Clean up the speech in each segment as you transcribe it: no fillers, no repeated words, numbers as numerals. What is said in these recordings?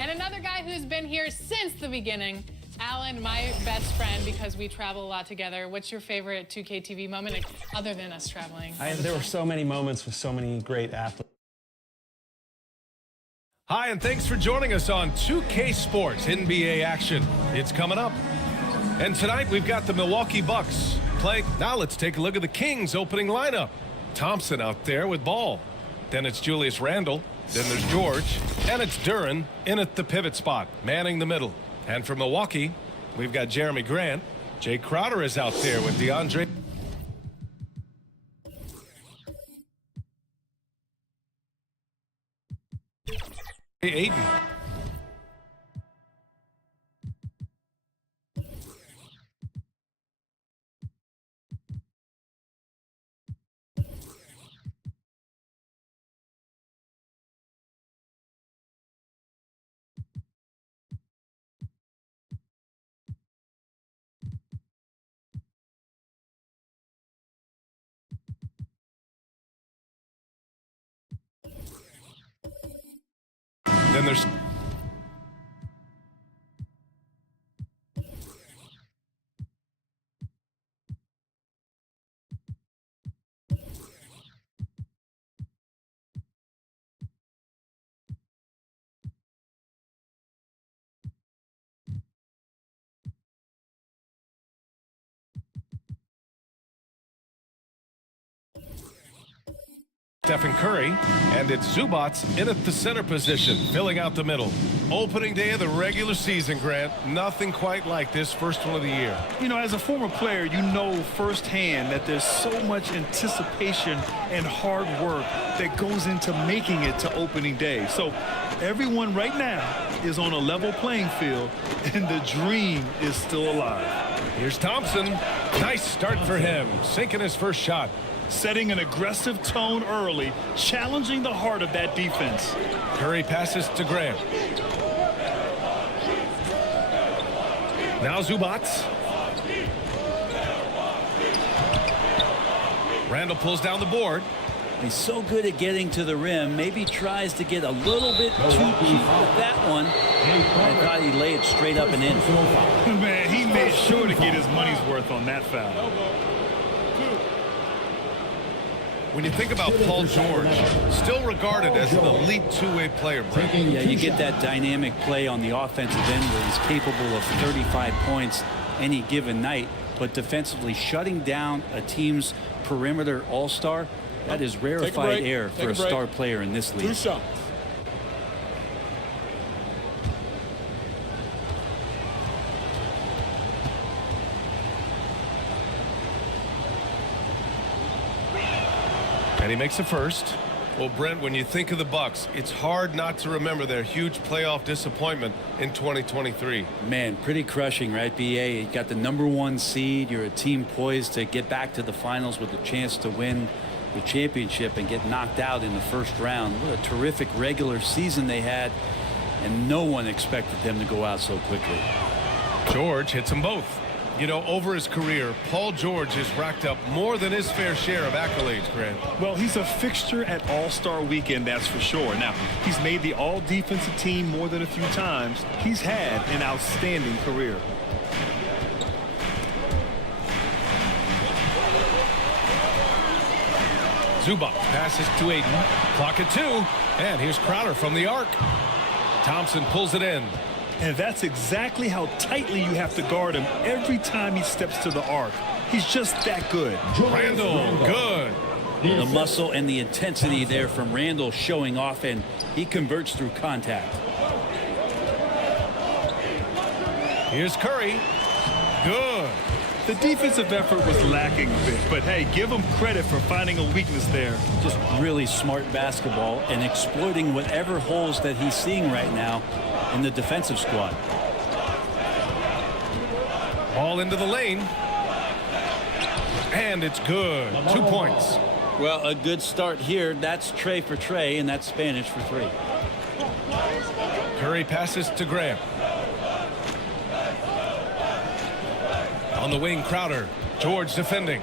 And another guy who's been here since the beginning, Alan, my best friend, because we travel a lot together. What's your favorite 2K TV moment other than us traveling? There were so many moments with so many great athletes. Hi, and thanks for joining us on 2K Sports NBA action. It's coming up. And tonight we've got the Milwaukee Bucks playing. Now let's take a look at the Kings opening lineup. Thompson out there with ball. Then it's Julius Randle. Then there's George. And it's Duren in at the pivot spot, manning the middle. And for Milwaukee, we've got Jeremy Grant. Jay Crowder is out there with DeAndre Ayton. Then there's Stephen Curry, and it's Zubats in at the center position, filling out the middle. Opening day of the regular season, Grant. Nothing quite like this first one of the year. You know, as a former player, you know firsthand that there's so much anticipation and hard work that goes into making it to opening day. So everyone right now is on a level playing field, and the dream is still alive. Here's Thompson. Nice start for him, sinking his first shot. Setting an aggressive tone early, challenging the heart of that defense. Curry passes to Grant. Now Zubats. Randle pulls down the board. He's so good at getting to the rim. Maybe tries to get a little bit too cute with that one. I thought he'd lay it straight up and in. Man, he sure to get his money's worth on that foul. When you think about Paul George, still regarded as an elite two-way player, Brett. Yeah, you get that dynamic play on the offensive end where he's capable of 35 points any given night, but defensively shutting down a team's perimeter all-star, that is rarefied air for a star player in this league. 2 shots. And he makes a first. Well, Brent, when you think of the Bucks, it's hard not to remember their huge playoff disappointment in 2023. Man, pretty crushing, right, B.A.? You got the #1 seed. You're a team poised to get back to the finals with a chance to win the championship and get knocked out in the first round. What a terrific regular season they had, and no one expected them to go out so quickly. George hits them both. You know, over his career, Paul George has racked up more than his fair share of accolades, Grant. Well, he's a fixture at All-Star Weekend, that's for sure. Now, he's made the All-Defensive team more than a few times. He's had an outstanding career. Zubac passes to Ayton. Clock at 2. And here's Crowder from the arc. Thompson pulls it in. And that's exactly how tightly you have to guard him every time he steps to the arc. He's just that good. Randall, good. The muscle and the intensity there from Randall showing off, and he converts through contact. Here's Curry. Good. The defensive effort was lacking a bit, but hey, give him credit for finding a weakness there. Just really smart basketball and exploiting whatever holes that he's seeing right now in the defensive squad. Ball into the lane. And it's good. 2 points. Well, a good start here. That's Trey for Trey, and that's Spanish for 3. Curry passes to Graham. On the wing, Crowder. George defending.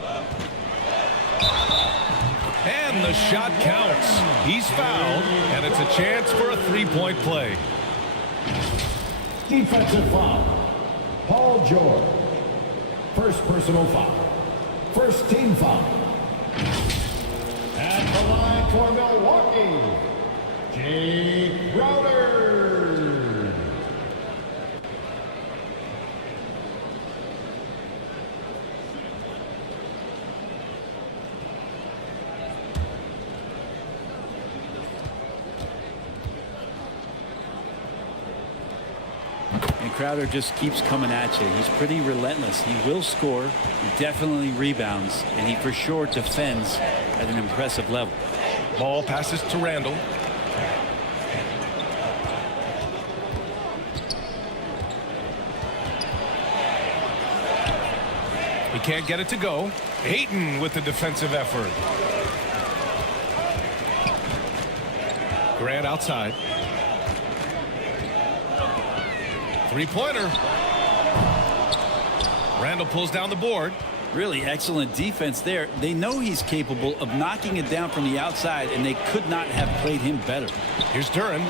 And the shot counts. He's fouled, and it's a chance for a three-point play. Defensive foul. Paul George. First personal foul. First team foul. At the line for Milwaukee, Jay Crowder. And Crowder just keeps coming at you. He's pretty relentless. He will score. He definitely rebounds. And he for sure defends at an impressive level. Ball passes to Randall. He can't get it to go. Ayton with the defensive effort. Grant outside. Three-pointer. Randall pulls down the board. Really excellent defense there. They know he's capable of knocking it down from the outside, and they could not have played him better. Here's Duren.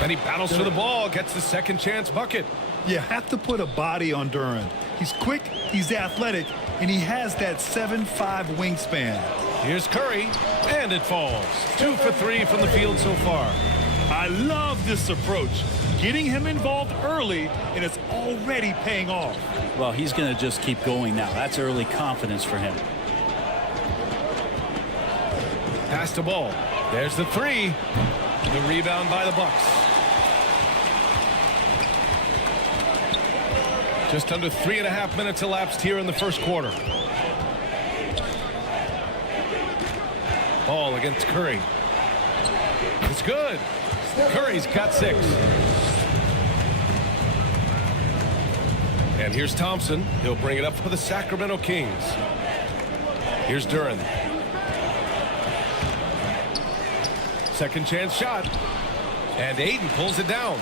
Then he battles for the ball, gets the second chance bucket. You have to put a body on Duren. He's quick, he's athletic, and he has that 7'5" wingspan. Here's Curry, and it falls. 2 for 3 from the field so far. I love this approach. Getting him involved early, and it's already paying off. Well, he's going to just keep going now. That's early confidence for him. Pass the ball. There's the three. The rebound by the Bucks. Just under 3.5 minutes elapsed here in the first quarter. Ball against Curry. It's good. Curry's got 6. And here's Thompson. He'll bring it up for the Sacramento Kings. Here's Duren. Second chance shot. And Ayton pulls it down.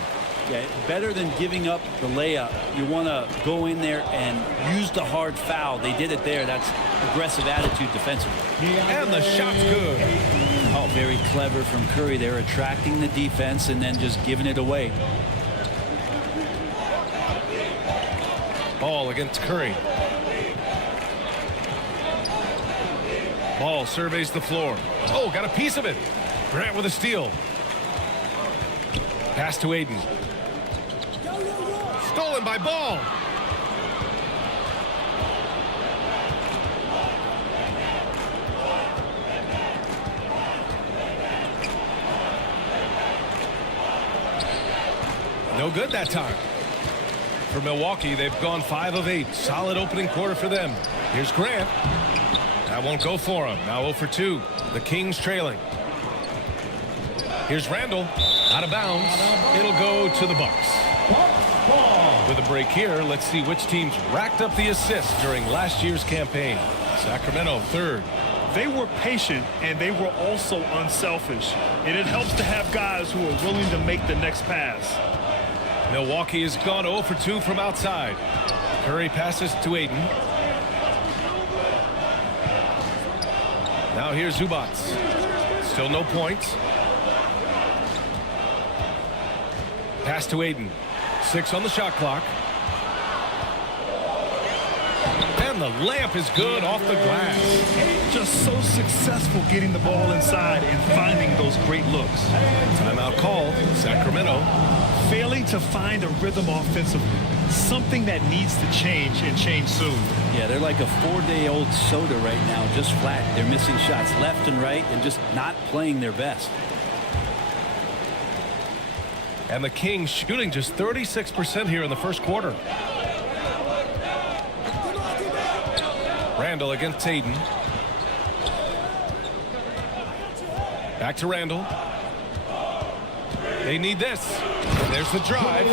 Yeah, better than giving up the layup. You want to go in there and use the hard foul. They did it there. That's aggressive attitude defensively. And the shot's good. Oh, very clever from Curry. They're attracting the defense and then just giving it away. Ball against Curry. Ball surveys the floor. Oh, got a piece of it. Grant with a steal. Pass to Aiden. Stolen by Ball. No good that time. For Milwaukee, they've gone 5 of 8. Solid opening quarter for them. Here's Grant. That won't go for him. Now 0 for 2. The Kings trailing. Here's Randall. Out of bounds. It'll go to the Bucks. With a break here, let's see which teams racked up the assists during last year's campaign. Sacramento, third. They were patient, and they were also unselfish. And it helps to have guys who are willing to make the next pass. Milwaukee has gone 0 for 2 from outside. Curry passes to Aiden. Now here's Zubac. Still no points. Pass to Aiden. 6 on the shot clock. And the layup is good off the glass. Just so successful getting the ball inside and finding those great looks. Timeout called. Sacramento. Failing to find a rhythm offensively. Something that needs to change and change soon. Yeah, they're like a 4-day-old soda right now, just flat. They're missing shots left and right and just not playing their best. And the Kings shooting just 36% here in the first quarter. Randall against Aiden. Back to Randall. They need this. There's the drive.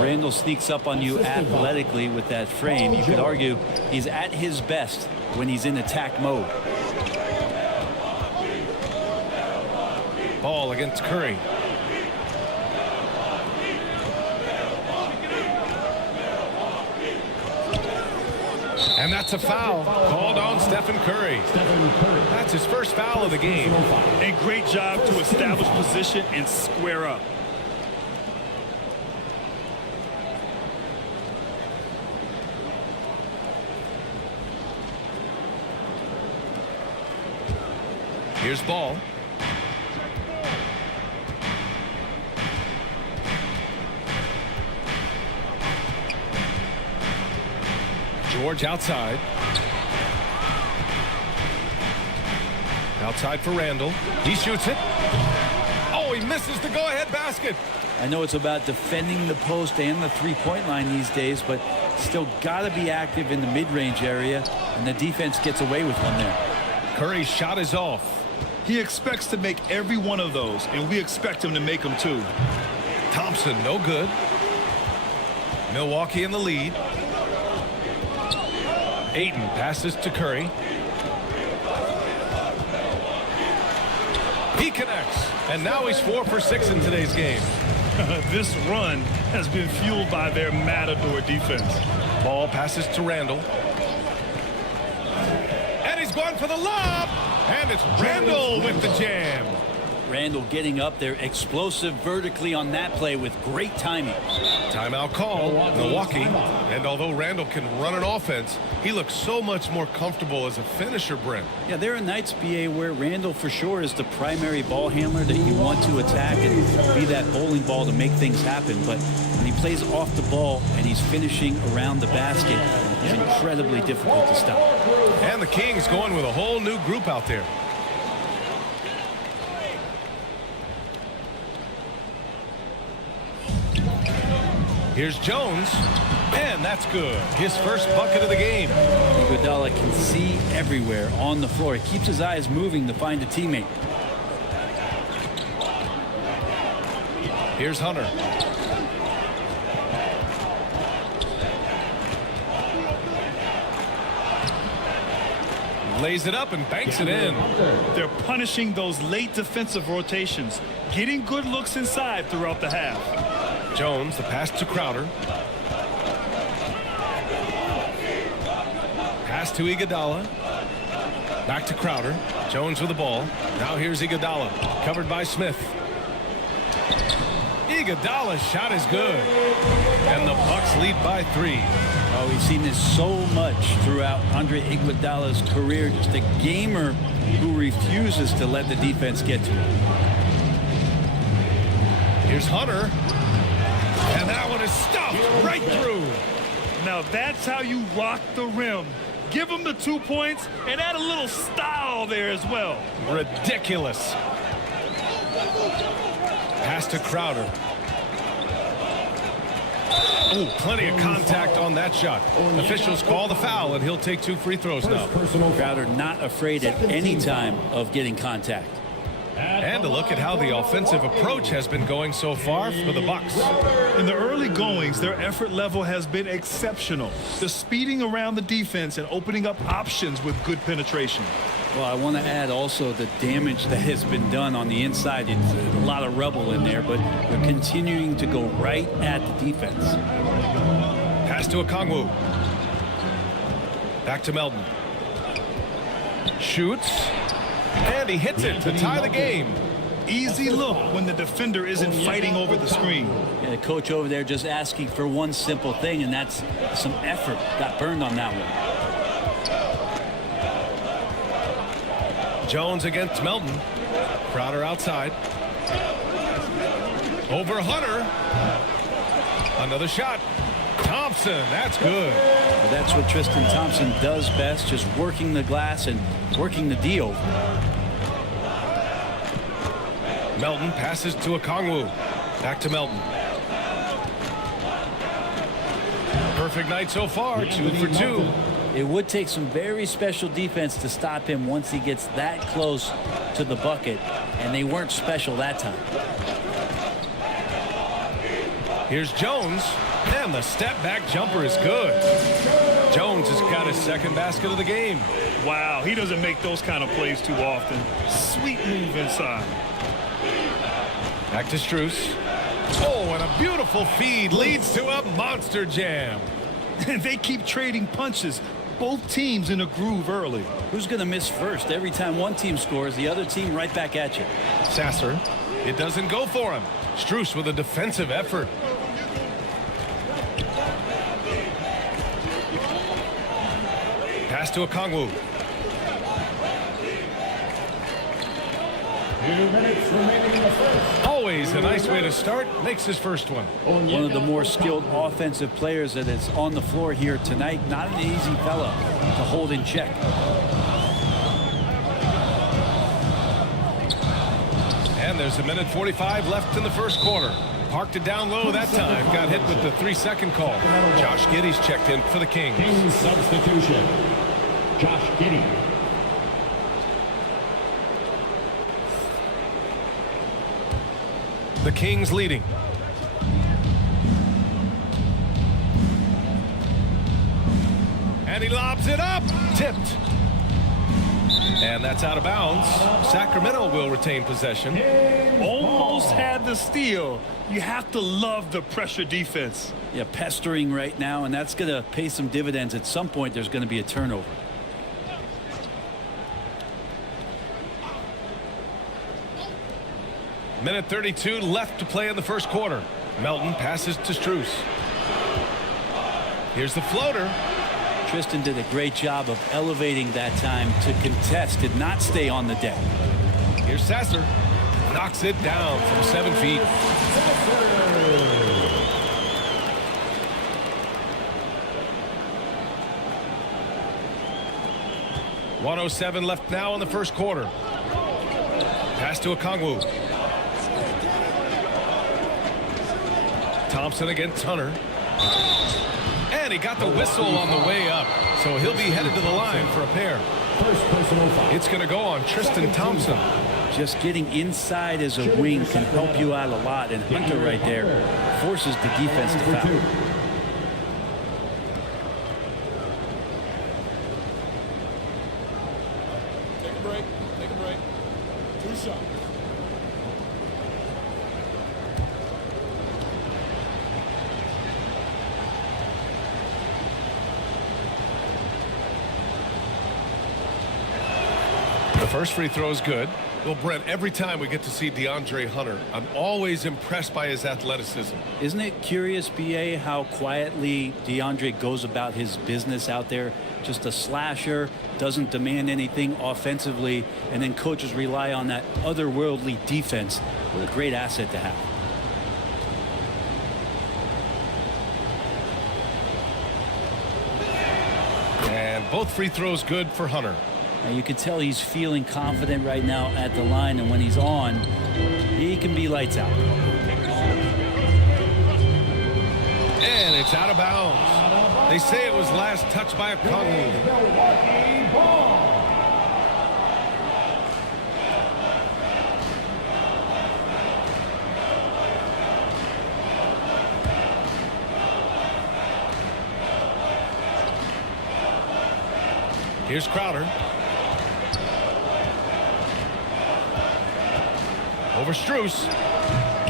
Randall sneaks up on you athletically with that frame. You could argue he's at his best when he's in attack mode. Ball against Curry. And that's a foul called on Stephen Curry. That's his first foul of the game. And great job to establish position and square up. Here's Ball. George outside. Outside for Randall. He shoots it. Oh, he misses the go-ahead basket. I know it's about defending the post and the three-point line these days, but still got to be active in the mid-range area, and the defense gets away with one there. Curry's shot is off. He expects to make every one of those, and we expect him to make them too. Thompson, no good. Milwaukee in the lead. Ayton passes to Curry. He connects, and now he's 4 for 6 in today's game. This run has been fueled by their Matador defense. Ball passes to Randall. And he's going for the lob. And it's Randall with the jam. Randall getting up there, explosive vertically on that play with great timing. Timeout call, Milwaukee. And although Randall can run an offense, he looks so much more comfortable as a finisher, Brent. Yeah, there are nights, BA, where Randall for sure is the primary ball handler that you want to attack and be that bowling ball to make things happen. But when he plays off the ball and he's finishing around the basket, it's incredibly difficult to stop. And the Kings going with a whole new group out there. Here's Jones, and that's good. His first bucket of the game. Iguodala can see everywhere on the floor. He keeps his eyes moving to find a teammate. Here's Hunter. Lays it up and banks it in. They're punishing those late defensive rotations, getting good looks inside throughout the half. Jones, the pass to Crowder. Pass to Iguodala. Back to Crowder. Jones with the ball. Now here's Iguodala. Covered by Smith. Iguodala's shot is good. And the Bucks lead by 3. Oh, we've seen this so much throughout Andre Iguodala's career. Just a gamer who refuses to let the defense get to him. Here's Hunter. And that one is stuffed right through. Now that's how you rock the rim. Give him the 2 points and add a little style there as well. Ridiculous. Pass to Crowder. Ooh, plenty of contact on that shot. Officials call the foul, and he'll take 2 free throws now. Crowder not afraid at any time of getting contact. And a look at how the offensive approach has been going so far for the Bucks. In the early goings, their effort level has been exceptional. The speeding around the defense and opening up options with good penetration. Well, I want to add also the damage that has been done on the inside. It's a lot of rubble in there, but they're continuing to go right at the defense. Pass to Okongwu. Back to Melton. Shoots. And he hits it to tie the game. Easy look when the defender isn't fighting over the screen. Yeah, the coach over there just asking for one simple thing, and that's some effort. Got burned on that one. Jones against Melton. Crowder outside. Over Hunter. Another shot. Thompson, that's good. But that's what Tristan Thompson does best, just working the glass and working the D over. Melton passes to Okongwu. Back to Melton. Perfect night so far, 2 for 2. It would take some very special defense to stop him once he gets that close to the bucket, and they weren't special that time. Here's Jones, and the step-back jumper is good. Jones has got his second basket of the game. Wow, he doesn't make those kind of plays too often. Sweet move inside. Back to Strus. Oh, and a beautiful feed leads to a monster jam. They keep trading punches. Both teams in a groove early. Who's going to miss first? Every time one team scores, the other team right back at you. Sasser. It doesn't go for him. Strus with a defensive effort. Pass to Okongwu. 2 minutes remaining in the first. Always a nice way to start. Makes his first one. One of the more skilled offensive players that is on the floor here tonight. Not an easy fella to hold in check. And there's a minute 45 left in the first quarter. Parked it down low that time. Got hit with the 3-second call. Josh Giddey's checked in for the Kings. Kings substitution. Josh Giddey. The Kings leading. And he lobs it up. Tipped. And that's out of bounds. Sacramento will retain possession. Almost had the steal. You have to love the pressure defense. Yeah, pestering right now, and that's going to pay some dividends. At some point, there's going to be a turnover. Minute 32 left to play in the first quarter. Melton passes to Strus. Here's the floater. Tristan did a great job of elevating that time to contest, did not stay on the deck. Here's Sasser. Knocks it down from 7 feet. .107 left now in the first quarter. Pass to Okongwu. Thompson against Hunter. And he got the whistle on the way up. So he'll be headed to the line for a pair. First personal foul. It's going to go on Tristan Thompson. Just getting inside as a wing can help you out a lot, and Hunter right there forces the defense to foul. Take a break. Take a break. 2 shots. The first free throw is good. Well, Brent, every time we get to see DeAndre Hunter, I'm always impressed by his athleticism. Isn't it curious, BA, how quietly DeAndre goes about his business out there? Just a slasher, doesn't demand anything offensively, and then coaches rely on that otherworldly defense. What a great asset to have. And both free throws good for Hunter. And you can tell he's feeling confident right now at the line, and when he's on, he can be lights out. And it's out of bounds. They say it was last touched by a Kung. Milwaukee ball. Here's Crowder. Over Strus.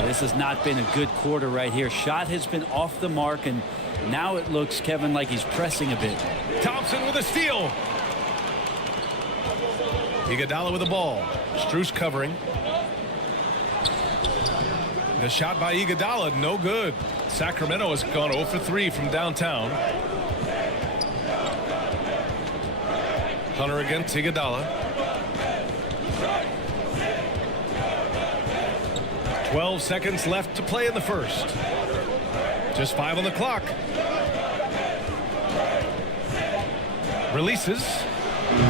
This has not been a good quarter right here. Shot has been off the mark, and now it looks, Kevin, like he's pressing a bit. Thompson with a steal. Iguodala with the ball. Strus covering. The shot by Iguodala, no good. Sacramento has gone 0 for 3 from downtown. Hunter against Iguodala. 12 seconds left to play in the first. Just 5 on the clock. Releases.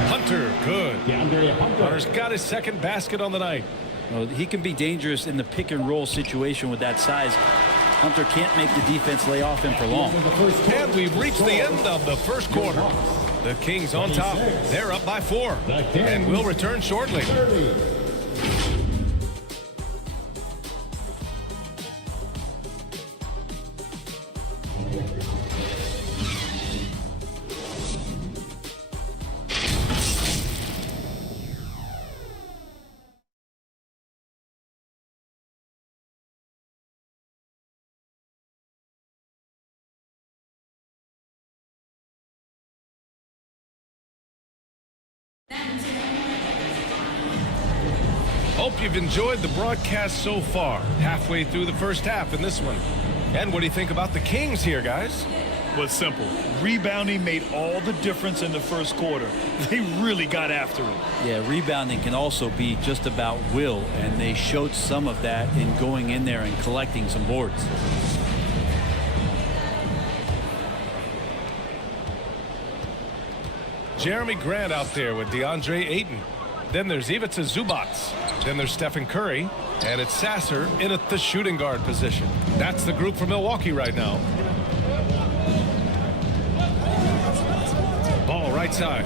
Hunter, good. Hunter's got his second basket on the night. Well, he can be dangerous in the pick and roll situation with that size. Hunter can't make the defense lay off him for long. And we've reached the end of the first quarter. The Kings on top. They're up by 4. And we'll return shortly. Hope you've enjoyed the broadcast so far. Halfway through the first half in this one. And what do you think about the Kings here, guys? Well, it's simple. Rebounding made all the difference in the first quarter. They really got after it. Yeah, rebounding can also be just about will, and they showed some of that in going in there and collecting some boards. Jeremy Grant out there with DeAndre Ayton. Then there's Ivica Zubac. Then there's Stephen Curry. And it's Sasser in at the shooting guard position. That's the group for Milwaukee right now. Ball right side.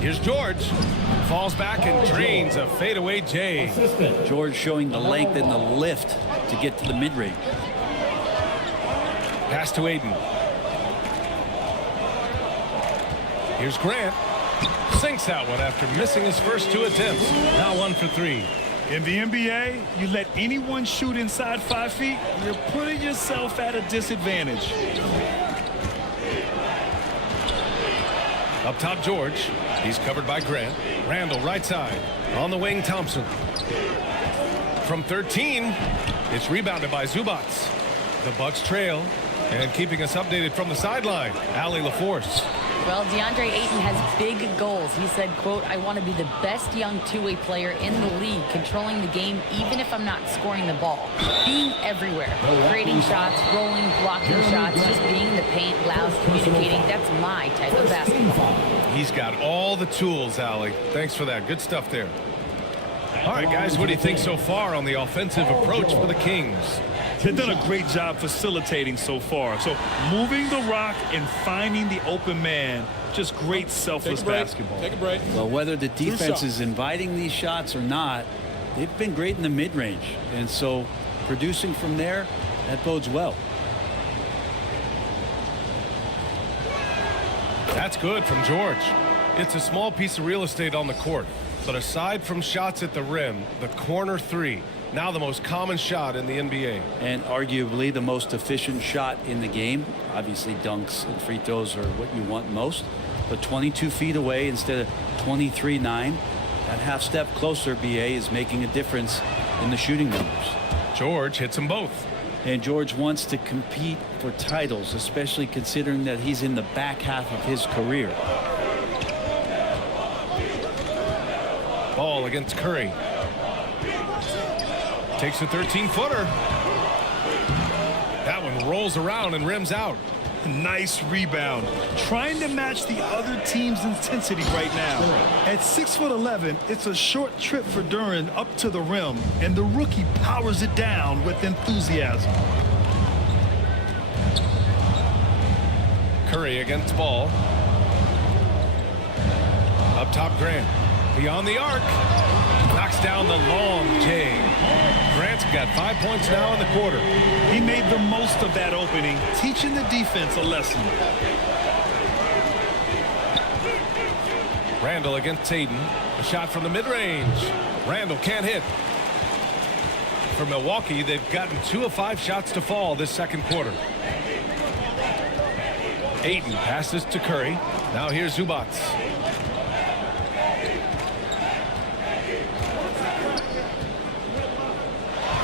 Here's George. Falls back and drains a fadeaway J. George showing the length and the lift to get to the mid-range. Pass to Ayton. Here's Grant. Sinks that one after missing his first 2 attempts. Now 1 for 3. In the NBA, you let anyone shoot inside 5 feet, you're putting yourself at a disadvantage. Up top, George. He's covered by Grant. Randall, right side. On the wing, Thompson. From 13, it's rebounded by Zubac. The Bucks trail. And keeping us updated from the sideline, Allie LaForce. Well, DeAndre Ayton has big goals. He said, quote, "I want to be the best young two-way player in the league, controlling the game even if I'm not scoring the ball. Being everywhere, creating shots, rolling, blocking shots, just being in the paint, loud, communicating. That's my type of basketball." He's got all the tools, Allie. Thanks for that. Good stuff there. All right, guys, what do you think so far on the offensive approach for the Kings? They've done a great job facilitating so far. So moving the rock and finding the open man, just great selfless basketball. Take a break. Well, whether the defense shot. is inviting these shots or not, they've been great in the mid-range. And so producing from there, that bodes well. That's good from George. It's a small piece of real estate on the court. But aside from shots at the rim, the corner three, now the most common shot in the NBA. And arguably the most efficient shot in the game. Obviously, dunks and free throws are what you want most. But 22 feet away instead of 23-9. That half step closer, BA, is making a difference in the shooting numbers. George hits them both. And George wants to compete for titles, especially considering that he's in the back half of his career. Ball against Curry. Takes a 13-footer. That one rolls around and rims out. Nice rebound. Trying to match the other team's intensity right now. At 6'11", it's a short trip for Duren up to the rim, and the rookie powers it down with enthusiasm. Curry against Ball. Up top, Grant. Beyond the arc. Knocks down the long J. Grant's got 5 points now in the quarter. He made the most of that opening, teaching the defense a lesson. Randall against Hayden. A shot from the mid-range. Randall can't hit. For Milwaukee, they've gotten 2 of 5 shots to fall this second quarter. Ayton passes to Curry. Now here's Zubac.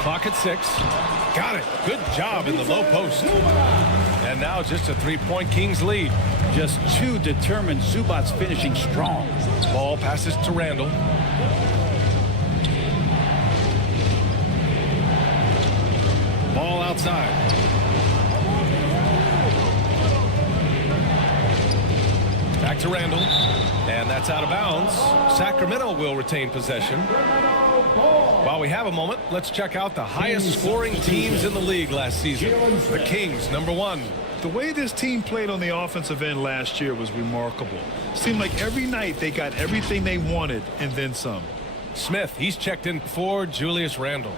Clock at 6. Got it. Good job in the low post. And now just a 3-point Kings lead. Just 2 determined. Zubac's finishing strong. Ball passes to Randall. Ball outside. Back to Randall. And that's out of bounds. Sacramento will retain possession. While we have a moment, let's check out the highest scoring teams in the league last season. The Kings, #1. The way this team played on the offensive end last year was remarkable. Seemed like every night they got everything they wanted and then some. Smith, he's checked in for Julius Randle.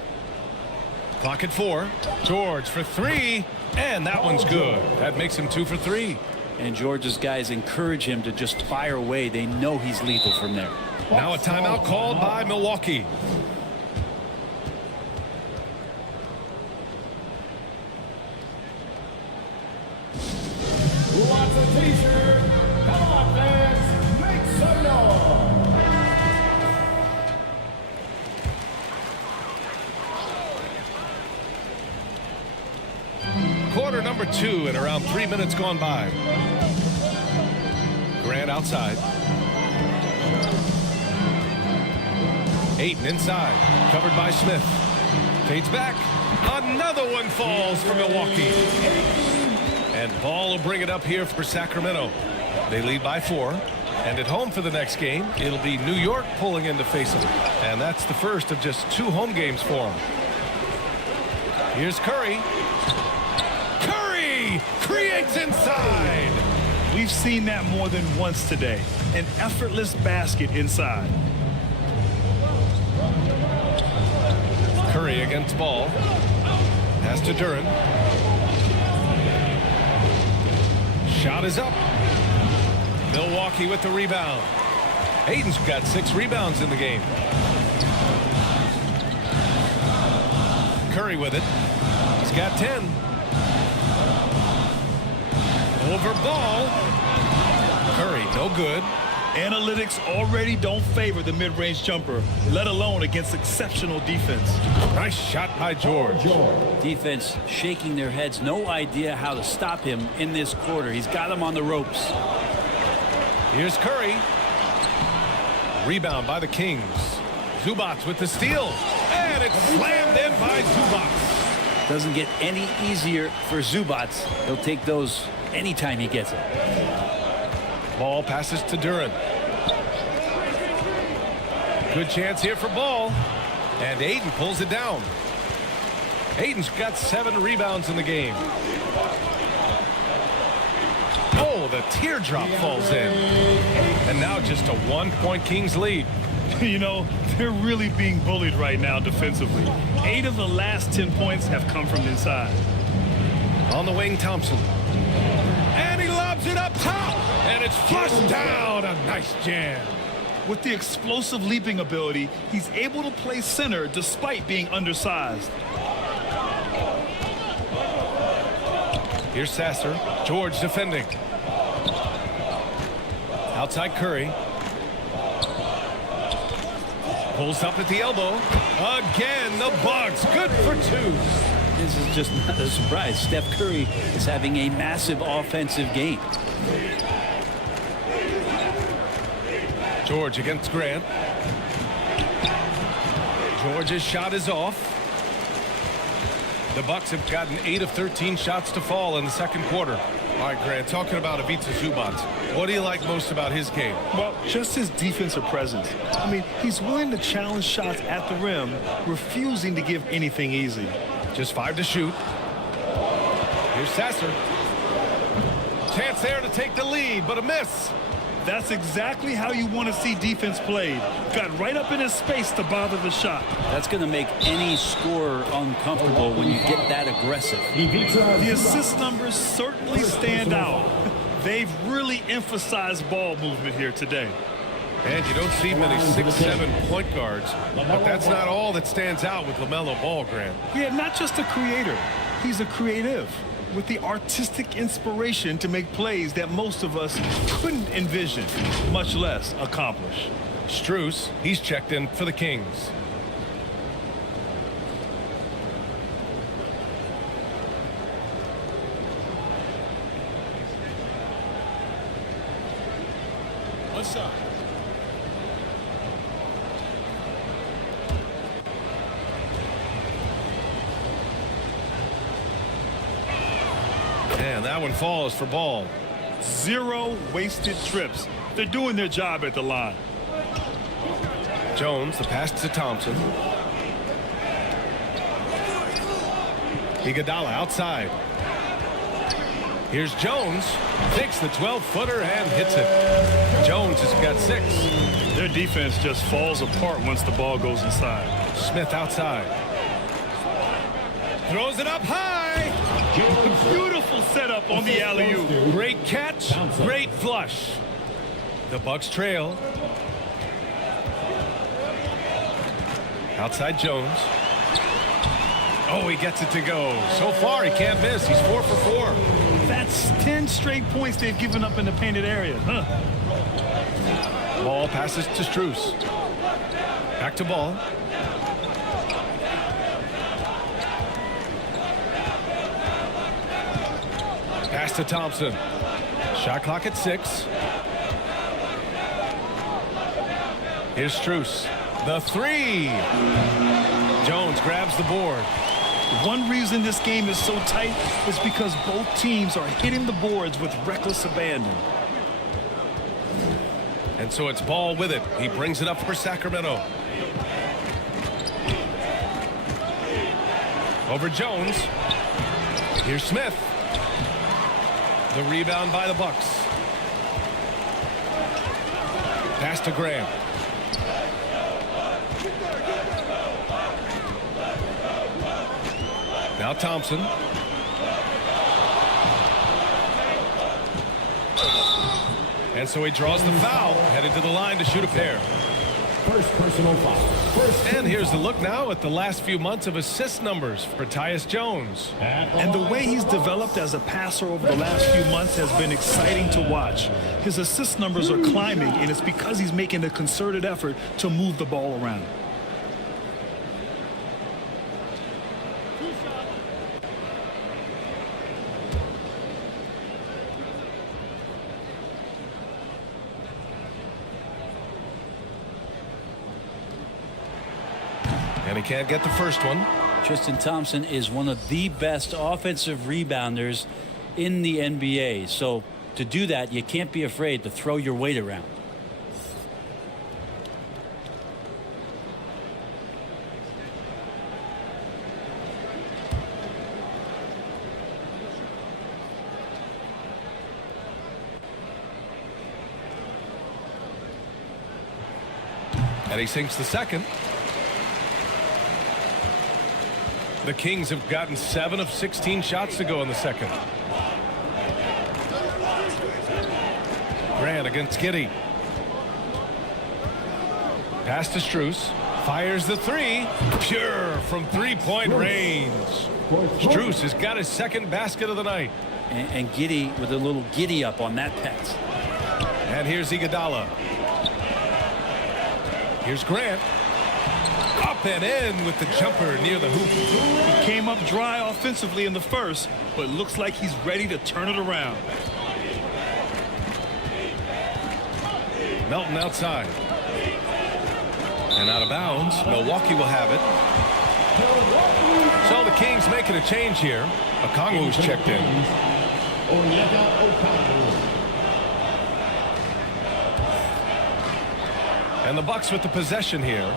Clock at 4. George for 3. And that one's good. That makes him 2 for 3. And George's guys encourage him to just fire away. They know he's lethal from there. Now a timeout called by Milwaukee. Who wants a t-shirt? Come on, fans. Make some noise. Quarter #2 and around 3 minutes gone by. Grant outside. Ayton inside. Covered by Smith. Fades back. Another one falls for Milwaukee. And Ball will bring it up here for Sacramento. They lead by 4. And at home for the next game, it'll be New York pulling in to face them. And that's the first of just 2 home games for them. Here's Curry. Curry creates inside. We've seen that more than once today. An effortless basket inside. Curry against Ball. Pass to Duren. Shot is up. Milwaukee with the rebound. Hayden's got 6 rebounds in the game. Curry with it. He's got 10. Over Ball. Curry, no good. Analytics already don't favor the mid-range jumper, let alone against exceptional defense. Nice shot by George. Defense shaking their heads. No idea how to stop him in this quarter. He's got him on the ropes. Here's Curry. Rebound by the Kings. Zubac with the steal. And it's slammed in by Zubac. Doesn't get any easier for Zubac. He'll take those anytime he gets it. Ball passes to Duren. Good chance here for Ball. And Ayton pulls it down. Ayton's got 7 rebounds in the game. Oh, the teardrop falls in. And now just a 1-point Kings lead. You know, they're really being bullied right now defensively. 8 of the last 10 points have come from inside. On the wing, Thompson. And he lobs it up top. And it's flushed down. A nice jam. With the explosive leaping ability, he's able to play center despite being undersized. Here's Sasser. George defending. Outside Curry. Pulls up at the elbow. Again, the Bucks. Good for 2. This is just not a surprise. Steph Curry is having a massive offensive game. George against Grant. George's shot is off. The Bucks have gotten 8 of 13 shots to fall in the second quarter. All right, Grant, talking about Ivica Zubac, what do you like most about his game? Well, just his defensive presence. I mean, he's willing to challenge shots at the rim, refusing to give anything easy. Just 5 to shoot. Here's Sasser. Chance there to take the lead, but a miss. That's exactly how you want to see defense played. Got right up in his space to bother the shot. That's going to make any scorer uncomfortable when you get that aggressive. The assist numbers certainly stand out. They've really emphasized ball movement here today. And you don't see many 6'7" point guards, but that's not all that stands out with LaMelo Ball, Grant. Yeah, not just a creator. He's a creative with the artistic inspiration to make plays that most of us couldn't envision, much less accomplish. Strus, he's checked in for the Kings. One shot. And that one falls for Ball. 0 wasted trips. They're doing their job at the line. Jones, the pass to Thompson. Iguodala outside. Here's Jones. Takes the 12-footer and hits it. Jones has got 6. Their defense just falls apart once the ball goes inside. Smith outside. Throws it up high. Beautiful setup on the alley-oop. Great catch, great flush. The Bucks trail. Outside Jones. Oh, he gets it to go. So far, he can't miss. He's 4 for 4. That's 10 straight points they've given up in the painted area, huh? Ball passes to Strus. Back to Ball. Pass to Thompson. Shot clock at 6. Here's Strus. The 3. Jones grabs the board. One reason this game is so tight is because both teams are hitting the boards with reckless abandon. And so it's Ball with it. He brings it up for Sacramento. Over Jones. Here's Smith. The rebound by the Bucks. Pass to Graham. Now Thompson. And so he draws the foul, headed to the line to shoot a pair. First personal foul. And here's the look now at the last few months of assist numbers for Tyus Jones. And the way he's developed as a passer over the last few months has been exciting to watch. His assist numbers are climbing, and it's because he's making a concerted effort to move the ball around. And he can't get the first one. Tristan Thompson is one of the best offensive rebounders in the NBA. So to do that, you can't be afraid to throw your weight around. And he sinks the second. The Kings have gotten 7 of 16 shots to go in the second. Grant against Giddey. Pass to Strus. Fires the 3. Pure from three-point range. Strus has got his second basket of the night. And Giddey with a little giddy up on that pass. And here's Iguodala. Here's Grant. Up and in with the jumper near the hoop. He came up dry offensively in the first, but looks like he's ready to turn it around. Melton outside. And out of bounds. Milwaukee will have it. So the Kings making a change here. Okongwu's checked in. And the Bucks with the possession here.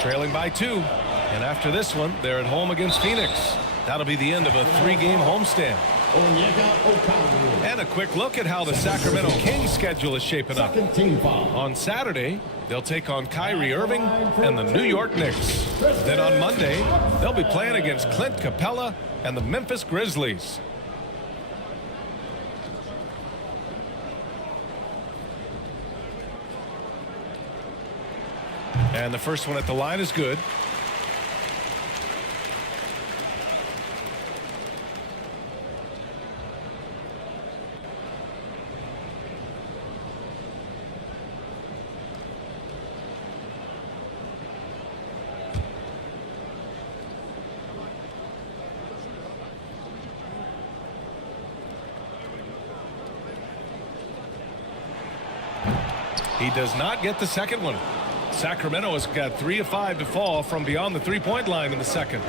Trailing by 2. And after this one, they're at home against Phoenix. That'll be the end of a 3-game homestand. And a quick look at how the Sacramento Kings schedule is shaping up. On Saturday, they'll take on Kyrie Irving and the New York Knicks. Then on Monday, they'll be playing against Clint Capella and the Memphis Grizzlies. And the first one at the line is good. He does not get the second one. Sacramento has got 3 of 5 to fall from beyond the three-point line in the second.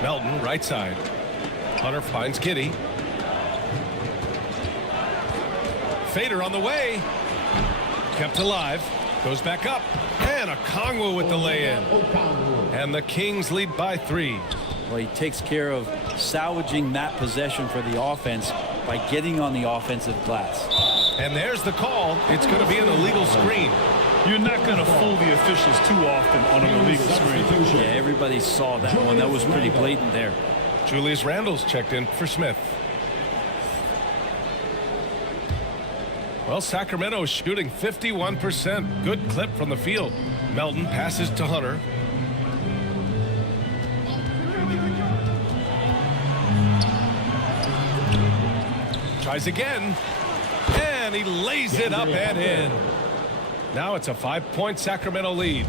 Melton, right side. Hunter finds Giddey. Fader on the way. Kept alive. Goes back up. And Okongwu with the lay-in. And the Kings lead by 3. Well, he takes care of salvaging that possession for the offense by getting on the offensive glass. And there's the call. It's going to be an illegal screen. You're not going to fool the officials too often on an illegal screen. Yeah, everybody saw that one. That was pretty blatant there. Julius Randle's checked in for Smith. Well, Sacramento is shooting 51%. Good clip from the field. Melton passes to Hunter. Tries again. And he lays it up and in. Now it's a 5-point Sacramento lead.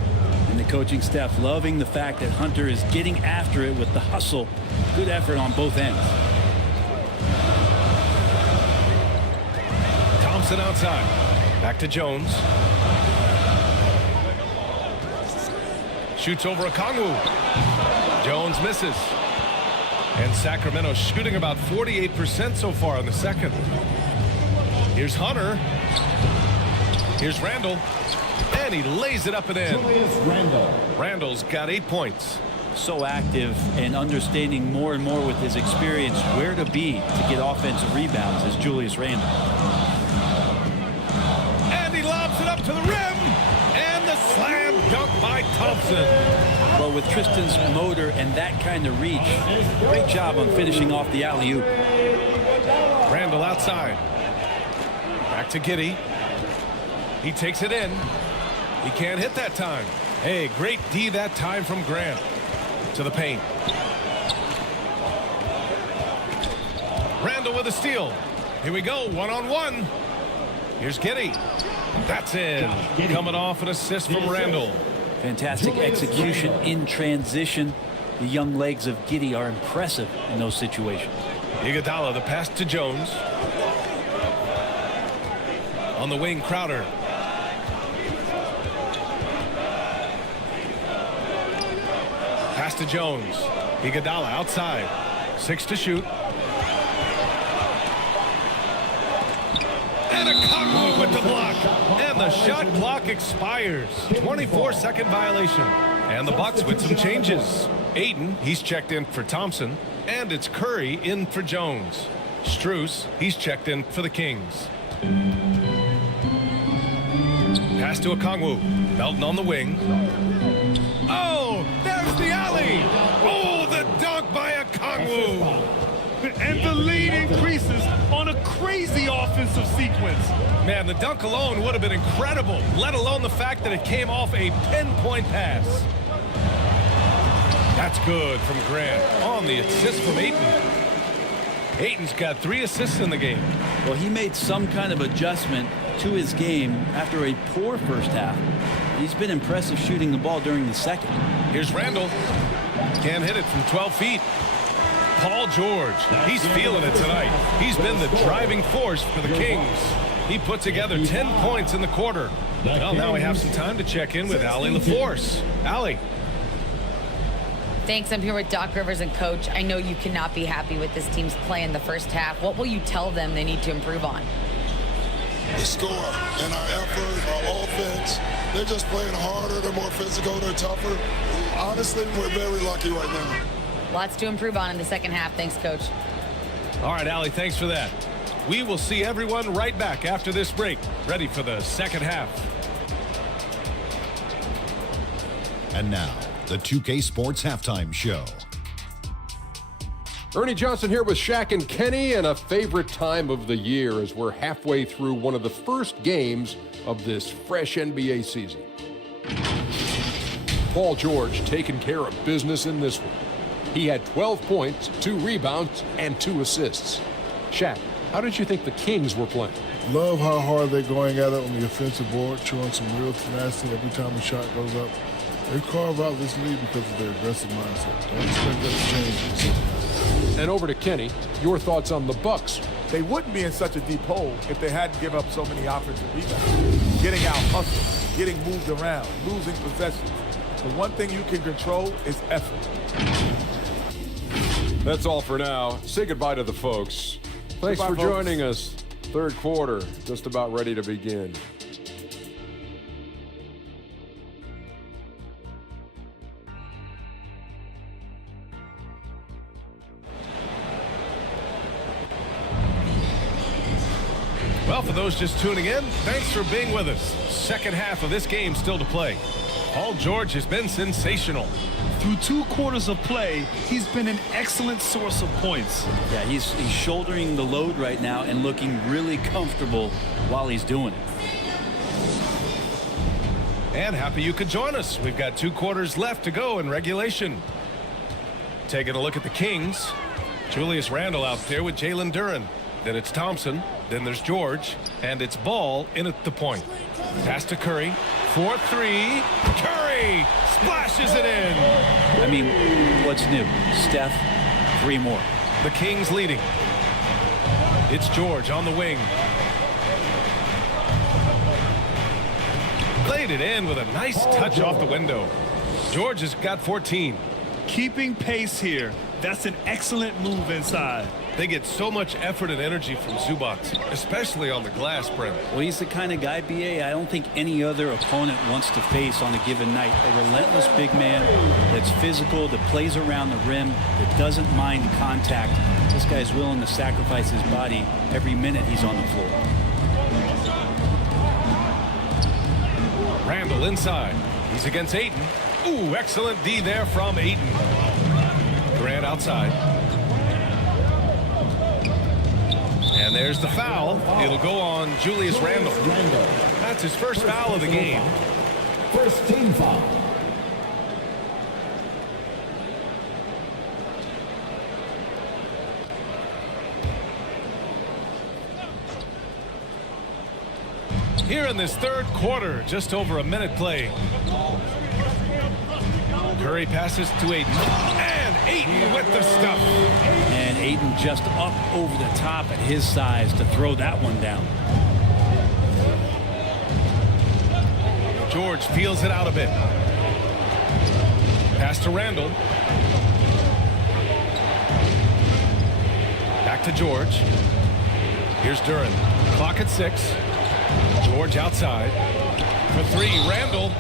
And the coaching staff loving the fact that Hunter is getting after it with the hustle. Good effort on both ends. Thompson outside. Back to Jones. Shoots over Okongwu. Jones misses. And Sacramento shooting about 48% so far in the second. Here's Hunter. Here's Randle. And he lays it up and in. Randle's got 8 points. So active and understanding more and more with his experience where to be to get offensive rebounds is Julius Randle. And he lobs it up to the rim. And the slam dunk by Thompson. Well, with Tristan's motor and that kind of reach, great job on finishing off the alley-oop. Randle outside. Back to Giddey. He takes it in. He can't hit that time. Hey, great D that time from Grant. To the paint. Randle with a steal. Here we go, one-on-one. Here's Giddey. That's in. Coming off an assist from Randle. Fantastic execution in transition. The young legs of Giddey are impressive in those situations. Iguodala, the pass to Jones. On the wing, Crowder. Pass to Jones. Iguodala outside. 6 to shoot. And Okongwu with the block. And the shot clock expires. 24-second violation. And the Bucks with some changes. Ayton, he's checked in for Thompson. And it's Curry in for Jones. Strus, he's checked in for the Kings. Pass to Okongwu. Melton on the wing. Oh, there's the alley. Oh, the dunk by Okongwu. And the lead increases on a crazy offensive sequence. Man, the dunk alone would have been incredible, let alone the fact that it came off a pinpoint pass. That's good from Grant on the assist from Ayton. Ayton's got 3 assists in the game. Well, he made some kind of adjustment to his game after a poor first half. He's been impressive shooting the ball during the second. Here's Randall. Can't hit it from 12 feet. Paul George, he's feeling it tonight. He's been the driving force for the Kings. He put together 10 points in the quarter. Well, now we have some time to check in with Allie LaForce. Allie. Thanks. I'm here with Doc Rivers and Coach. I know you cannot be happy with this team's play in the first half. What will you tell them they need to improve on? The score and our effort, our offense, they're just playing harder. They're more physical. They're tougher. Honestly, we're very lucky right now. Lots to improve on in the second half. Thanks, Coach. All right, Allie, thanks for that. We will see everyone right back after this break, ready for the second half. And now, the 2K Sports Halftime Show. Ernie Johnson here with Shaq and Kenny, and a favorite time of the year as we're halfway through one of the first games of this fresh NBA season. Paul George taking care of business in this one. He had 12 points, 2 rebounds, and 2 assists. Shaq, how did you think the Kings were playing? Love how hard they're going at it on the offensive board, showing some real tenacity every time a shot goes up. They carve out this lead because of their aggressive mindset. Don't expect that to change in the second half. And over to Kenny, your thoughts on the Bucks. They wouldn't be in such a deep hole if they hadn't given up so many offensive rebounds. Getting out hustled, getting moved around, losing possessions. The one thing you can control is effort. That's all for now. Say goodbye to the folks. Thanks for joining us. Third quarter, just about ready to begin. Well, for those just tuning in, thanks for being with us. Second half of this game still to play. Paul George has been sensational. Through 2 quarters of play, he's been an excellent source of points. Yeah, he's shouldering the load right now and looking really comfortable while he's doing it. And happy you could join us. We've got 2 quarters left to go in regulation. Taking a look at the Kings. Julius Randle out there with Jalen Duren. Then it's Thompson. Then there's George. And it's Ball in at the point. Pass to Curry. 4-3. Curry splashes it in. I mean, what's new? Steph, 3 more. The Kings leading. It's George on the wing. Played it in with a nice touch off the window. George has got 14. Keeping pace here. That's an excellent move inside. They get so much effort and energy from Zubac, especially on the glass, Brent. Well, he's the kind of guy, BA, I don't think any other opponent wants to face on a given night. A relentless big man that's physical, that plays around the rim, that doesn't mind contact. This guy's willing to sacrifice his body every minute he's on the floor. Randle inside. He's against Ayton. Ooh, excellent D there from Ayton. Durant outside. And there's the foul. It'll go on Julius Randle. That's his first foul of the game. First team foul. Here in this third quarter, just over a minute play. Curry passes to Ayton. And Ayton with the stuff. And Ayton just up over the top at his size to throw that one down. George feels it out a bit. Pass to Randle. Back to George. Here's Duren. Clock at 6. George outside. For 3, Randle.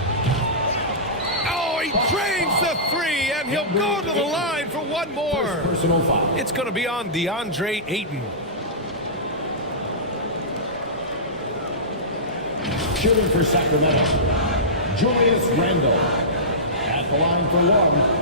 Oh, he drains the 3, and he'll go to the line for one more. Personal foul. It's going to be on DeAndre Ayton. Shooting for Sacramento, Julius Randle. At the line for one.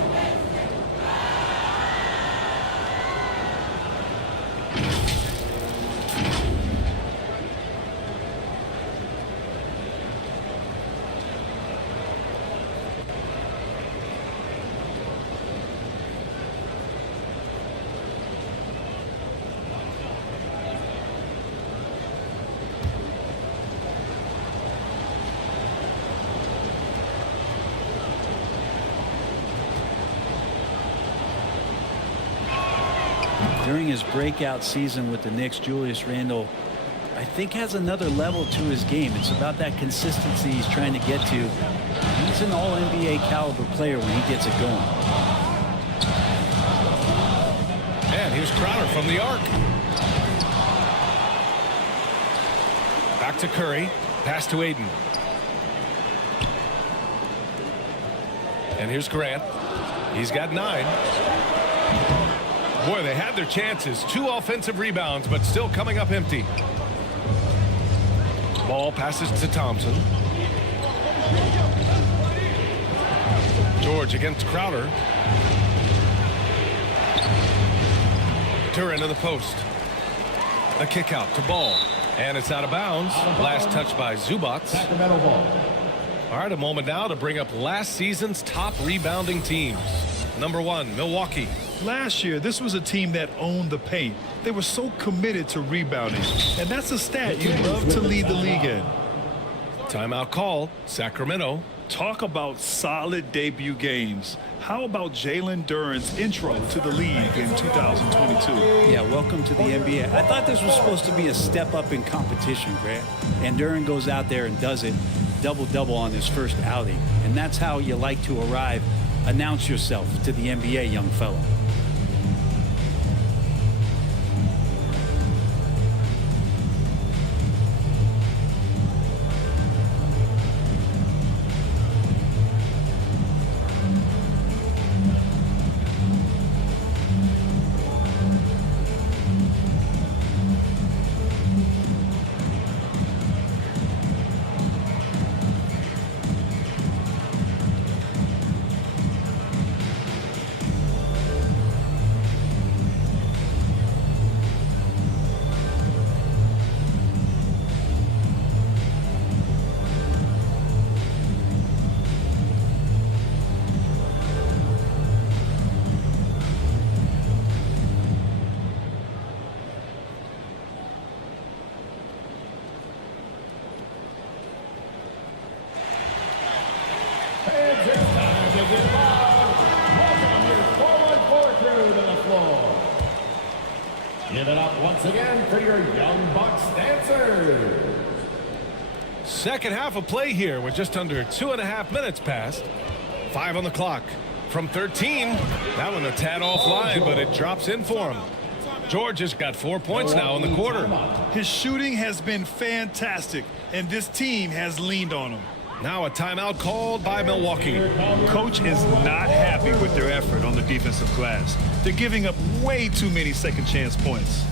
during his breakout season with the Knicks, Julius Randle, I think, has another level to his game. It's about that consistency he's trying to get to. He's an all-NBA caliber player when he gets it going. And here's Crowder from the arc. Back to Curry. Pass to Aiden. And here's Grant. He's got 9. Boy, they had their chances. 2 offensive rebounds, but still coming up empty. Ball passes to Thompson. George against Crowder. Duran to the post. A kick out to Ball. And it's out of bounds. Last touch by Zubats. Sacramento ball. All right, a moment now to bring up last season's top rebounding teams. Number 1, Milwaukee. Last year, this was a team that owned the paint. They were so committed to rebounding. And that's a stat you love to lead the league in. Timeout call, Sacramento. Talk about solid debut games. How about Jalen Duren's intro to the league in 2022? Yeah, welcome to the NBA. I thought this was supposed to be a step up in competition, Grant. And Duren goes out there and does it. Double-double on his first outing. And that's how you like to arrive. Announce yourself to the NBA, young fella. And it's time to get loud. Welcome your forward crew to the floor. Give it up once again for your Young Bucks dancers. Second half of play here with just under 2.5 minutes passed. 5 on the clock. From 13, that one a tad offline, but it drops in for him. George has got 4 points now in the quarter. His shooting has been fantastic, and this team has leaned on him. Now a timeout called by Milwaukee. Coach is not happy with their effort on the defensive glass. They're giving up way too many second chance points.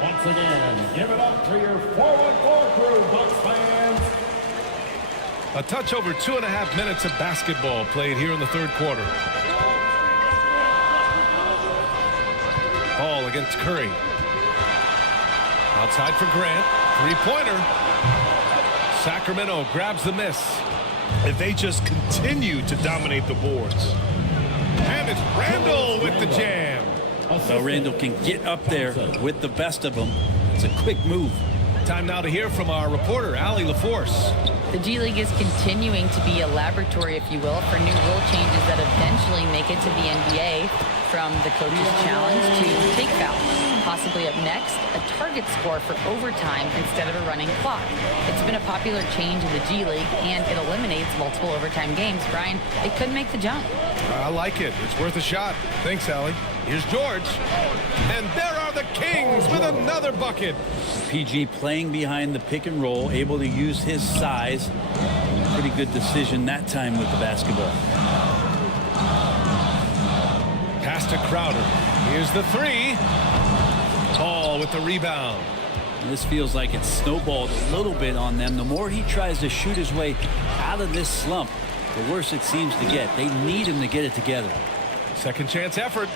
Once again, give it up for your forward crew, Bucks fans. A touch over 2.5 minutes of basketball played here in the third quarter. Ball against Curry. Outside for Grant. Three-pointer. Sacramento grabs the miss. And they just continue to dominate the boards. And it's Randle with the jam. So Randle can get up there with the best of them. It's a quick move. Time now to hear from our reporter, Allie LaForce. The G League is continuing to be a laboratory, if you will, for new rule changes that eventually make it to the NBA, from the coach's challenge to take fouls, possibly up next, a target score for overtime instead of a running clock. It's been a popular change in the G League, and it eliminates multiple overtime games. Brian, it could make the jump. I like it. It's worth a shot. Thanks, Allie. Here's George. And there are the Kings with another bucket. PG playing behind the pick and roll, able to use his size. Pretty good decision that time with the basketball. Pass to Crowder. Here's the three. Ball with the rebound. And this feels like it's snowballed a little bit on them. The more he tries to shoot his way out of this slump, the worse it seems to get. They need him to get it together. Second chance effort.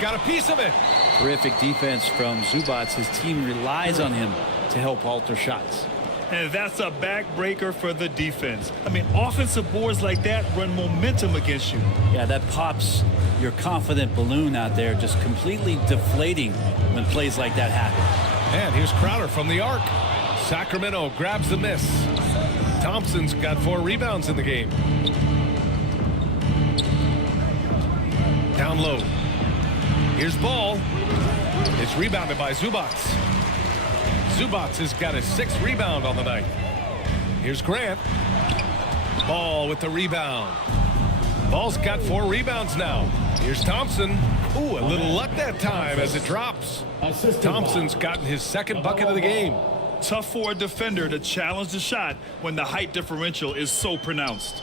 Got a piece of it. Terrific defense from Zubac. His team relies on him to help alter shots. And that's a backbreaker for the defense. I mean, offensive boards like that run momentum against you. Yeah, that pops your confident balloon out there, just completely deflating when plays like that happen. And here's Crowder from the arc. Sacramento grabs the miss. Thompson's got 4 rebounds in the game. Down low. Here's Ball. It's rebounded by Zubac. Zubac has got his 6th rebound on the night. Here's Grant. Ball with the rebound. Ball's got 4 rebounds now. Here's Thompson. Ooh, a little luck that time as it drops. Thompson's gotten his 2nd bucket of the game. Tough for a defender to challenge the shot when the height differential is so pronounced.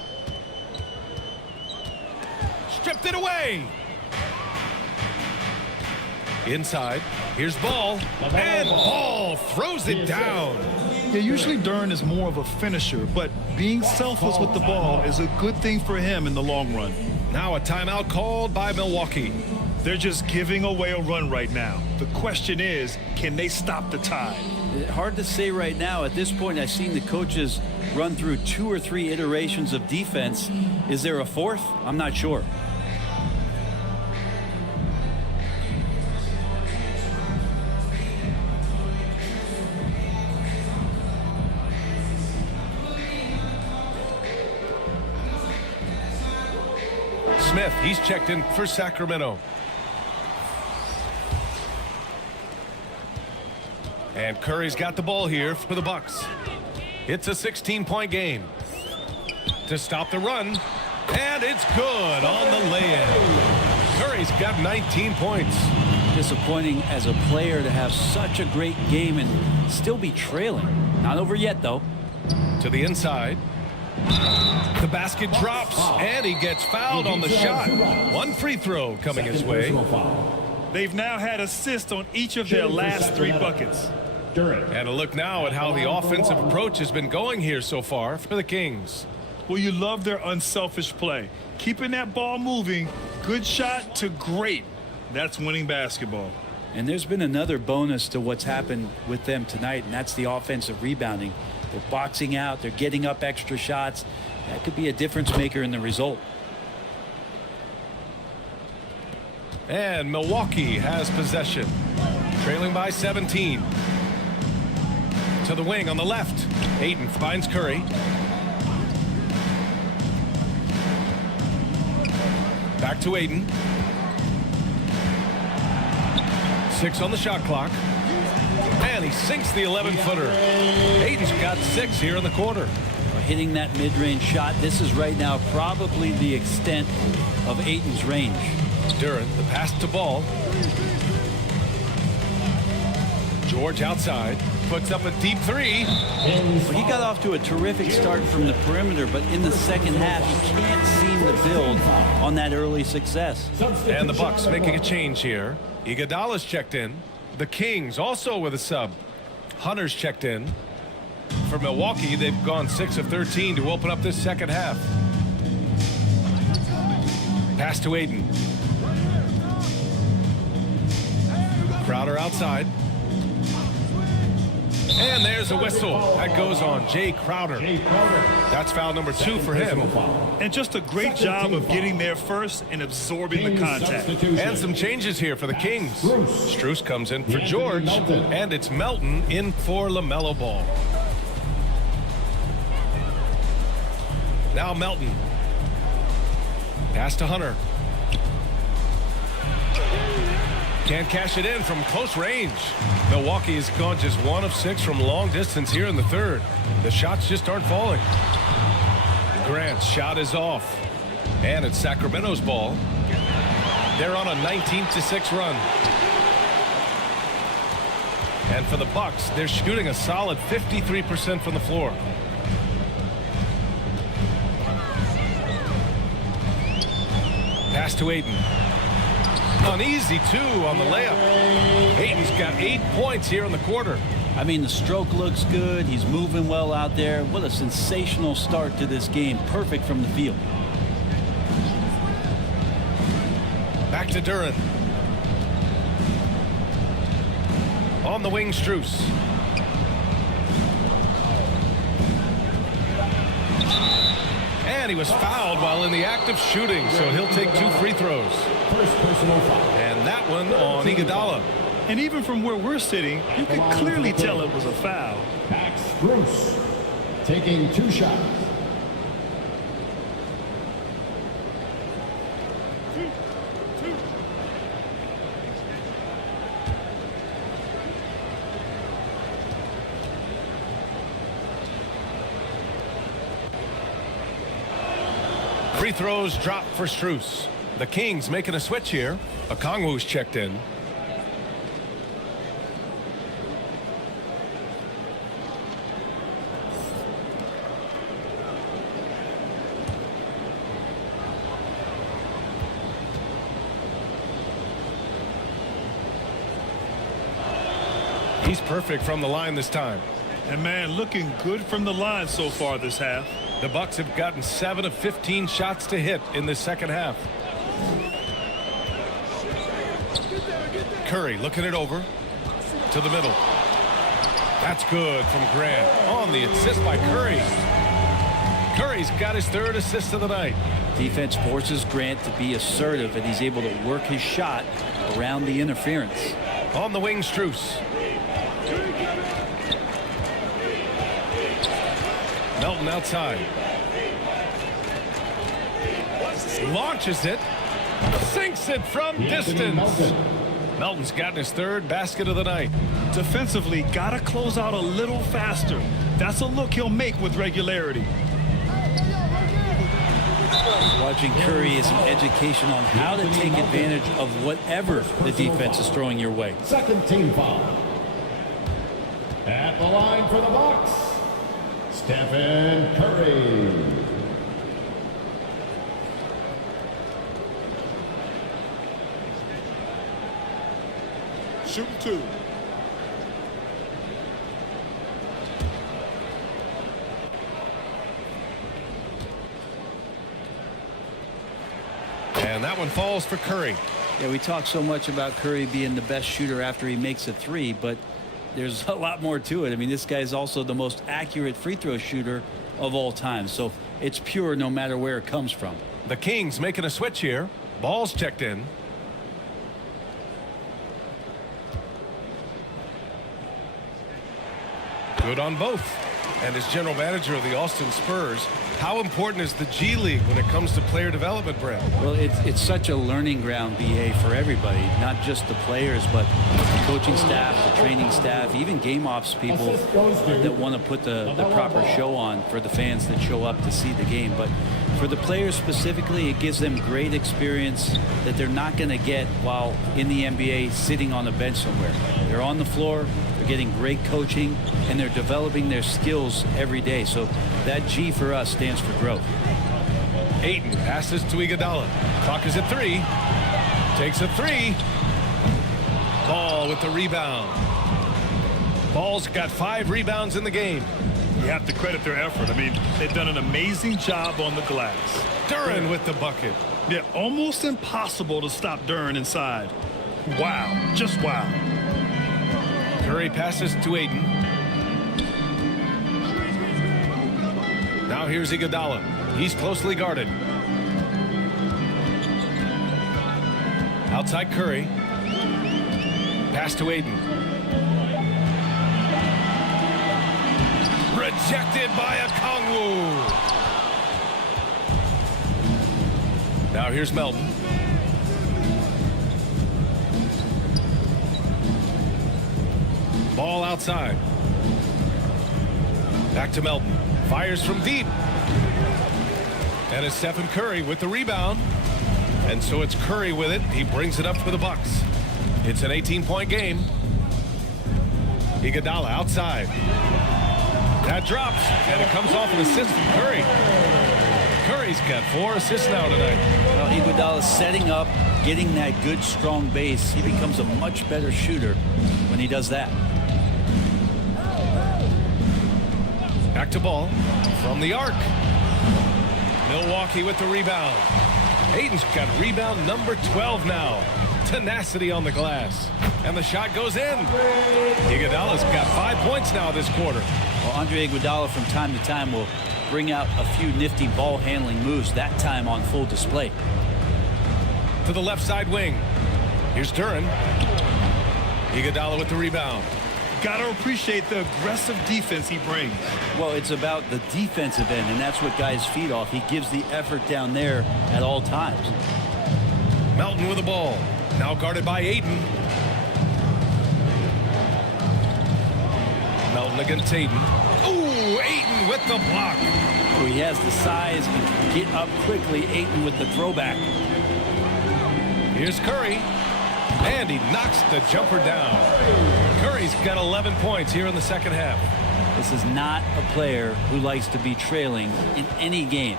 Stripped it away. Inside. Here's Ball. And Ball throws it down. Yeah, usually Duren is more of a finisher, but being selfless with the ball is a good thing for him in the long run. Now a timeout called by Milwaukee. They're just giving away a run right now. The question is, can they stop the tide? Hard to say right now. At this point, I've seen the coaches run through 2 or 3 iterations of defense. Is there a 4th? I'm not sure. Smith, he's checked in for Sacramento. And Curry's got the ball here for the Bucks. It's a 16-point game. To stop the run. And it's good on the lay-in. Curry's got 19 points. Disappointing as a player to have such a great game and still be trailing. Not over yet, though. To the inside. The basket drops, and he gets fouled on the shot. 1 free throw coming his way. They've now had assists on each of their last 3 buckets. And a look now at how the offensive approach has been going here so far for the Kings. Well, you love their unselfish play. Keeping that ball moving, good shot to great. That's winning basketball. And there's been another bonus to what's happened with them tonight, and that's the offensive rebounding. They're boxing out. They're getting up extra shots. That could be a difference maker in the result. And Milwaukee has possession. Trailing by 17. To the wing on the left. Ayton finds Curry. Back to Ayton. 6 on the shot clock. And he sinks the 11-footer. Ayton's got 6 here in the quarter. Hitting that mid-range shot. This is right now probably the extent of Ayton's range. Duren, the pass to Ball. George outside. Puts up a deep 3. Well, he got off to a terrific start from the perimeter, but in the second half, he can't seem to build on that early success. And the Bucks making a change here. Iguodala's checked in. The Kings also with a sub. Hunter's checked in. For Milwaukee, they've gone 6 of 13 to open up this second half. Pass to Ayton. Crowder outside. And there's a whistle. That goes on Jay Crowder. That's foul number 2 for him. And just a great job of getting there first and absorbing the contact. And some changes here for the Kings. Strus comes in for George. And it's Melton in for LaMelo Ball. Now Melton. Pass to Hunter. Can't cash it in from close range. Milwaukee has gone just 1 of 6 from long distance here in the third. The shots just aren't falling. Grant's shot is off. And it's Sacramento's ball. They're on a 19-6 run. And for the Bucks, they're shooting a solid 53% from the floor. Pass to Ayton. An easy 2 on the layup. Ayton's got 8 points here in the quarter. I mean, the stroke looks good. He's moving well out there. What a sensational start to this game. Perfect from the field. Back to Duren. On the wing, Strus. And he was fouled while in the act of shooting, so he'll take 2 free throws. And that one on Iguodala. And even from where we're sitting, you can clearly tell it was a foul. Max Strus taking 2 shots. Free throws drop for Strus. The Kings making a switch here. Okongwu's checked in. He's perfect from the line this time. And man, looking good from the line so far this half. The Bucks have gotten 7 of 15 shots to hit in the second half. Curry looking it over to the middle. That's good from Grant on the assist by Curry. Curry's got his 3rd assist of the night. Defense forces Grant to be assertive, and he's able to work his shot around the interference. On the wing, Strus. Melton outside. Launches it. Sinks it from distance. Melton's gotten his 3rd basket of the night. Defensively, got to close out a little faster. That's a look he'll make with regularity. Watching Curry is an education on how to take advantage of whatever the defense is throwing your way. Second team foul. At the line for the Bucks, Stephen Curry. Shoot 2. And that one falls for Curry. Yeah, we talk so much about Curry being the best shooter after he makes a 3, but there's a lot more to it. I mean, this guy's also the most accurate free throw shooter of all time. So it's pure no matter where it comes from. The Kings making a switch here. Ball's checked in. Good on both. And as general manager of the Austin Spurs, how important is the G League when it comes to player development, Brent? Well, it's such a learning ground, BA, for everybody, not just the players, but the coaching staff, the training staff, even game ops people that want to put the proper show on for the fans that show up to see the game. But for the players specifically, it gives them great experience that they're not going to get while in the NBA sitting on a bench somewhere. They're on the floor, they're getting great coaching, and they're developing their skills every day. So that G for us stands for growth. Ayton passes to Iguodala. Clock is at 3. Takes a 3. Ball with the rebound. Ball's got 5 rebounds in the game. You have to credit their effort. I mean, they've done an amazing job on the glass. Duren with the bucket. Yeah, almost impossible to stop Duren inside. Wow, just wow. Curry passes to Ayton. Now here's Iguodala. He's closely guarded. Outside Curry. Pass to Ayton. Rejected by Okongwu. Now here's Melton. Ball outside. Back to Melton. Fires from deep. And it's Stephen Curry with the rebound. And so it's Curry with it. He brings it up for the Bucks. It's an 18-point game. Iguodala outside. That drops, and it comes off an assist from Curry. Curry's got 4 assists now tonight. Well, Iguodala setting up, getting that good, strong base. He becomes a much better shooter when he does that. Back to Ball from the arc. Milwaukee with the rebound. Ayton's got rebound number 12 now. Tenacity on the glass. And the shot goes in. Iguodala's got 5 points now this quarter. Well, Andre Iguodala from time to time will bring out a few nifty ball handling moves, that time on full display. To the left side wing. Here's Duren. Iguodala with the rebound. Got to appreciate the aggressive defense he brings. Well, it's about the defensive end, and that's what guys feed off. He gives the effort down there at all times. Melton with the ball. Now guarded by Ayton. Melton against Ayton. Ooh, Ayton with the block. Oh, he has the size and can get up quickly. Ayton with the throwback. Here's Curry. And he knocks the jumper down. Curry's got 11 points here in the second half. This is not a player who likes to be trailing in any game.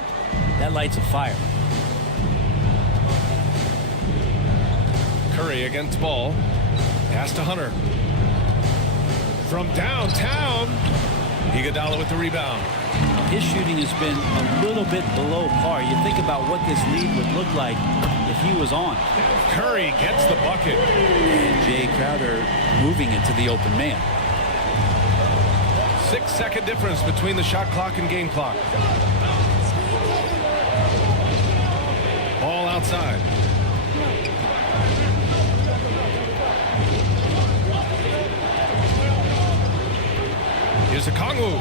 That lights a fire. Curry against Ball. Pass to Hunter. From downtown. Iguodala with the rebound. His shooting has been a little bit below par. You think about what this lead would look like if he was on. Curry gets the bucket. And Jay Crowder moving it to the open man. 6-second difference between the shot clock and game clock. Ball outside. Here's Okongwu.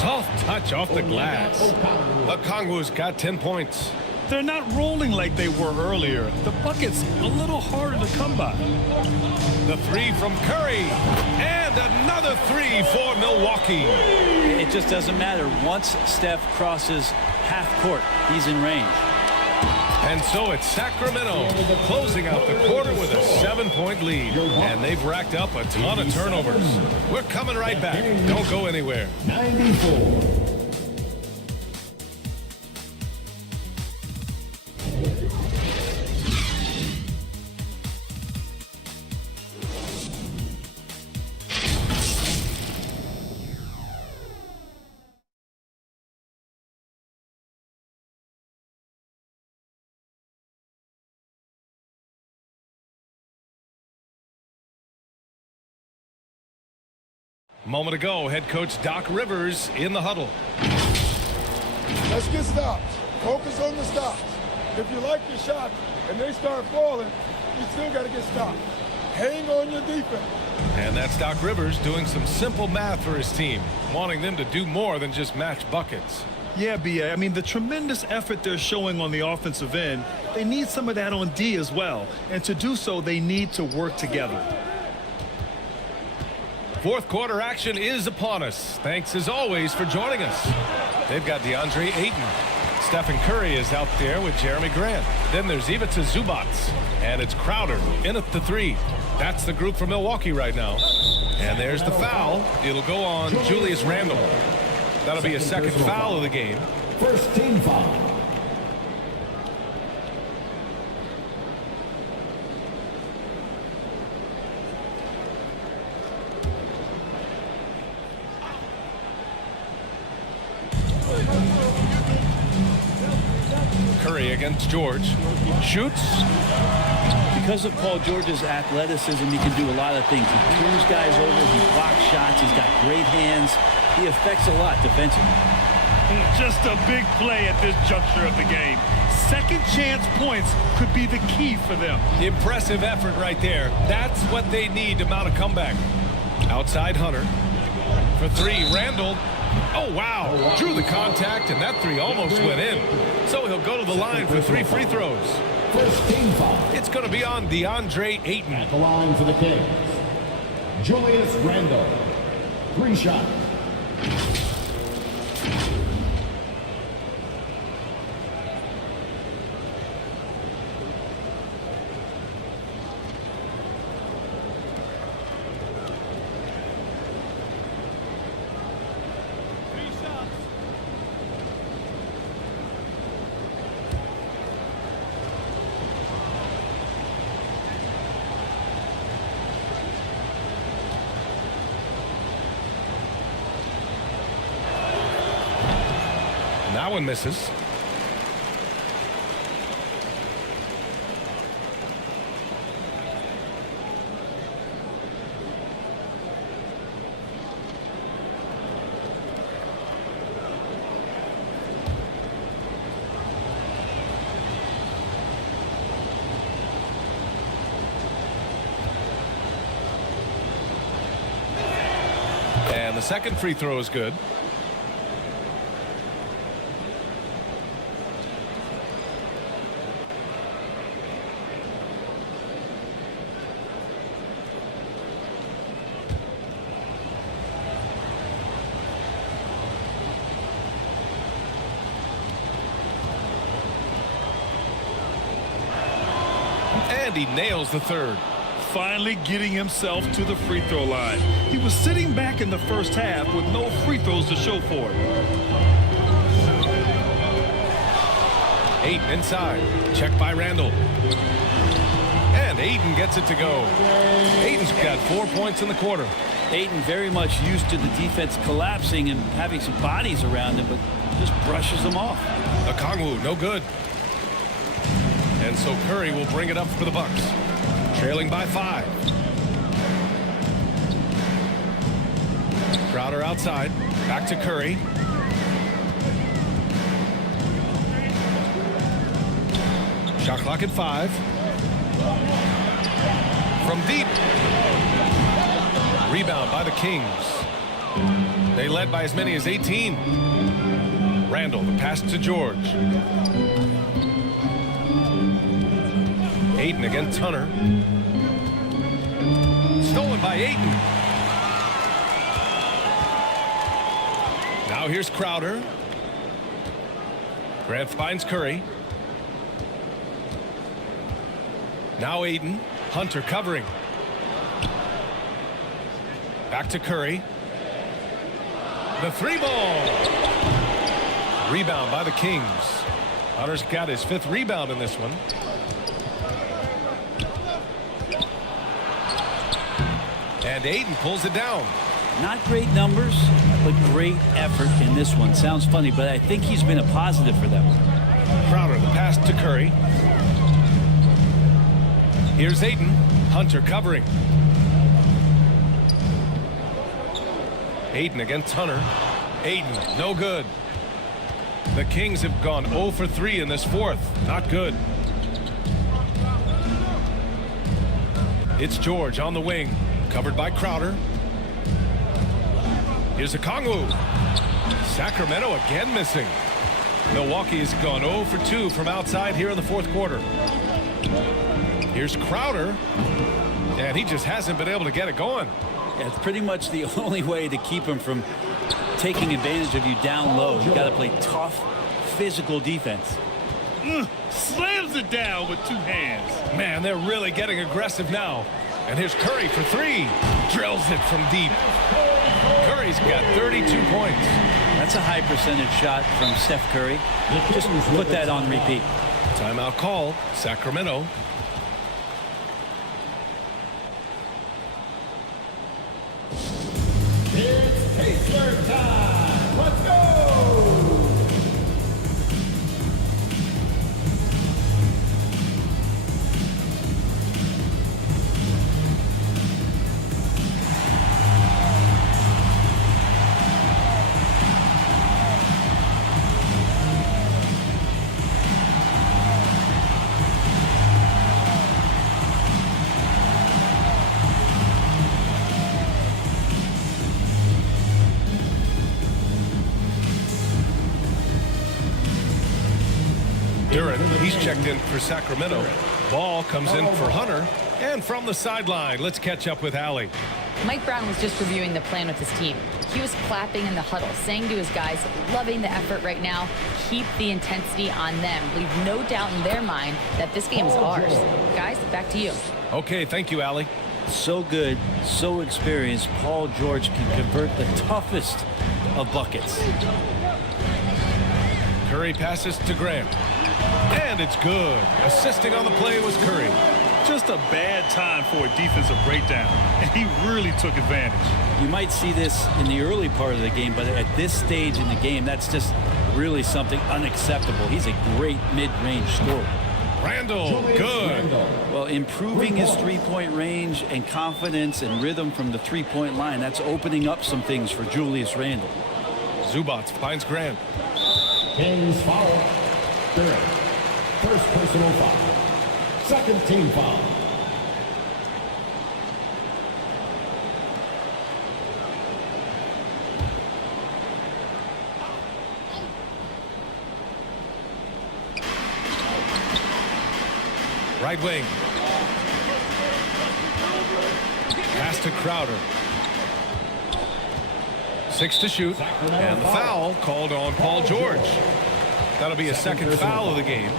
Soft touch off the glass. Okongwu's got 10 points. They're not rolling like they were earlier. The bucket's a little harder to come by. The 3 from Curry. And another 3 for Milwaukee. It just doesn't matter. Once Steph crosses half court, he's in range. And so it's Sacramento closing out the quarter with a 7-point lead. And they've racked up a ton of turnovers. We're coming right back. Don't go anywhere. 94. Moment ago, head coach Doc Rivers in the huddle. Let's get stops. Focus on the stops. If you like your shots and they start falling, you still got to get stopped. Hang on your defense. And that's Doc Rivers doing some simple math for his team, wanting them to do more than just match buckets. Yeah, B.A. I mean, the tremendous effort they're showing on the offensive end, they need some of that on D as well. And to do so, they need to work together. Fourth quarter action is upon us. Thanks as always for joining us. They've got DeAndre Ayton. Stephen Curry is out there with Jeremy Grant. Then there's Ivica Zubac. And it's Crowder in at the 3. That's the group for Milwaukee right now. And there's the foul. It'll go on Julius Randle. That'll be a second foul of the game. First team foul. Curry against George. Shoots. Because of Paul George's athleticism, he can do a lot of things. He turns guys over, he blocks shots, he's got great hands. He affects a lot defensively. Just a big play at this juncture of the game. Second chance points could be the key for them. Impressive effort right there. That's what they need to mount a comeback. Outside Hunter. For 3, Randle. Oh, wow. Drew the contact, and that 3 almost went in. So he'll go to the line for 3 free throws. First team foul. It's going to be on DeAndre Ayton. At the line for the Kings. Julius Randle. 3 shots. That one misses. And the second free throw is good. And he nails the third. Finally getting himself to the free throw line. He was sitting back in the first half with no free throws to show for it. Ayton inside. Check by Randle. And Ayton gets it to go. Ayton's got 4 points in the quarter. Ayton very much used to the defense collapsing and having some bodies around him, but just brushes them off. Okongwu, no good. And so Curry will bring it up for the Bucks. Trailing by 5. Crowder outside. Back to Curry. Shot clock at 5. From deep. Rebound by the Kings. They led by as many as 18. Randle, the pass to George. Ayton against Hunter. Stolen by Ayton. Now here's Crowder. Grant finds Curry. Now Ayton. Hunter covering. Back to Curry. The 3-ball. Rebound by the Kings. Hunter's got his 5th rebound in this one. And Ayton pulls it down. Not great numbers, but great effort in this one. Sounds funny, but I think he's been a positive for them. Crowder, the pass to Curry. Here's Ayton. Hunter covering. Ayton against Hunter. Ayton, no good. The Kings have gone 0 for 3 in this 4th. Not good. It's George on the wing. Covered by Crowder. Here's Okongwu. Sacramento again missing. Milwaukee has gone 0 for 2 from outside here in the 4th quarter. Here's Crowder. And he just hasn't been able to get it going. Yeah, it's pretty much the only way to keep him from taking advantage of you down low. You got to play tough, physical defense. Slams it down with 2 hands. Man, they're really getting aggressive now. And here's Curry for 3. Drills it from deep. Curry's got 32 points. That's a high percentage shot from Steph Curry. Just put that on repeat. Timeout call, Sacramento. It's Pacer time. Let's go. Duren, he's checked in for Sacramento. Ball comes in for Hunter. And from the sideline, let's catch up with Allie. Mike Brown was just reviewing the plan with his team. He was clapping in the huddle, saying to his guys, loving the effort right now, keep the intensity on them. Leave no doubt in their mind that this game is ours. Guys, back to you. Okay, thank you, Allie. So good, so experienced. Paul George can convert the toughest of buckets. Curry passes to Grant. And it's good. Assisting on the play was Curry. Just a bad time for a defensive breakdown, and he really took advantage. You might see this in the early part of the game, but at this stage in the game, that's just really something unacceptable. He's a great mid-range scorer. Randall, good. Well, improving his three-point range and confidence and rhythm from the three-point line, that's opening up some things for Julius Randle. Zubats finds Grant. Kings foul. Third. First personal foul. Second team foul. Right wing. Pass to Crowder. 6 to shoot. And the foul called on Paul George. That'll be a second foul of the game.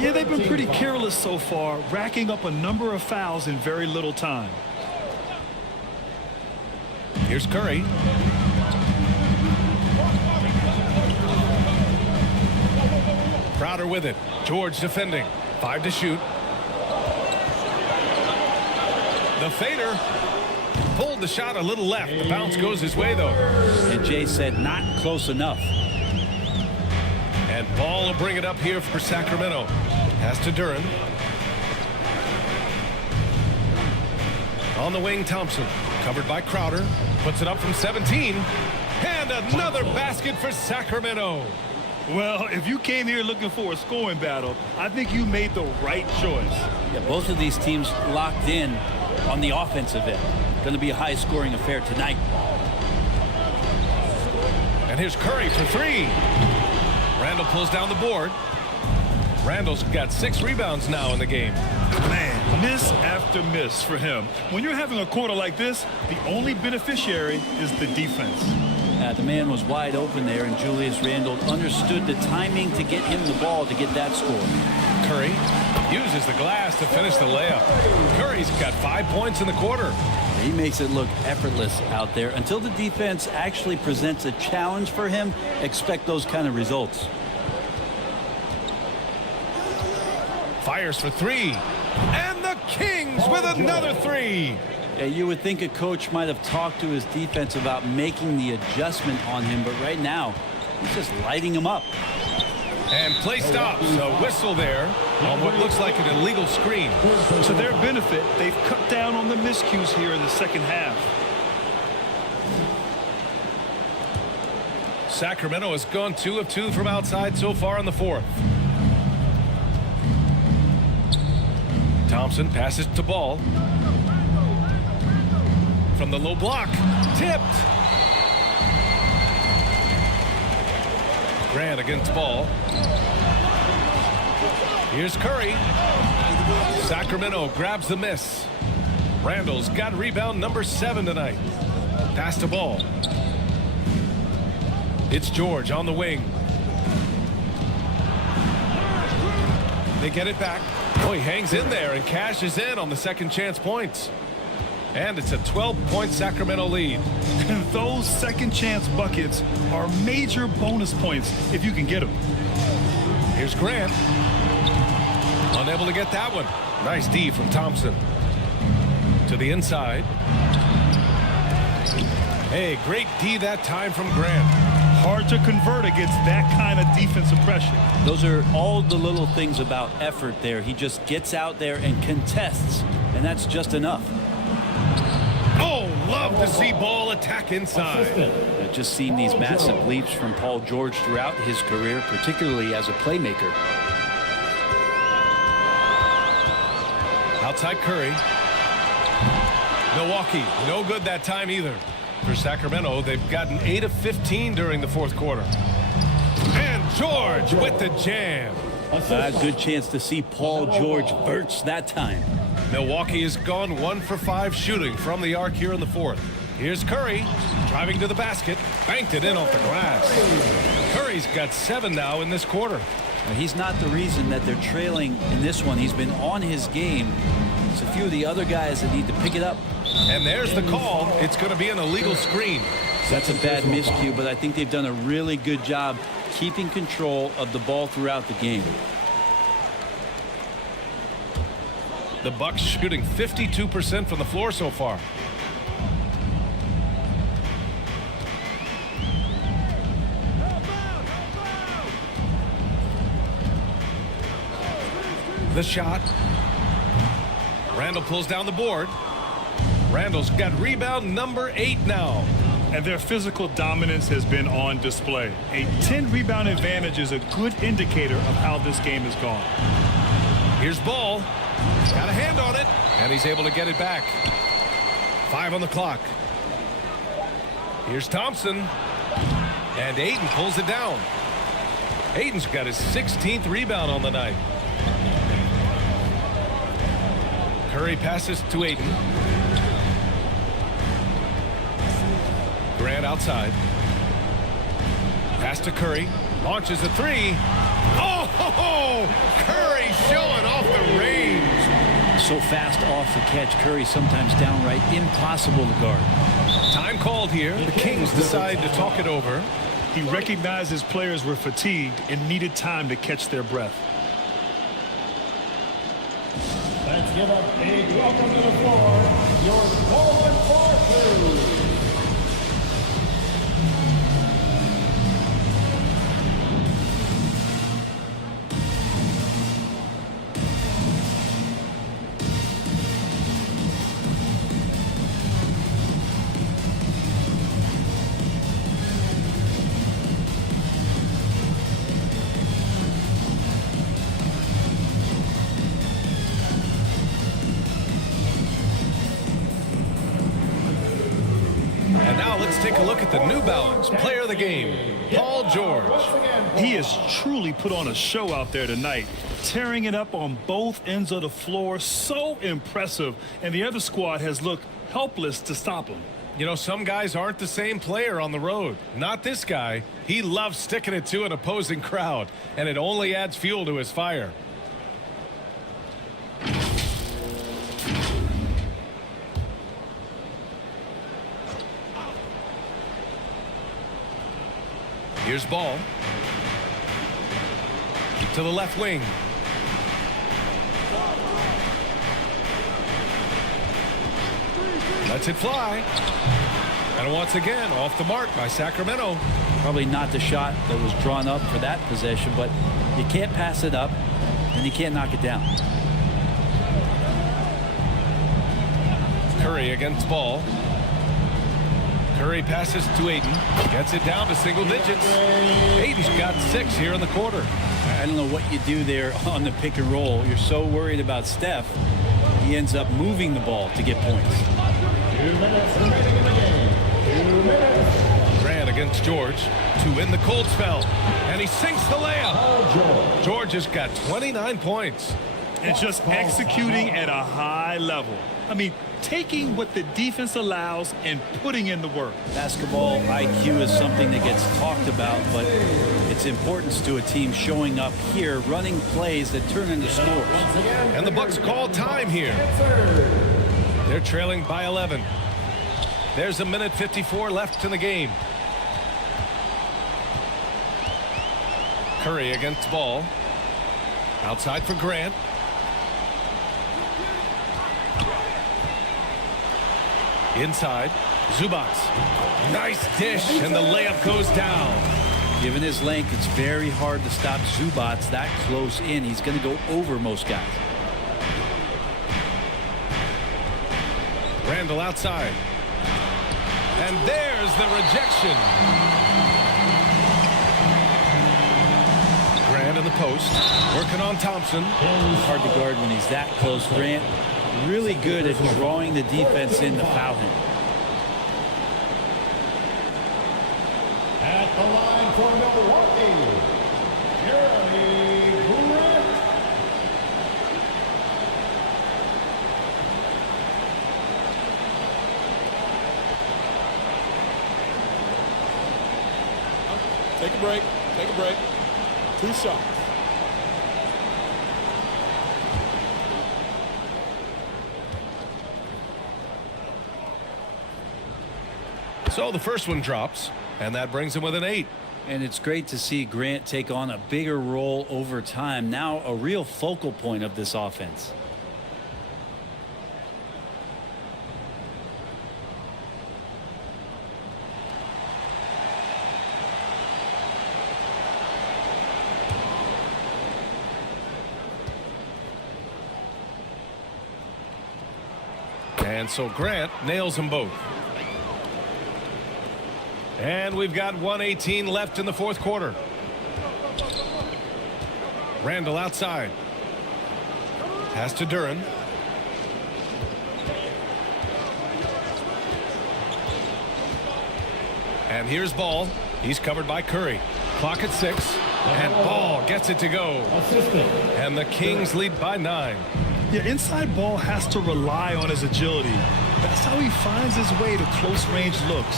Yeah, they've been pretty careless so far, racking up a number of fouls in very little time. Here's Curry. Crowder with it. George defending. 5 to shoot. The fader pulled the shot a little left. The bounce goes his way, though. And Jay said not close enough. And Ball will bring it up here for Sacramento. Pass to Duren. On the wing, Thompson. Covered by Crowder. Puts it up from 17. And another basket for Sacramento. Well, if you came here looking for a scoring battle, I think you made the right choice. Yeah, both of these teams locked in on the offensive end. Going to be a high-scoring affair tonight. And here's Curry for 3. Randall pulls down the board. Randall's got 6 rebounds now in the game. Man, miss after miss for him. When you're having a quarter like this, the only beneficiary is the defense. The man was wide open there, and Julius Randle understood the timing to get him the ball to get that score. Curry uses the glass to finish the layup. Curry's got 5 points in the quarter. He makes it look effortless out there. Until the defense actually presents a challenge for him, expect those kind of results. Fires for 3. And the Kings with another 3. Yeah, you would think a coach might have talked to his defense about making the adjustment on him, but right now, he's just lighting him up. And play stops. A whistle there on what looks like an illegal screen. To their benefit, they've cut down on the miscues here in the second half. Sacramento has gone 2 of 2 from outside so far in the fourth. Thompson passes to Ball. From the low block. Tipped. Grant against Ball. Here's Curry. Sacramento grabs the miss. Randall's got rebound number 7 tonight. Pass to Ball. It's George on the wing. They get it back. Oh, he hangs in there and cashes in on the second chance points. And it's a 12-point Sacramento lead. And those second chance buckets are major bonus points if you can get them. Here's Grant. Unable to get that one. Nice D from Thompson. To the inside. Hey, great D that time from Grant. Hard to convert against that kind of defensive pressure. Those are all the little things about effort there. He just gets out there and contests, and that's just enough. Oh, love to see Ball attack inside. I've just seen these massive leaps from Paul George throughout his career, particularly as a playmaker. Outside Curry. Milwaukee, no good that time either. For Sacramento, they've gotten 8 of 15 during the fourth quarter. And George with the jam. Good chance to see Paul George verts that time. Milwaukee has gone 1 for 5 shooting from the arc here in the fourth. Here's Curry driving to the basket, banked it in off the glass. Curry's got 7 now in this quarter. Now, he's not the reason that they're trailing in this one. He's been on his game. There's a few of the other guys that need to pick it up. And there's the call. It's going to be an illegal screen. That's a bad miscue, but I think they've done a really good job keeping control of the ball throughout the game. The Bucks shooting 52% from the floor so far. The shot. Randall pulls down the board. Randall's got rebound number 8 now. And their physical dominance has been on display. A 10-rebound advantage is a good indicator of how this game has gone. Here's Ball. He's got a hand on it, and he's able to get it back. 5 on the clock. Here's Thompson. And Ayton pulls it down. Ayton's got his 16th rebound on the night. Curry passes to Ayton. Grant outside. Pass to Curry. Launches a 3. Oh, Curry showing off the range. So fast off the catch. Curry sometimes downright impossible to guard. Time called here. The Kings decide to talk it over. He recognized his players were fatigued and needed time to catch their breath. Let's give a big welcome to the floor, your Poland Fortress. Take a look at the New Balance player of the game, Paul George. He has truly put on a show out there tonight, tearing it up on both ends of the floor. So impressive, and the other squad has looked helpless to stop him. You know, some guys aren't the same player on the road. Not this guy. He loves sticking it to an opposing crowd, and it only adds fuel to his fire. Here's Ball. To the left wing. Lets it fly. And once again, off the mark by Sacramento. Probably not the shot that was drawn up for that possession, but you can't pass it up, and you can't knock it down. Curry against Ball. Curry passes to Ayton. Gets it down to single digits. Ayton's got 6 here in the quarter. I don't know what you do there on the pick and roll. You're so worried about Steph. He ends up moving the ball to get points. 2 minutes remaining in the game. 2 minutes. Grant against George to win the cold spell. And he sinks the layup. George has got 29 points. And just executing at a high level. I mean, taking what the defense allows and putting in the work. Basketball IQ is something that gets talked about, but its importance to a team showing up here, running plays that turn into scores. And the Bucks call time here. They're trailing by 11. There's a minute 54 left in the game. Curry against Ball. Outside for Grant. Inside, Zubac. Nice dish, and the layup goes down. Given his length, it's very hard to stop Zubac that close in. He's going to go over most guys. Randall outside. And there's the rejection. Grant in the post, working on Thompson. Hard to guard when he's that close. Grant really good at drawing the defense in to foul him. At the line for Milwaukee, Jeremy Grant. Take a break. Take a break. 2 shots. So the first one drops, and that brings him with an 8. And it's great to see Grant take on a bigger role over time. Now a real focal point of this offense. And so Grant nails them both. And we've got 1:18 left in the fourth quarter. Randall outside. Pass to Duren. And here's Ball. He's covered by Curry. Clock at 6. And Ball gets it to go. And the Kings lead by 9. Yeah, inside Ball has to rely on his agility. That's how he finds his way to close-range looks.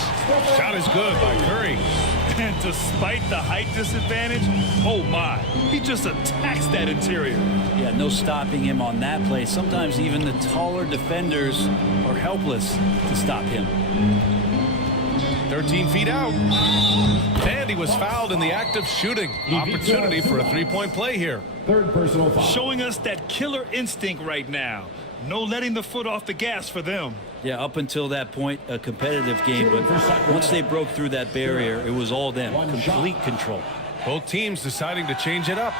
Shot is good by Curry. And despite the height disadvantage, oh my, he just attacks that interior. Yeah, no stopping him on that play. Sometimes even the taller defenders are helpless to stop him. 13 feet out. And he was fouled in the act of shooting. Opportunity for a three-point play here. Third personal foul. Showing us that killer instinct right now. No letting the foot off the gas for them. Yeah, up until that point, a competitive game, but once they broke through that barrier, it was all them. Complete control. Both teams deciding to change it up.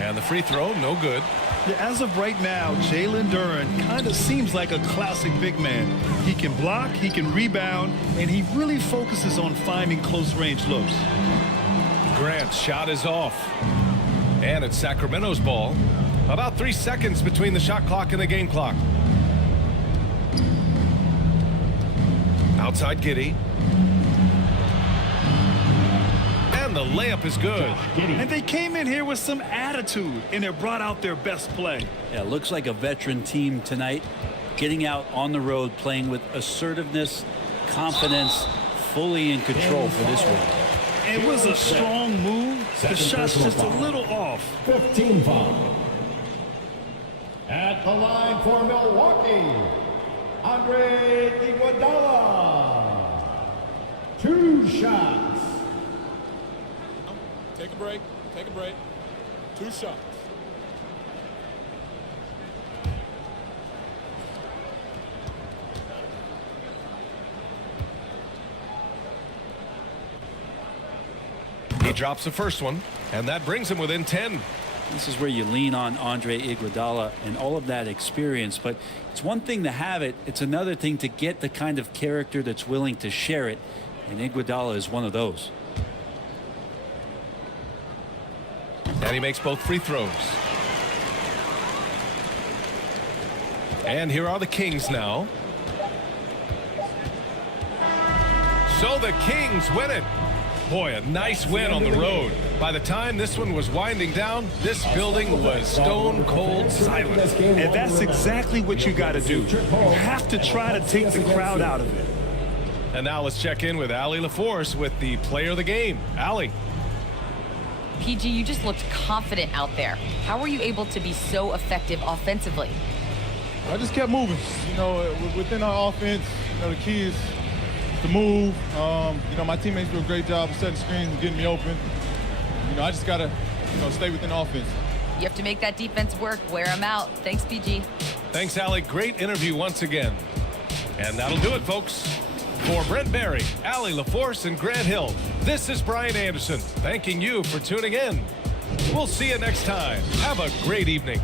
And the free throw, no good. Yeah, as of right now, Jalen Duren kind of seems like a classic big man. He can block, he can rebound, and he really focuses on finding close-range looks. Grant's shot is off. And it's Sacramento's ball. About 3 seconds between the shot clock and the game clock. Outside Giddey. And the layup is good. And they came in here with some attitude, and it brought out their best play. Yeah, looks like a veteran team tonight. Getting out on the road, playing with assertiveness, confidence, fully in control for this one. It was a strong move. The shot's just a little off. 15 foul. At the line for Milwaukee, Andre Iguodala. 2 shots. Take a break. Take a break. 2 shots. He drops the first one, and that brings him within 10. This is where you lean on Andre Iguodala and all of that experience, but it's one thing to have it. It's another thing to get the kind of character that's willing to share it, and Iguodala is one of those. And he makes both free throws. And here are the Kings now. So the Kings win it. Boy, a nice win on the road. By the time this one was winding down, this building was stone cold silent. And that's exactly what you got to do. You have to try to take the crowd out of it. And now let's check in with Allie LaForce with the player of the game. Allie. PG, you just looked confident out there. How were you able to be so effective offensively? I just kept moving. You know, within our offense, you know, the key is to move. You know, my teammates do a great job of setting screens and getting me open. You know, I just gotta, you know, stay within offense. You have to make that defense work. Wear them out. Thanks, PG. Thanks, Allie. Great interview once again. And that'll do it, folks. For Brent Barry, Allie LaForce, and Grant Hill, this is Brian Anderson, thanking you for tuning in. We'll see you next time. Have a great evening.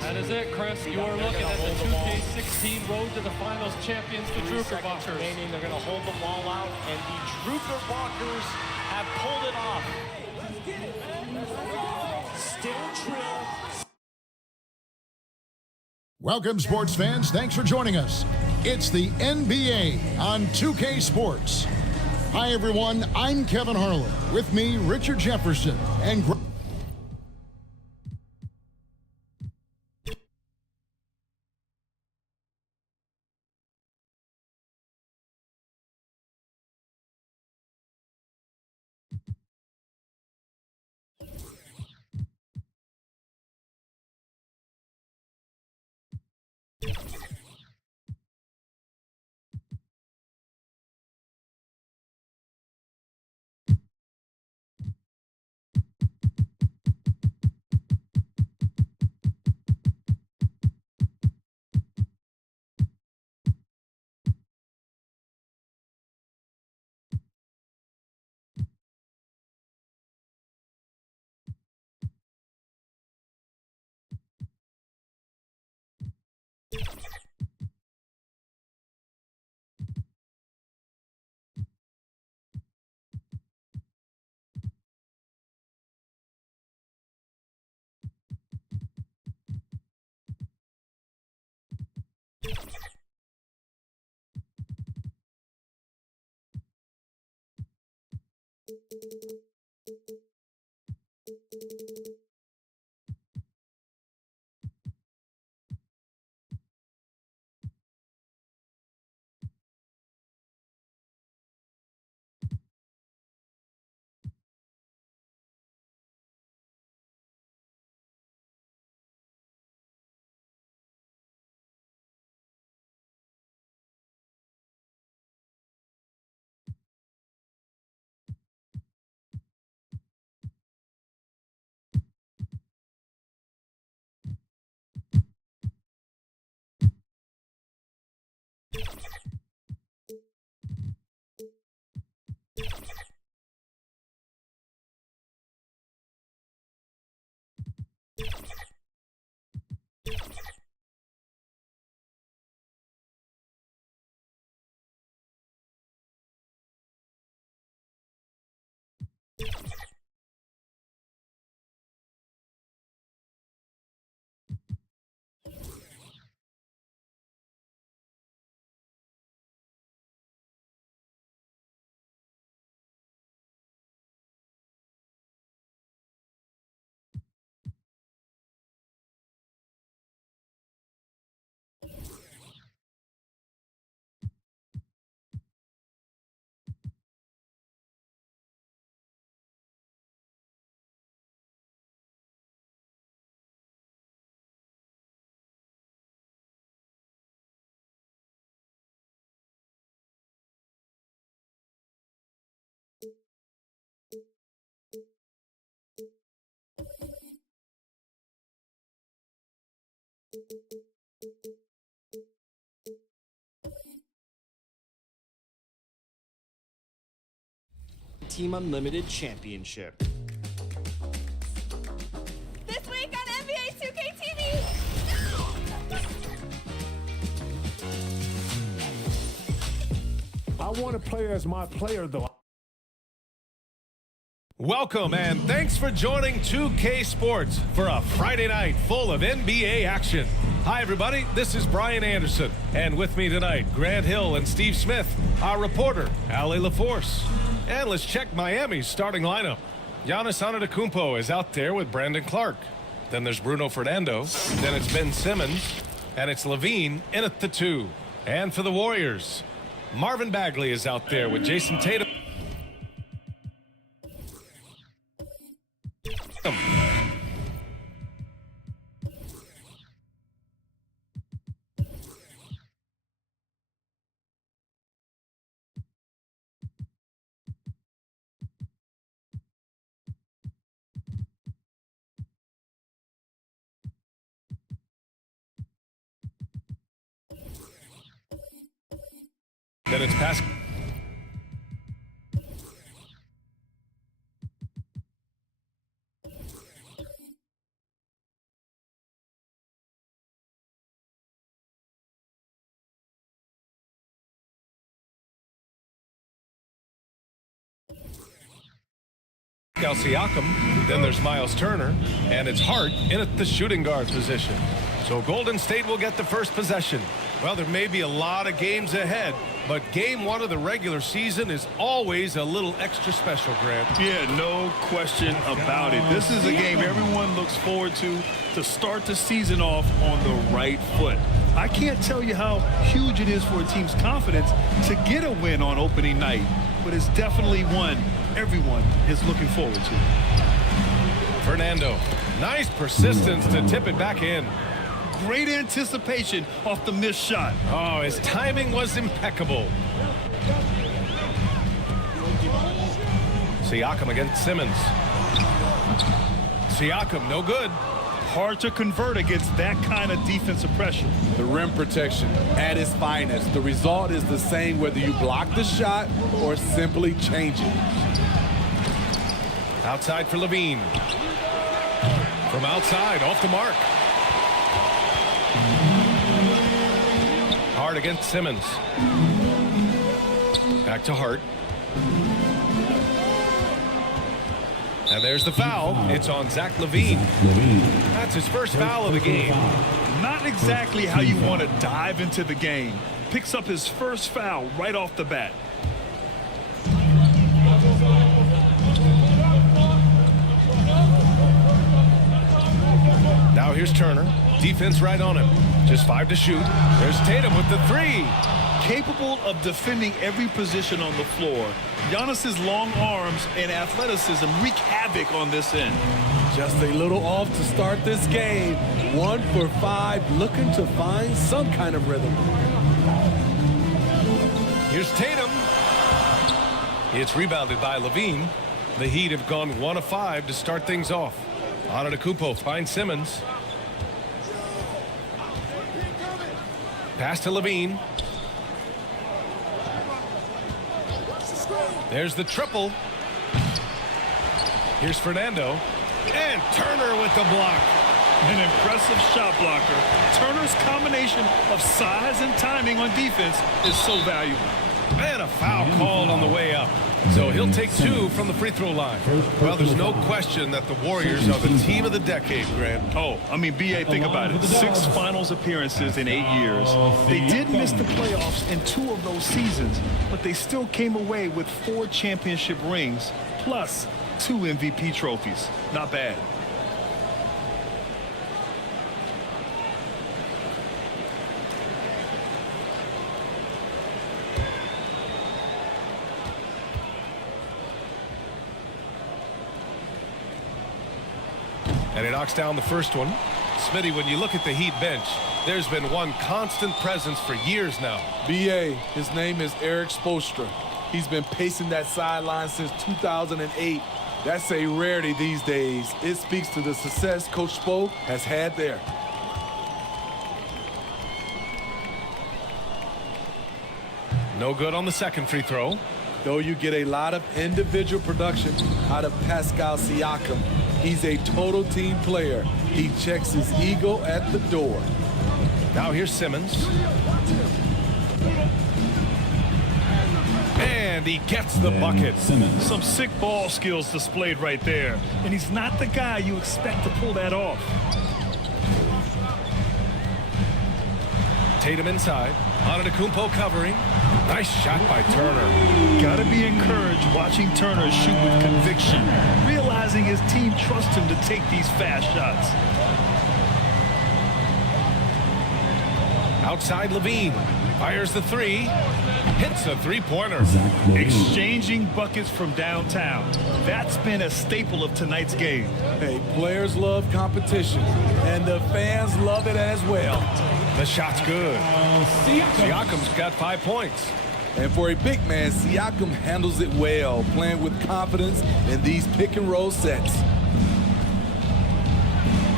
That is it, Chris. You are looking at the 2K16 Road to the Finals champions, the Druckerbuckers. They're going to hold the ball out, and the Druckerbuckers have pulled it off. Still Trill. Welcome, sports fans. Thanks for joining us. It's the NBA on 2K Sports. Hi, everyone. I'm Kevin Harlan. With me, Richard Jefferson and Team Unlimited Championship. This week on NBA 2K TV. I want to play as my player, though. Welcome and thanks for joining 2K Sports for a Friday night full of NBA action. Hi everybody, this is Brian Anderson, and with me tonight, Grant Hill and Steve Smith, our reporter, Ali LaForce. And let's check Miami's starting lineup. Giannis Antetokounmpo is out there with Brandon Clark. Then there's Bruno Fernando. Then it's Ben Simmons. And it's LaVine in at the 2. And for the Warriors, Marvin Bagley is out there with Jason Tatum. Then it's Pascal. Siakam, then there's Miles Turner, and it's Hart in at the shooting guard position. So Golden State will get the first possession. Well, there may be a lot of games ahead, but game one of the regular season is always a little extra special, Grant. Yeah, no question about it. This is a game everyone looks forward to start the season off on the right foot. I can't tell you how huge it is for a team's confidence to get a win on opening night, but it's definitely one everyone is looking forward to. Fernando, nice persistence to tip it back in. Great anticipation off the missed shot. Oh, his timing was impeccable. Siakam against Simmons. Siakam, no good. Hard to convert against that kind of defensive pressure. The rim protection at its finest. The result is the same whether you block the shot or simply change it. Outside for LaVine. From outside, off the mark. Hart against Simmons. Back to Hart. And there's the foul. It's on Zach LaVine. That's his first foul of the game. Not exactly how you want to dive into the game. Picks up his first foul right off the bat. Now here's Turner. Defense right on him. Just 5 to shoot. There's Tatum with the 3. Capable of defending every position on the floor. Giannis's long arms and athleticism wreak havoc on this end. Just a little off to start this game. 1 for 5, looking to find some kind of rhythm. Here's Tatum. It's rebounded by LaVine. The Heat have gone 1 of 5 to start things off. Antetokounmpo finds Simmons. Pass to LaVine. There's the triple. Here's Fernando. And Turner with the block. An impressive shot blocker. Turner's combination of size and timing on defense is so valuable. And a foul called on the way up. So he'll take 2 from the free throw line. Well, there's no question that the Warriors are the team of the decade, Grant. Oh, I mean, B.A., think about it. 6 finals appearances in 8 years. They did miss the playoffs in 2 of those seasons, but they still came away with 4 championship rings, plus 2 MVP trophies. Not bad. And he knocks down the first one. Smitty, when you look at the Heat bench, there's been one constant presence for years now. B.A., his name is Eric Spoelstra. He's been pacing that sideline since 2008. That's a rarity these days. It speaks to the success Coach Spo has had there. No good on the second free throw. Though you get a lot of individual production out of Pascal Siakam, he's a total team player. He checks his ego at the door. Now here's Simmons. And he gets the bucket. Some sick ball skills displayed right there. And he's not the guy you expect to pull that off. Tatum inside. Antetokounmpo covering. Nice shot by Turner. Gotta be encouraged watching Turner shoot with conviction, realizing his team trusts him to take these fast shots. Outside LaVine. Fires the 3. Hits a 3-pointer. Exchanging buckets from downtown. That's been a staple of tonight's game. Hey, players love competition, and the fans love it as well. The shot's good. Siakam's got 5 points. And for a big man, Siakam handles it well, playing with confidence in these pick-and-roll sets.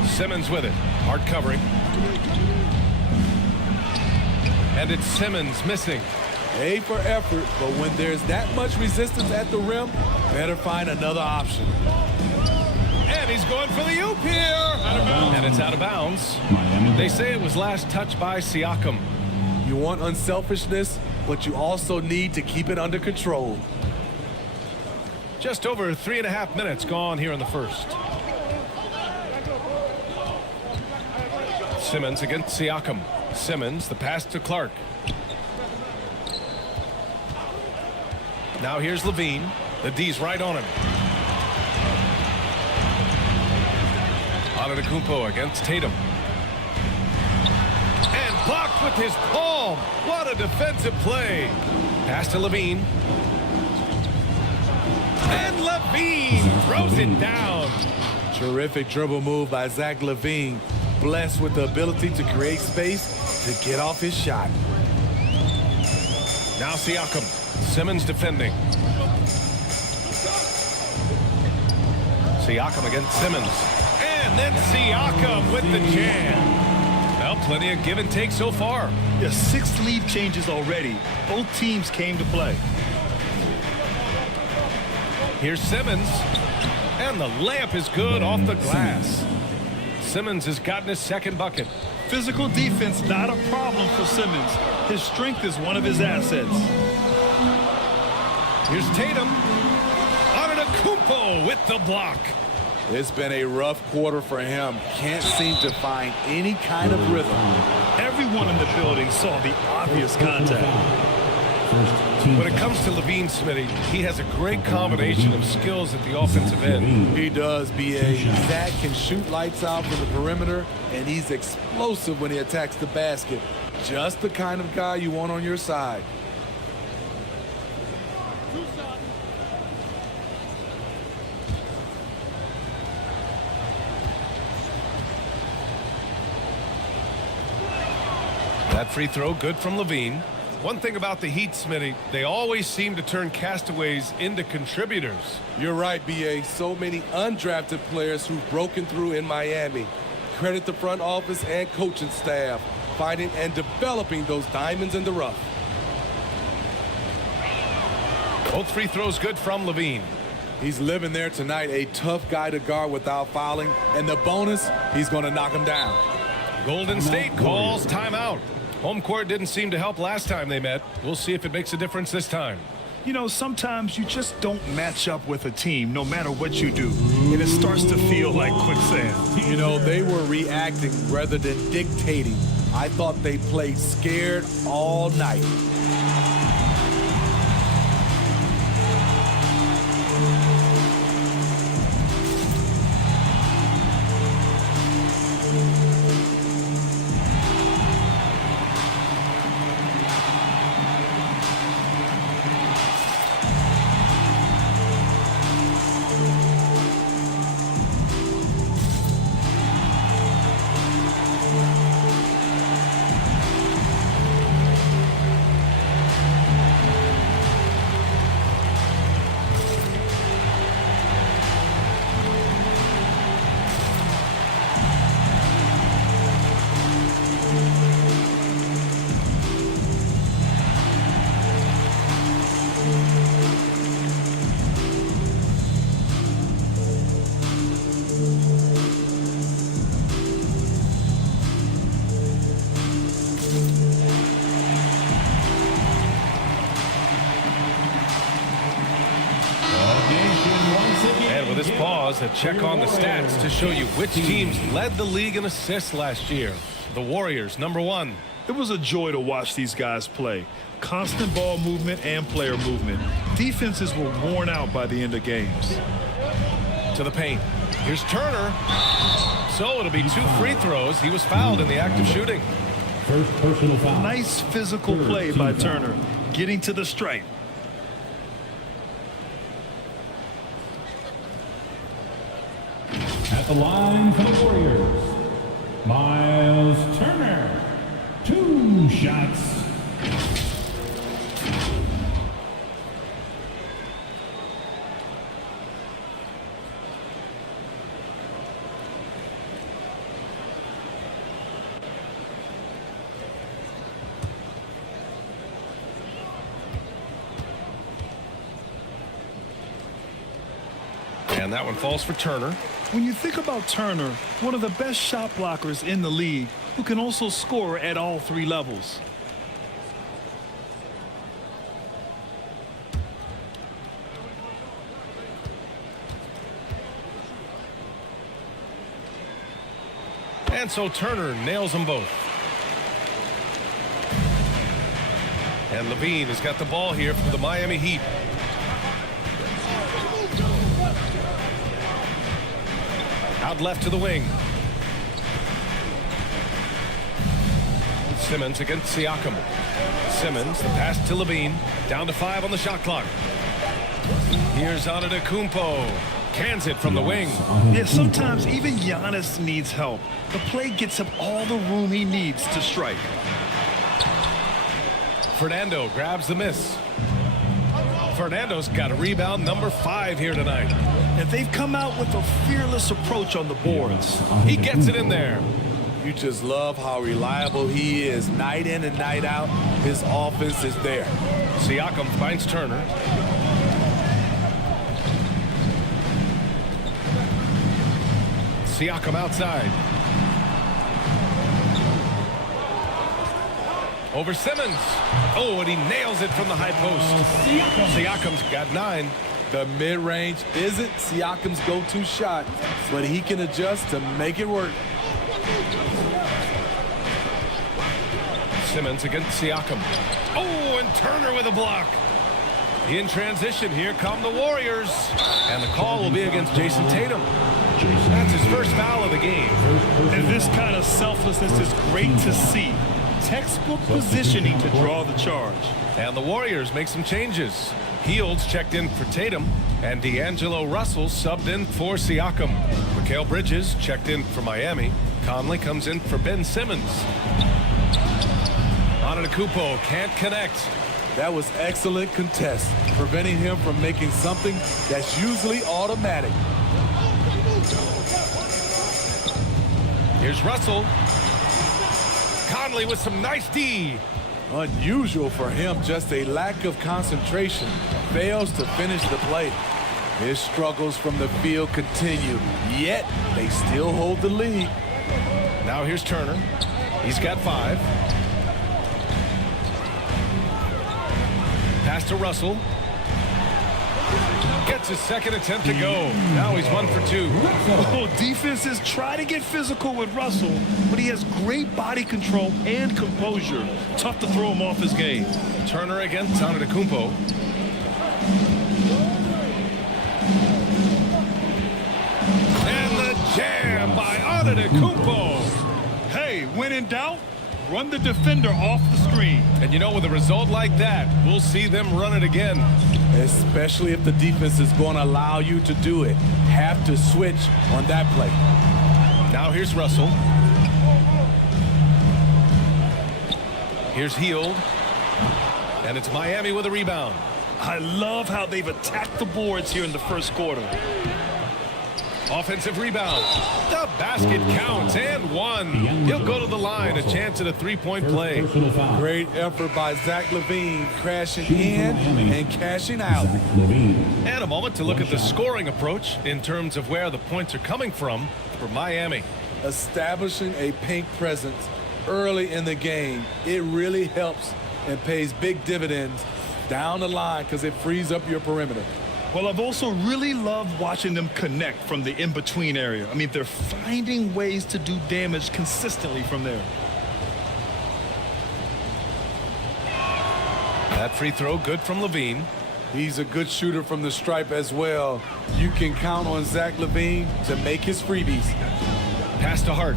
Simmons with it. Hard covering. And it's Simmons missing. A for effort, but when there's that much resistance at the rim, better find another option. And he's going for the oop here. And it's out of bounds. They say it was last touched by Siakam. You want unselfishness, but you also need to keep it under control. Just over 3.5 minutes gone here in the first. Simmons against Siakam. Simmons, the pass to Clark. Now here's LaVine. The D's right on him. Antetokounmpo against Tatum. And blocked with his palm. What a defensive play. Pass to LaVine. And LaVine throws it down. Terrific dribble move by Zach LaVine. Blessed with the ability to create space to get off his shot. Now Siakam. Simmons defending. Siakam against Simmons. And then Siakam with the jam. Well, plenty of give and take so far. Yeah, 6 lead changes already. Both teams came to play. Here's Simmons. And the layup is good off the glass. Simmons has gotten his second bucket. Physical defense, not a problem for Simmons. His strength is one of his assets. Here's Tatum. Antetokounmpo with the block. It's been a rough quarter for him. Can't seem to find any kind of rhythm. Everyone in the building saw the obvious contact. When it comes to Levine, Smitty, he has a great combination of skills at the offensive end. He does, B.A. Zach can shoot lights out from the perimeter, and he's explosive when he attacks the basket. Just the kind of guy you want on your side. That free throw good from Levine. One thing about the Heat, Smitty, they always seem to turn castaways into contributors. You're right, B.A. So many undrafted players who've broken through in Miami. Credit the front office and coaching staff, finding and developing those diamonds in the rough. Both free throws good from Levine. He's living there tonight, a tough guy to guard without fouling, and the bonus, he's going to knock him down. Golden State calls timeout. Home court didn't seem to help last time they met. We'll see if it makes a difference this time. You know, sometimes you just don't match up with a team no matter what you do, and it starts to feel like quicksand. You know, they were reacting rather than dictating. I thought they played scared all night. With this pause, a check on the stats to show you which teams led the league in assists last year. The Warriors, #1. It was a joy to watch these guys play. Constant ball movement and player movement. Defenses were worn out by the end of games. To the paint. Here's Turner. So it'll be 2 free throws. He was fouled in the act of shooting. First personal foul. Nice physical play by Turner, getting to the stripe. At the line for the Warriors, Miles Turner. 2 shots. And that one falls for Turner. When you think about Turner, one of the best shot blockers in the league, who can also score at all 3 levels. And so Turner nails them both. And Levine has got the ball here for the Miami Heat. Out left to the wing. Simmons against Siakam. Simmons, the pass to Levine. Down to 5 on the shot clock. Here's Antetokounmpo. Cans it from the wing. Yeah, sometimes even Giannis needs help. The play gets him all the room he needs to strike. Fernando grabs the miss. Fernando's got a rebound #5 here tonight. And they've come out with a fearless approach on the boards. He gets it in there. You just love how reliable he is night in and night out. His offense is there. Siakam finds Turner. Siakam outside. Over Simmons. Oh, and he nails it from the high post. Siakam's got 9. The mid-range isn't Siakam's go-to shot, but he can adjust to make it work. Simmons against Siakam. Oh, and Turner with a block. In transition, here come the Warriors. And the call will be against Jason Tatum. That's his first foul of the game. And this kind of selflessness is great to see. Textbook positioning to draw the charge. And the Warriors make some changes. Fields checked in for Tatum, and D'Angelo Russell subbed in for Siakam. Mikal Bridges checked in for Miami. Conley comes in for Ben Simmons. Antetokounmpo can't connect. That was excellent contest, preventing him from making something that's usually automatic. Here's Russell. Conley with some nice D. Unusual for him, just a lack of concentration. Fails to finish the play. His struggles from the field continue, yet they still hold the lead. Now here's Turner. He's got 5. Pass to Russell. Gets his second attempt to go. Now he's 1 for 2. Oh, defenses try to get physical with Russell, but he has great body control and composure. Tough to throw him off his game. Turner against Antetokounmpo. And the jam by Antetokounmpo. Hey, when in doubt, run the defender off the screen. And you know, with a result like that, we'll see them run it again. Especially if the defense is going to allow you to do it. Have to switch on that play. Now here's Russell. Here's Hield. And it's Miami with a rebound. I love how they've attacked the boards here in the first quarter. Offensive rebound. The basket counts and 1. He'll go to the line, a chance at a 3-point play. Great effort by Zach LaVine, crashing in and cashing out. And a moment to look at the scoring approach in terms of where the points are coming from for Miami. Establishing a paint presence early in the game, it really helps and pays big dividends down the line because it frees up your perimeter. Well, I've also really loved watching them connect from the in-between area. I mean, they're finding ways to do damage consistently from there. That free throw good from LaVine. He's a good shooter from the stripe as well. You can count on Zach LaVine to make his freebies. Pass to Hart.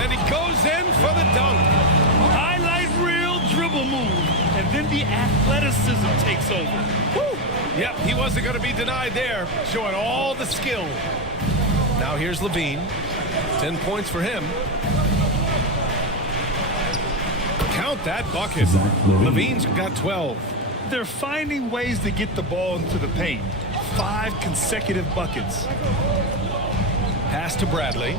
And he goes in for the dunk. Highlight reel dribble move, and then the athleticism takes over. Woo. Yep, he wasn't going to be denied there, showing all the skill. Now here's LaVine. 10 points for him. Count that bucket. LaVine's got 12. They're finding ways to get the ball into the paint. 5 consecutive buckets. Pass to Bradley.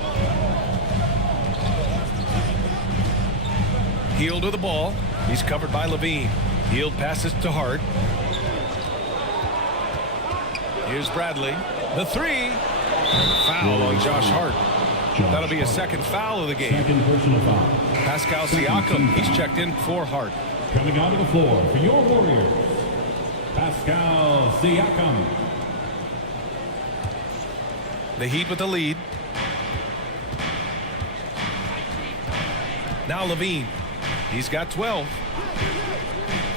Hield with the ball. He's covered by LaVine. Hield passes to Hart. Here's Bradley. The 3. Foul on Josh Hart. That'll be a second foul of the game. Second personal foul. Pascal Siakam, he's checked in for Hart. Coming out of the floor for your Warriors, Pascal Siakam. The Heat with the lead. Now LaVine. He's got 12.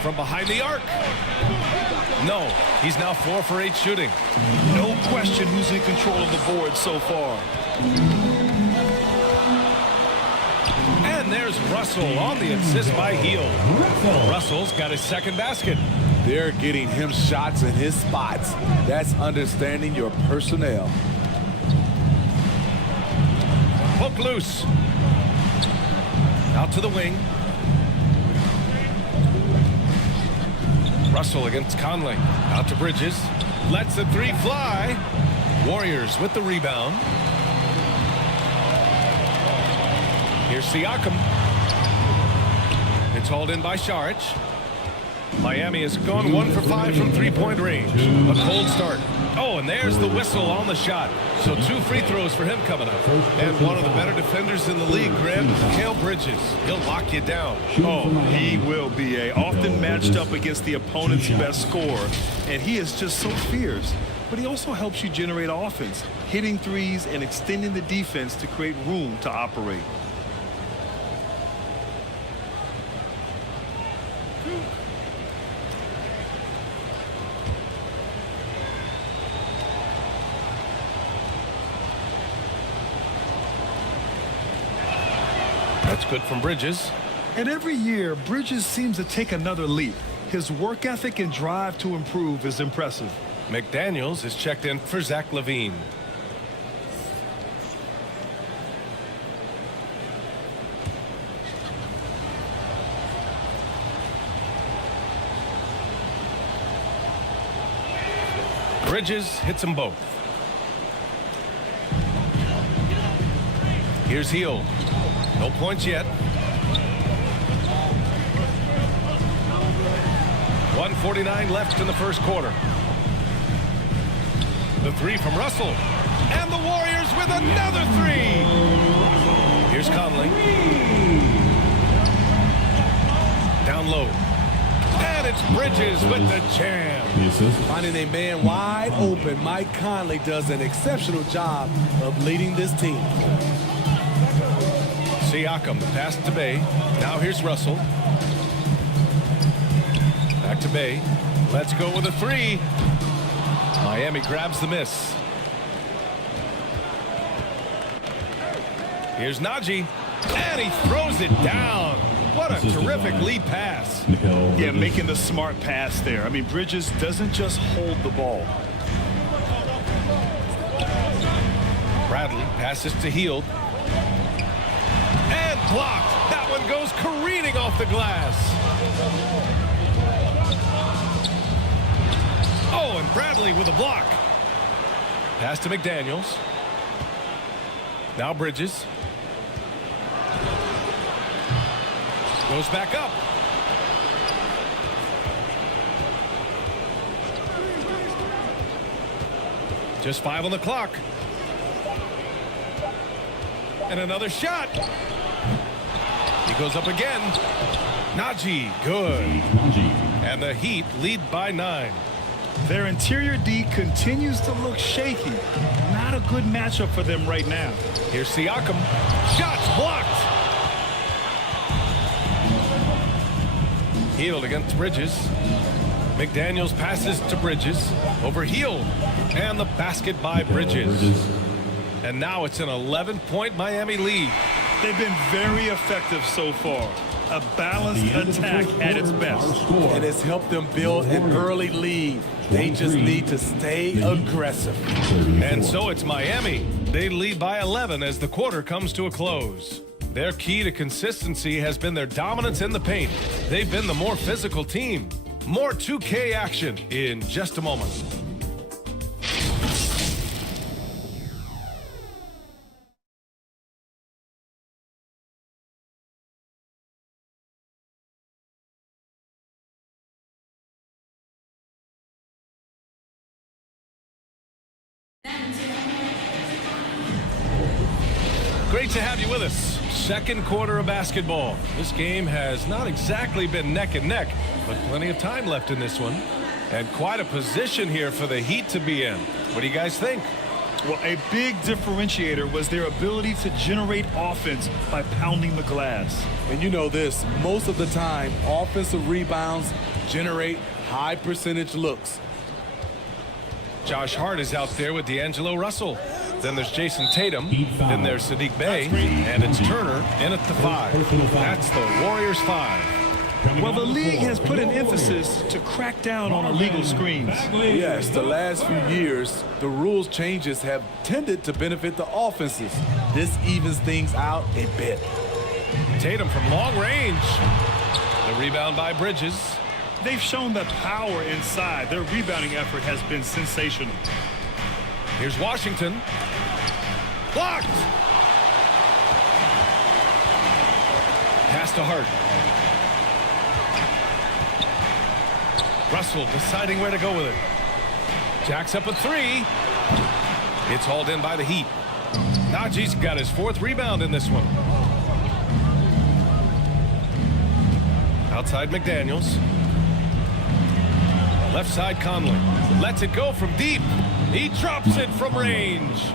From behind the arc. No, he's now 4 for 8 shooting. No question who's in control of the board so far. And there's Russell on the assist by Hield. Russell's got his second basket. They're getting him shots in his spots. That's understanding your personnel. Poke loose. Out to the wing. Russell against Conley. Out to Bridges. Lets the 3 fly. Warriors with the rebound. Here's Siakam. It's hauled in by Saric. Miami has gone 1 for 5 from 3-point range. A cold start. Oh, and there's the whistle on the shot. So 2 free throws for him coming up. And one of the better defenders in the league, Graham, Mikal Bridges. He'll lock you down. Oh, he will be often matched up against the opponent's best scorer. And he is just so fierce. But he also helps you generate offense, hitting threes and extending the defense to create room to operate. That's good from Bridges. And every year, Bridges seems to take another leap. His work ethic and drive to improve is impressive. McDaniels is checked in for Zach LaVine. Bridges hits them both. Here's Hield. No points yet. 1:49 left in the first quarter. The 3 from Russell. And the Warriors with another 3. Here's Conley. Down low. And it's Bridges with the jam. Finding a man wide open, Mike Conley does an exceptional job of leading this team. Siakam, the pass to Bay. Now here's Russell. Back to Bay. Let's go with a 3. Miami grabs the miss. Here's Najee. And he throws it down. What a terrific lead pass. Yeah, making the smart pass there. I mean, Bridges doesn't just hold the ball. Bradley passes to Hield. And blocked. That one goes careening off the glass. Oh, and Bradley with a block. Pass to McDaniels. Now Bridges. Goes back up. Just 5 on the clock. And another shot. He goes up again. Najee, good. And the Heat lead by 9. Their interior D continues to look shaky. Not a good matchup for them right now. Here's Siakam. Shots blocked. Hield against Bridges. McDaniels passes to Bridges. Over Hield. And the basket by Bridges. And now it's an 11-point Miami lead. They've been very effective so far. A balanced attack at its best. And it's helped them build an early lead. They just need to stay aggressive. And so it's Miami. They lead by 11 as the quarter comes to a close. Their key to consistency has been their dominance in the paint. They've been the more physical team. More 2K action in just a moment. Great to have you with us. Second quarter of basketball. This game has not exactly been neck and neck, but plenty of time left in this one. And quite a position here for the Heat to be in. What do you guys think? Well, a big differentiator was their ability to generate offense by pounding the glass. And you know this, most of the time, offensive rebounds generate high percentage looks. Josh Hart is out there with D'Angelo Russell. Then there's Jason Tatum. Then there's Sadiq Bey. And it's Turner in at the 5. That's the Warriors 5. Well, the league has put an emphasis to crack down on illegal screens. Yes, the last few years, the rules changes have tended to benefit the offenses. This evens things out a bit. Tatum from long range. The rebound by Bridges. They've shown the power inside. Their rebounding effort has been sensational. Here's Washington. Blocked. Pass to Hart. Russell deciding where to go with it. Jacks up a three. It's hauled in by the Heat. Najee's got his 4th rebound in this one. Outside McDaniels. Left side Conley. Lets it go from deep. He drops it from range.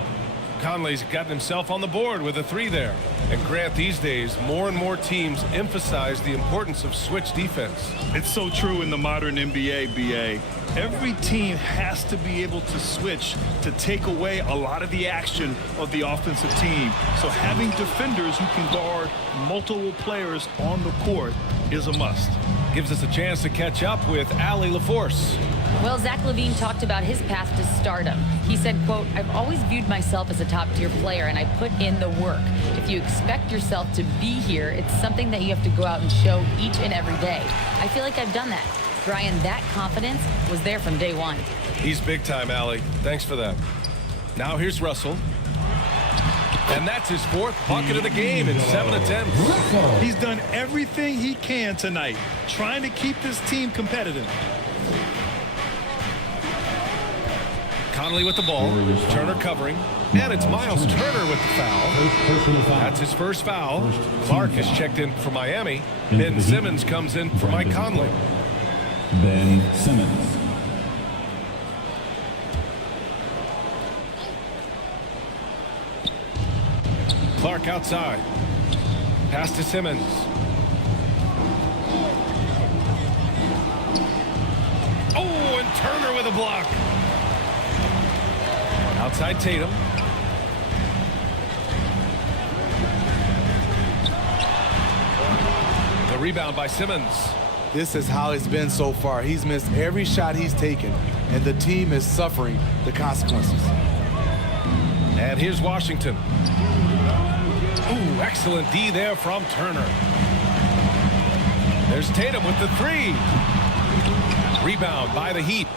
Conley's gotten himself on the board with a 3 there. And Grant, these days, more and more teams emphasize the importance of switch defense. It's so true in the modern NBA, BA. Every team has to be able to switch to take away a lot of the action of the offensive team. So having defenders who can guard multiple players on the court is a must. Gives us a chance to catch up with Allie LaForce. Well, Zach LaVine talked about his path to stardom. He said, quote, "I've always viewed myself as a top-tier player, and I put in the work. If you expect yourself to be here, it's something that you have to go out and show each and every day. I feel like I've done that." Brian, that confidence was there from day one. He's big time, Allie. Thanks for that. Now here's Russell. And that's his 4th bucket of the game in 7 attempts. He's done everything he can tonight, trying to keep this team competitive. Conley with the ball. Turner covering. And it's Miles Turner with the foul. That's his 1st foul. Clark is checked in for Miami. Ben Simmons comes in for Mike Conley. Ben Simmons. Clark outside. Pass to Simmons. Oh, and Turner with a block. Outside Tatum. The rebound by Simmons. This is how it's been so far. He's missed every shot he's taken, and the team is suffering the consequences. And here's Washington. Ooh, excellent D there from Turner. There's Tatum with the 3. Rebound by the Heat.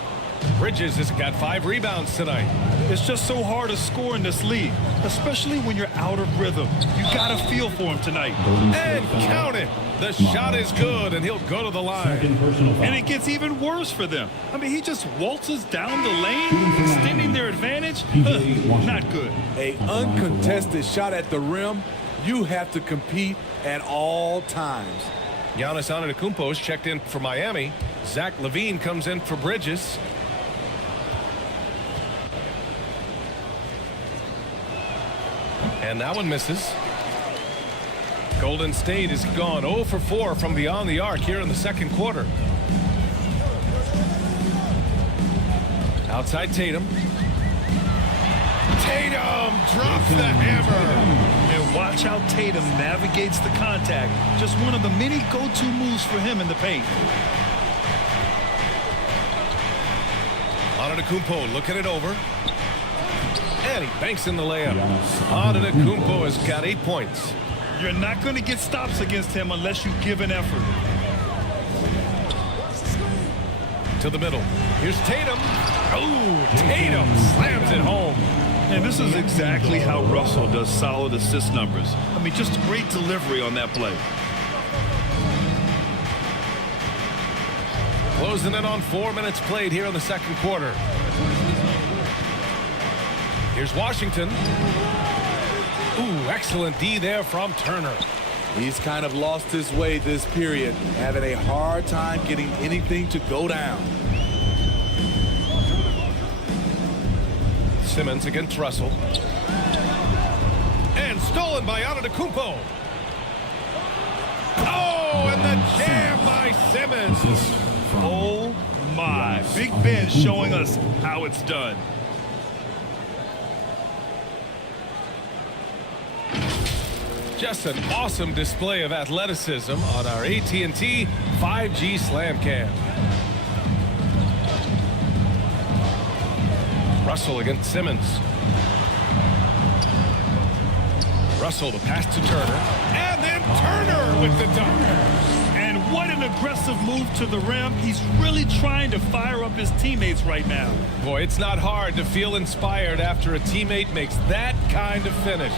Bridges has got 5 rebounds tonight. It's just so hard to score in this league, especially when you're out of rhythm. You got to feel for him tonight. And count it. The shot is good, and he'll go to the line. And it gets even worse for them. I mean, he just waltzes down the lane, extending their advantage. Not good. An uncontested shot at the rim. You have to compete at all times. Giannis Antetokounmpo is checked in for Miami. Zach LaVine comes in for Bridges. And that one misses. Golden State has gone 0 for 4 from beyond the arc here in the 2nd quarter. Outside Tatum. Tatum drops the hammer. And watch how Tatum navigates the contact. Just one of the many go-to moves for him in the paint. Antetokounmpo looking it over. And he banks in the layup. Antetokounmpo has got 8 points. You're not going to get stops against him unless you give an effort. To the middle. Here's Tatum. Oh, Tatum slams it home. And this is exactly how Russell does solid assist numbers. I mean, just great delivery on that play. Closing in on 4 minutes played here in the 2nd quarter. Here's Washington. Ooh, excellent D there from Turner. He's kind of lost his way this period, having a hard time getting anything to go down. Simmons against Russell. And stolen by Antetokounmpo. Oh, and the jam by Simmons. Oh, my. Big Ben showing us how it's done. Just an awesome display of athleticism on our AT&T 5G Slam Cam. Russell against Simmons. Russell, the pass to Turner. And then Turner with the dunk. And what an aggressive move to the rim. He's really trying to fire up his teammates right now. Boy, it's not hard to feel inspired after a teammate makes that kind of finish.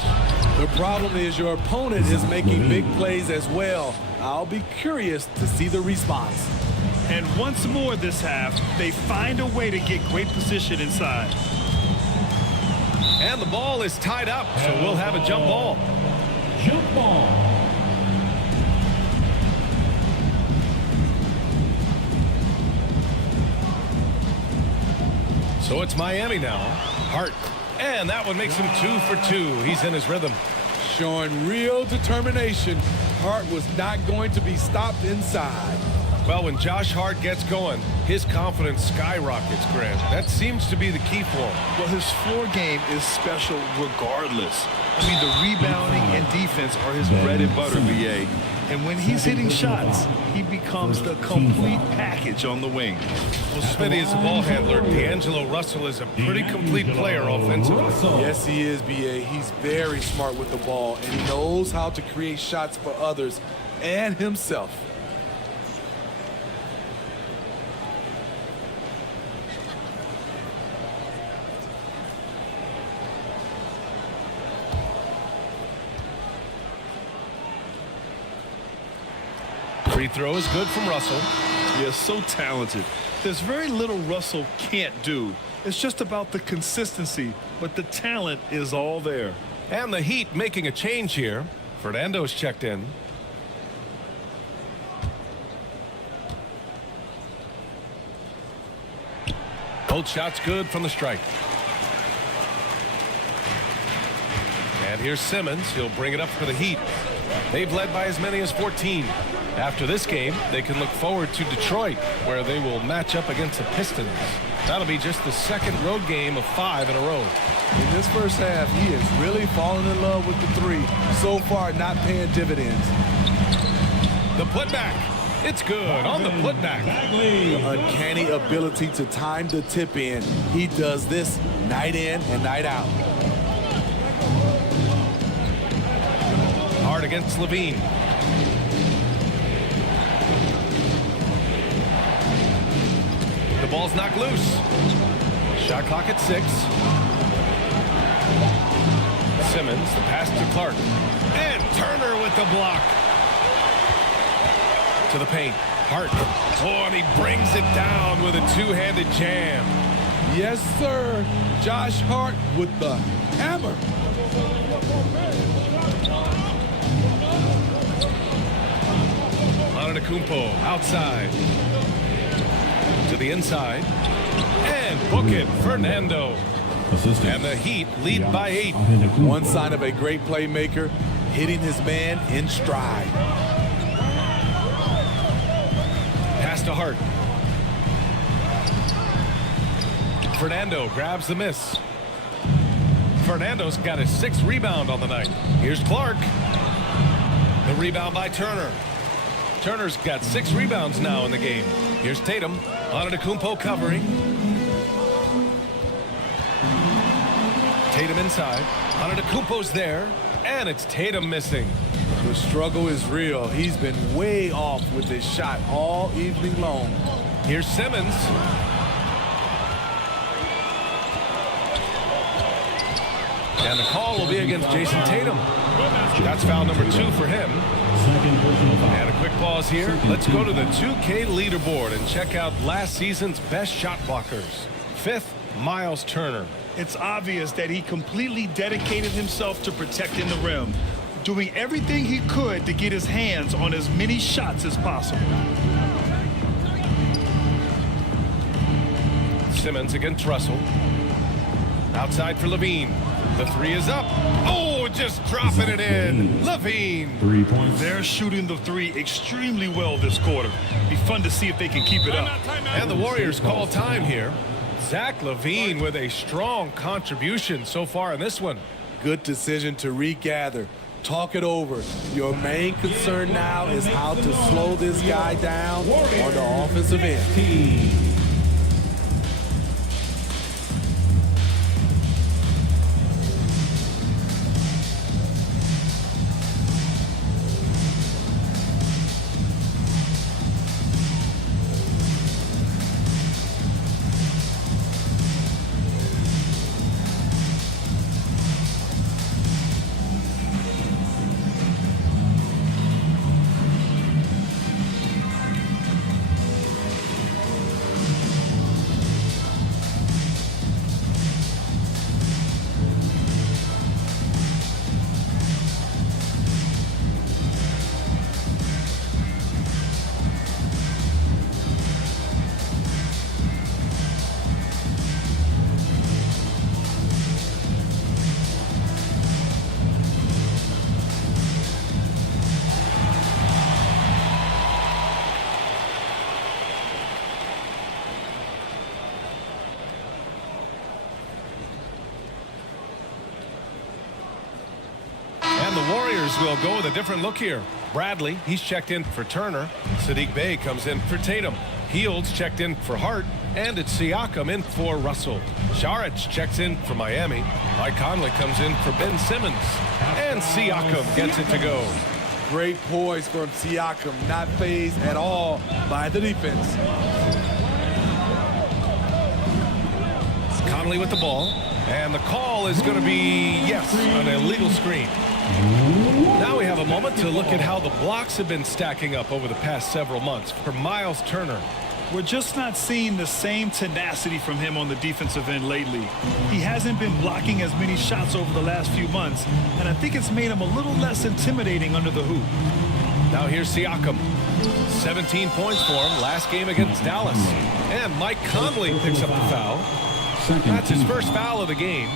The problem is your opponent is making big plays as well. I'll be curious to see the response. And once more this half, they find a way to get great position inside. And the ball is tied up, so we'll have a jump ball. Jump ball. So it's Miami now. Hart. And that one makes him 2 for 2. He's in his rhythm. Showing real determination. Hart was not going to be stopped inside. Well, when Josh Hart gets going, his confidence skyrockets, Grant. That seems to be the key for him. Well, his floor game is special regardless. I mean, the rebounding and defense are his bread and butter, BA. And when he's hitting shots, he becomes the complete package on the wing. Well, Smitty is a ball handler. D'Angelo Russell is a pretty complete player offensively. Yes, he is, BA. He's very smart with the ball, and he knows how to create shots for others and himself. Free throw is good from Russell. Yeah, so talented. There's very little Russell can't do. It's just about the consistency, but the talent is all there. And the Heat making a change here. Fernando's checked in. Both shots good from the strike. And here's Simmons. He'll bring it up for the Heat. They've led by as many as 14. After this game, they can look forward to Detroit, where they will match up against the Pistons. That'll be just the second road game of 5 in a row. In this first half, he is really falling in love with the three. So far, not paying dividends. The putback. It's good on the putback. The uncanny ability to time the tip in. He does this night in and night out. Hard against Levine. The ball's knocked loose. Shot clock at 6. Simmons, the pass to Clark. And Turner with the block. To the paint. Hart. Oh, and he brings it down with a two-handed jam. Yes, sir. Josh Hart with the hammer. Antetokounmpo outside. To the inside. And book it, Fernando. And the Heat lead by 8. One sign of a great playmaker, hitting his man in stride. Pass to Hart. Fernando grabs the miss. Fernando's got his 6th rebound on the night. Here's Clark. The rebound by Turner. Turner's got 6 rebounds now in the game. Here's Tatum. Antetokounmpo covering. Tatum inside. Antetokounmpo's there. And it's Tatum missing. The struggle is real. He's been way off with his shot all evening long. Here's Simmons. And the call will be against Jason Tatum. That's foul number 2 for him. And a quick pause here. Let's go to the 2K leaderboard and check out last season's best shot blockers. 5th, Miles Turner. It's obvious that he completely dedicated himself to protecting the rim, doing everything he could to get his hands on as many shots as possible. Simmons against Russell. Outside for Levine. The 3 is up. Oh, just dropping it in. Levine. 3 points. They're shooting the 3 extremely well this quarter. Be fun to see if they can keep it up. And the Warriors call time here. Zach LaVine with a strong contribution so far in this one. Good decision to regather. Talk it over. Your main concern now is how to slow this guy down on the offensive end. And the Warriors will go with a different look here. Bradley, he's checked in for Turner. Sadiq Bey comes in for Tatum. Hields checked in for Hart. And it's Siakam in for Russell. Saric checks in for Miami. Mike Conley comes in for Ben Simmons. And Siakam gets it to go. Great poise from Siakam, not fazed at all by the defense. Conley with the ball. And the call is going to be, yes, an illegal screen. Now we have a moment to look at how the blocks have been stacking up over the past several months for Miles Turner. We're just not seeing the same tenacity from him on the defensive end lately. He hasn't been blocking as many shots over the last few months, and I think it's made him a little less intimidating under the hoop. Now here's Siakam. 17 points for him last game against Dallas. And Mike Conley picks up the foul. That's his first foul of the game.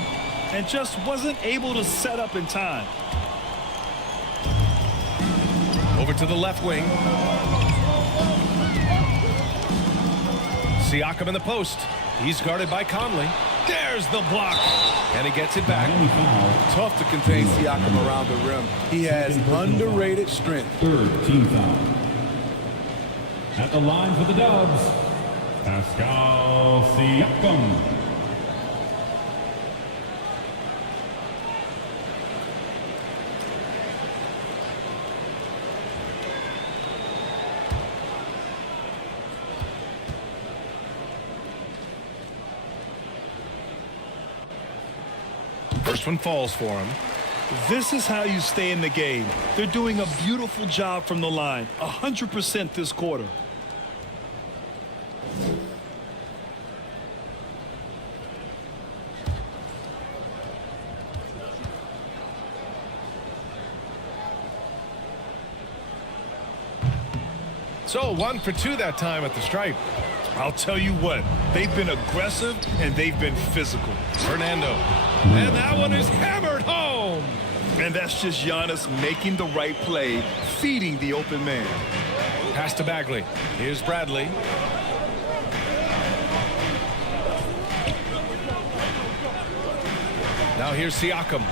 And just wasn't able to set up in time. Over to the left wing. Siakam in the post. He's guarded by Conley. There's the block. And he gets it back. Tough to contain Siakam around the rim. He has underrated strength. Third team foul. At the line for the Dubs, Pascal Siakam. First one falls for him. This is how you stay in the game. They're doing a beautiful job from the line. 100% this quarter. So 1 for 2 that time at the stripe. I'll tell you what, they've been aggressive and they've been physical. Fernando. And that one is hammered home. And that's just Giannis making the right play, feeding the open man. Pass to Bagley. Here's Bradley. Now here's Siakam.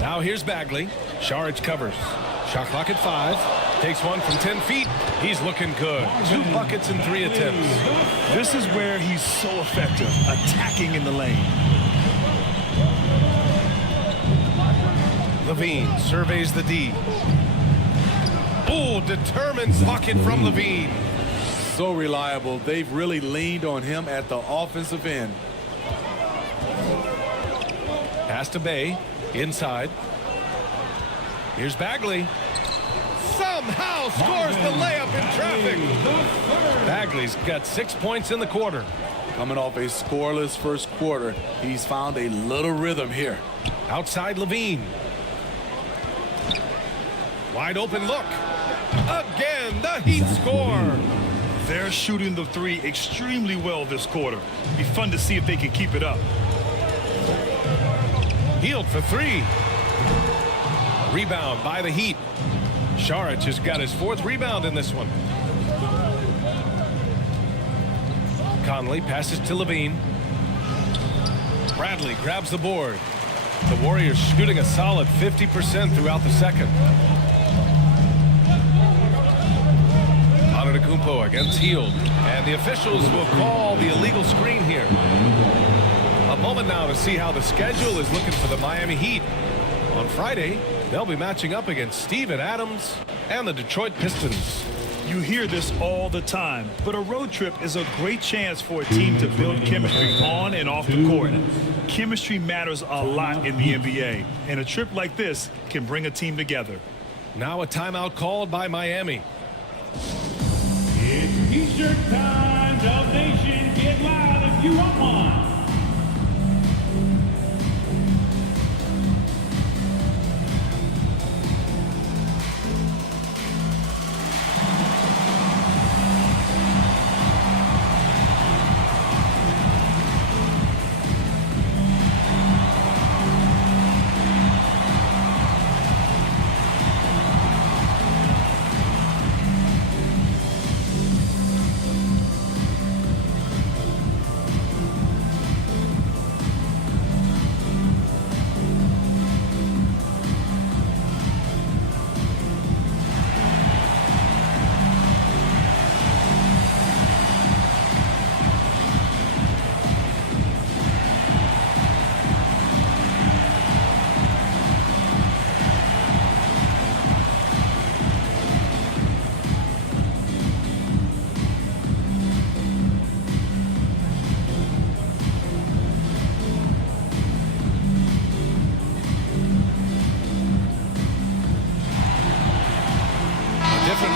Now here's Bagley. Saric covers. Shot clock at 5. Takes one from 10 feet. He's looking good. 2 buckets in 3 attempts. This is where he's so effective, attacking in the lane. Levine surveys the D. Oh, determined bucket from Levine. So reliable. They've really leaned on him at the offensive end. Pass to Bey. Inside. Here's Bagley. Somehow scores the layup in traffic. Bagley's got 6 points in the quarter. Coming off a scoreless first quarter, he's found a little rhythm here. Outside Levine. Wide open look. Again, the Heat score. They're shooting the 3 extremely well this quarter. Be fun to see if they can keep it up. Hield for 3. Rebound by the Heat. Saric has got his 4th rebound in this one. Conley passes to Levine. Bradley grabs the board. The Warriors shooting a solid 50% throughout the second. Antetokounmpo against Hield. And the officials will call the illegal screen here. A moment now to see how the schedule is looking for the Miami Heat. On Friday, they'll be matching up against Steven Adams and the Detroit Pistons. You hear this all the time, but a road trip is a great chance for a team to build chemistry on and off the court. Chemistry matters a lot in the NBA, and a trip like this can bring a team together. Now a timeout called by Miami. It's T-shirt time, Dub Nation. Get loud if you want one.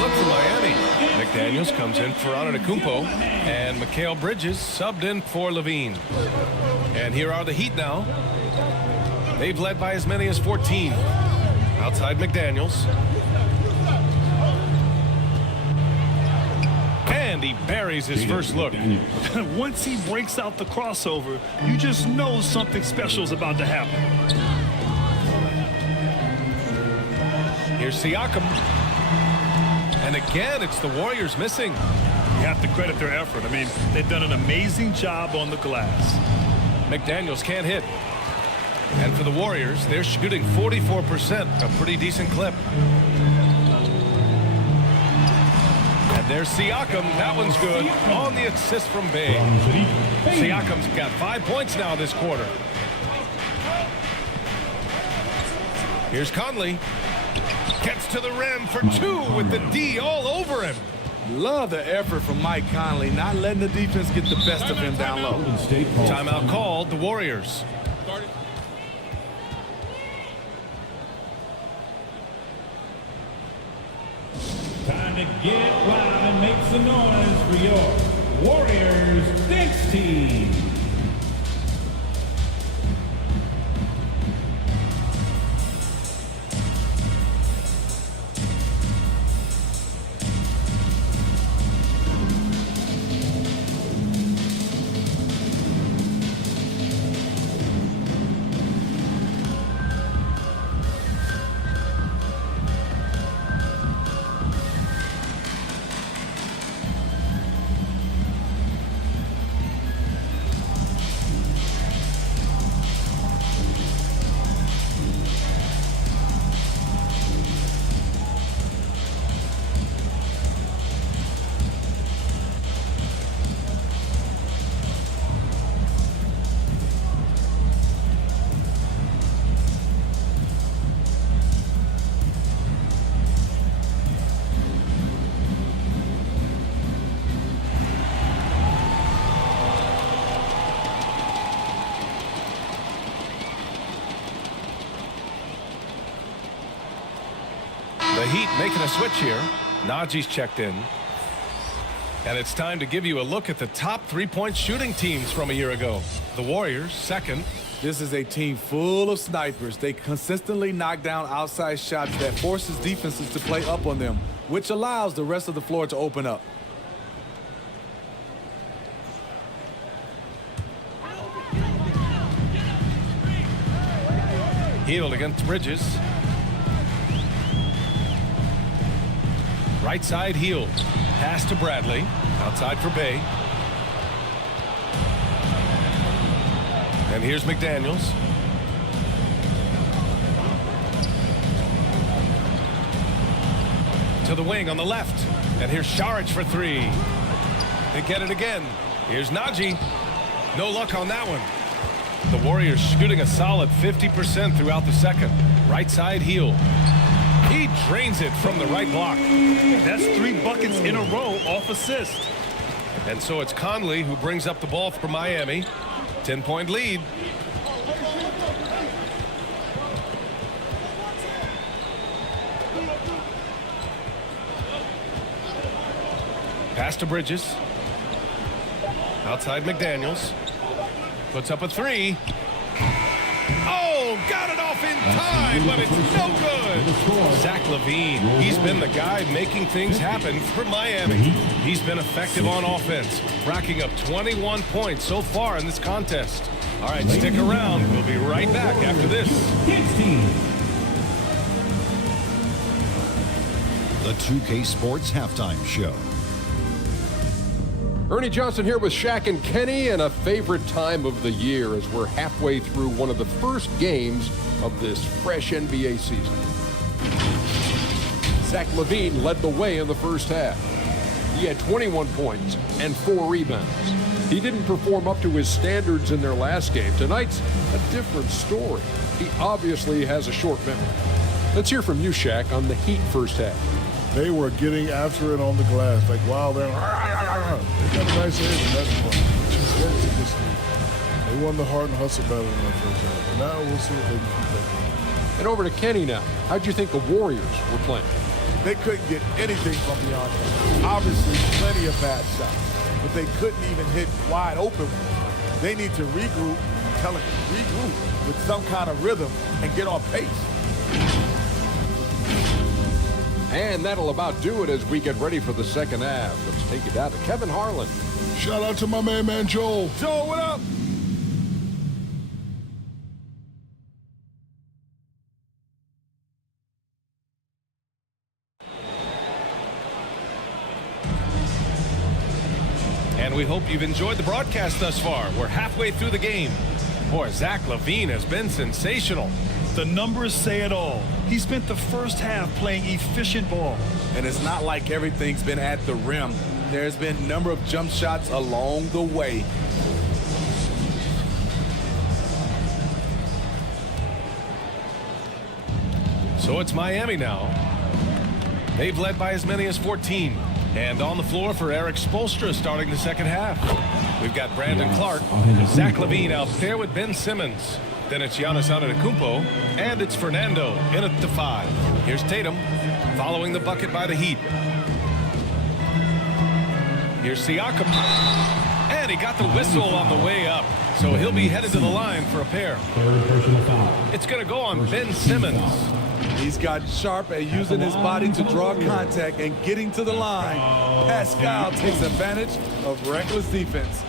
look for Miami. McDaniels comes in for Antetokounmpo, and Mikal Bridges subbed in for Levine. And here are the Heat now. They've led by as many as 14. Outside McDaniels. And he buries his first look. Once he breaks out the crossover, you just know something special is about to happen. Here's Siakam. And again, it's the Warriors missing. You have to credit their effort. I mean, they've done an amazing job on the glass. McDaniels can't hit. And for the Warriors, they're shooting 44%, a pretty decent clip. And there's Siakam. That one's good. On the assist from Bay. Siakam's got 5 points now this quarter. Here's Conley. Gets to the rim for two with the D all over him. Love the effort from Mike Conley, not letting the defense get the best of him down low. Timeout called, the Warriors. Time to get loud and make some noise for your Warriors Thanks team. The Heat making a switch here. Najee's checked in. And it's time to give you a look at the top three-point shooting teams from a year ago. The Warriors, second. This is a team full of snipers. They consistently knock down outside shots that forces defenses to play up on them, which allows the rest of the floor to open up. Hield against Bridges. Right side, Hield. Pass to Bradley. Outside for Bay. And here's McDaniels. To the wing on the left. And here's Šarić for three. They get it again. Here's Najee. No luck on that one. The Warriors shooting a solid 50% throughout the second. Right side, Hield. He drains it from the right block. That's 3 buckets in a row off assist. And so it's Conley who brings up the ball for Miami. 10-point lead. Pass to Bridges. Outside McDaniels. Puts up a three. Oh, got it off in time, but it's no good. Zach LaVine, he's been the guy making things happen for Miami. He's been effective on offense, racking up 21 points so far in this contest. All right, stick around. We'll be right back after this. The 2K Sports Halftime Show. Ernie Johnson here with Shaq and Kenny, and a favorite time of the year as we're halfway through one of the first games of this fresh NBA season. Zach LaVine led the way in the first half. He had 21 points and 4 rebounds. He didn't perform up to his standards in their last game. Tonight's a different story. He obviously has a short memory. Let's hear from you, Shaq, on the Heat first half. They were getting after it on the glass. Like, wow, they got a nice edge in that part. They won the hard and hustle battle in that first half. And now we'll see if they can keep that going. And over to Kenny now. How'd you think the Warriors were playing? They couldn't get anything from beyond them. Obviously, plenty of bad shots, but they couldn't even hit wide open ones. They need to regroup, regroup with some kind of rhythm and get on pace. And that'll about do it as we get ready for the second half. Let's take it down to Kevin Harlan. Shout out to my man Joel. Joel, what up? And we hope you've enjoyed the broadcast thus far. We're halfway through the game. Boy, Zach LaVine has been sensational. The numbers say it all. He spent the first half playing efficient ball. And it's not like everything's been at the rim. There's been a number of jump shots along the way. So it's Miami now. They've led by as many as 14. And on the floor for Eric Spoelstra starting the second half. We've got Brandon Clark, Zach LaVine out there with Ben Simmons. Then it's Giannis Antetokounmpo, and it's Fernando in at the 5. Here's Tatum following the bucket by the Heat. Here's Siakam, and he got the whistle on the way up, so he'll be headed to the line for a pair. It's going to go on Ben Simmons. He's gotten sharp at using his body to draw contact and getting to the line. Pascal takes advantage of reckless defense.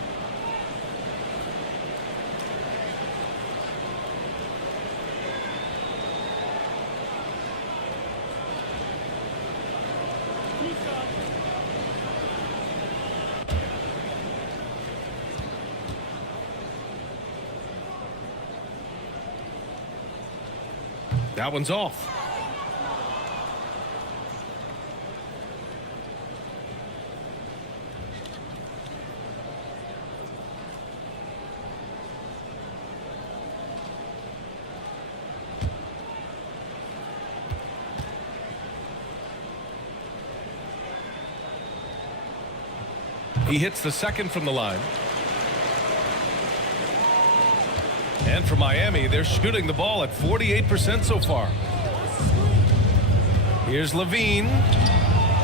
That one's off. He hits the second from the line. And for Miami, they're shooting the ball at 48% so far. Here's LaVine.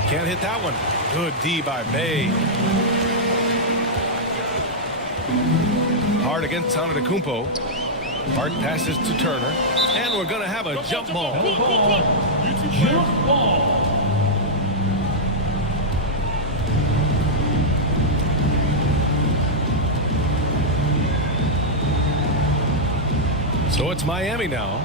Can't hit that one. Good D by Bay. Hard against Antetokounmpo. Hard passes to Turner. And we're going to have a jump ball. Jump ball. So it's Miami now.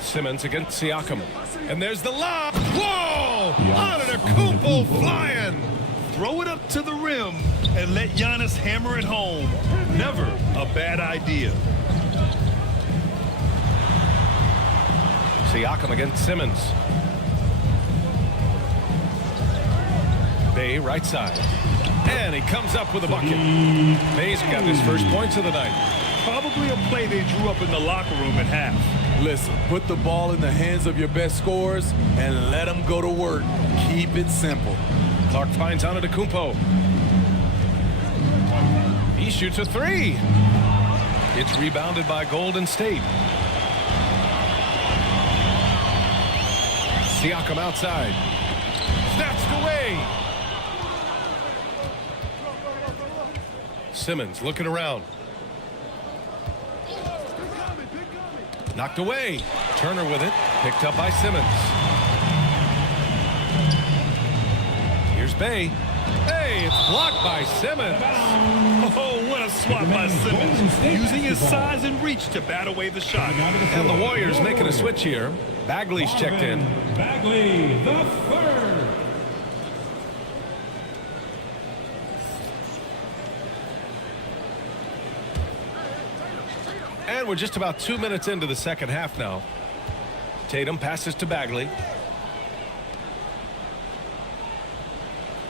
Simmons against Siakam. And there's the lob. Whoa! Antetokounmpo flying. Throw it up to the rim and let Giannis hammer it home. Never a bad idea. Siakam against Simmons. Bay right side. And he comes up with a bucket. Bay's got his first points of the night. Probably a play they drew up in the locker room at half. Listen, put the ball in the hands of your best scorers and let them go to work. Keep it simple. Clark finds Antetokounmpo. He shoots a 3. It's rebounded by Golden State. Siakam outside. Snatched away. Simmons looking around. Knocked away. Turner with it. Picked up by Simmons. Here's Bay. Hey, it's blocked by Simmons. Oh, what a swat by Simmons. Using his size and reach to bat away the shot. And the Warriors making a switch here. Bagley's checked in. Bagley, the third. And we're just about 2 minutes into the second half now. Tatum passes to Bagley.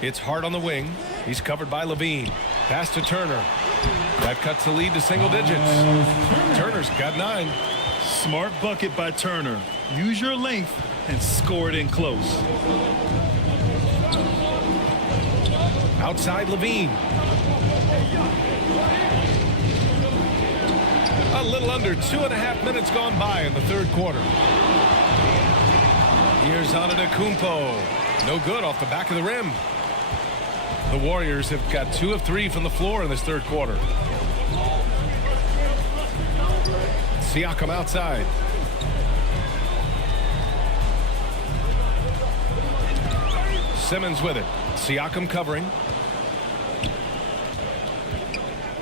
It's Hart on the wing. He's covered by LaVine. Pass to Turner. That cuts the lead to single digits. Turner's got 9. Smart bucket by Turner. Use your length and score it in close. Outside LaVine. A little under 2.5 minutes gone by in the third quarter. Here's Antetokounmpo. No good off the back of the rim. The Warriors have got 2 of 3 from the floor in this third quarter. Siakam outside. Simmons with it. Siakam covering.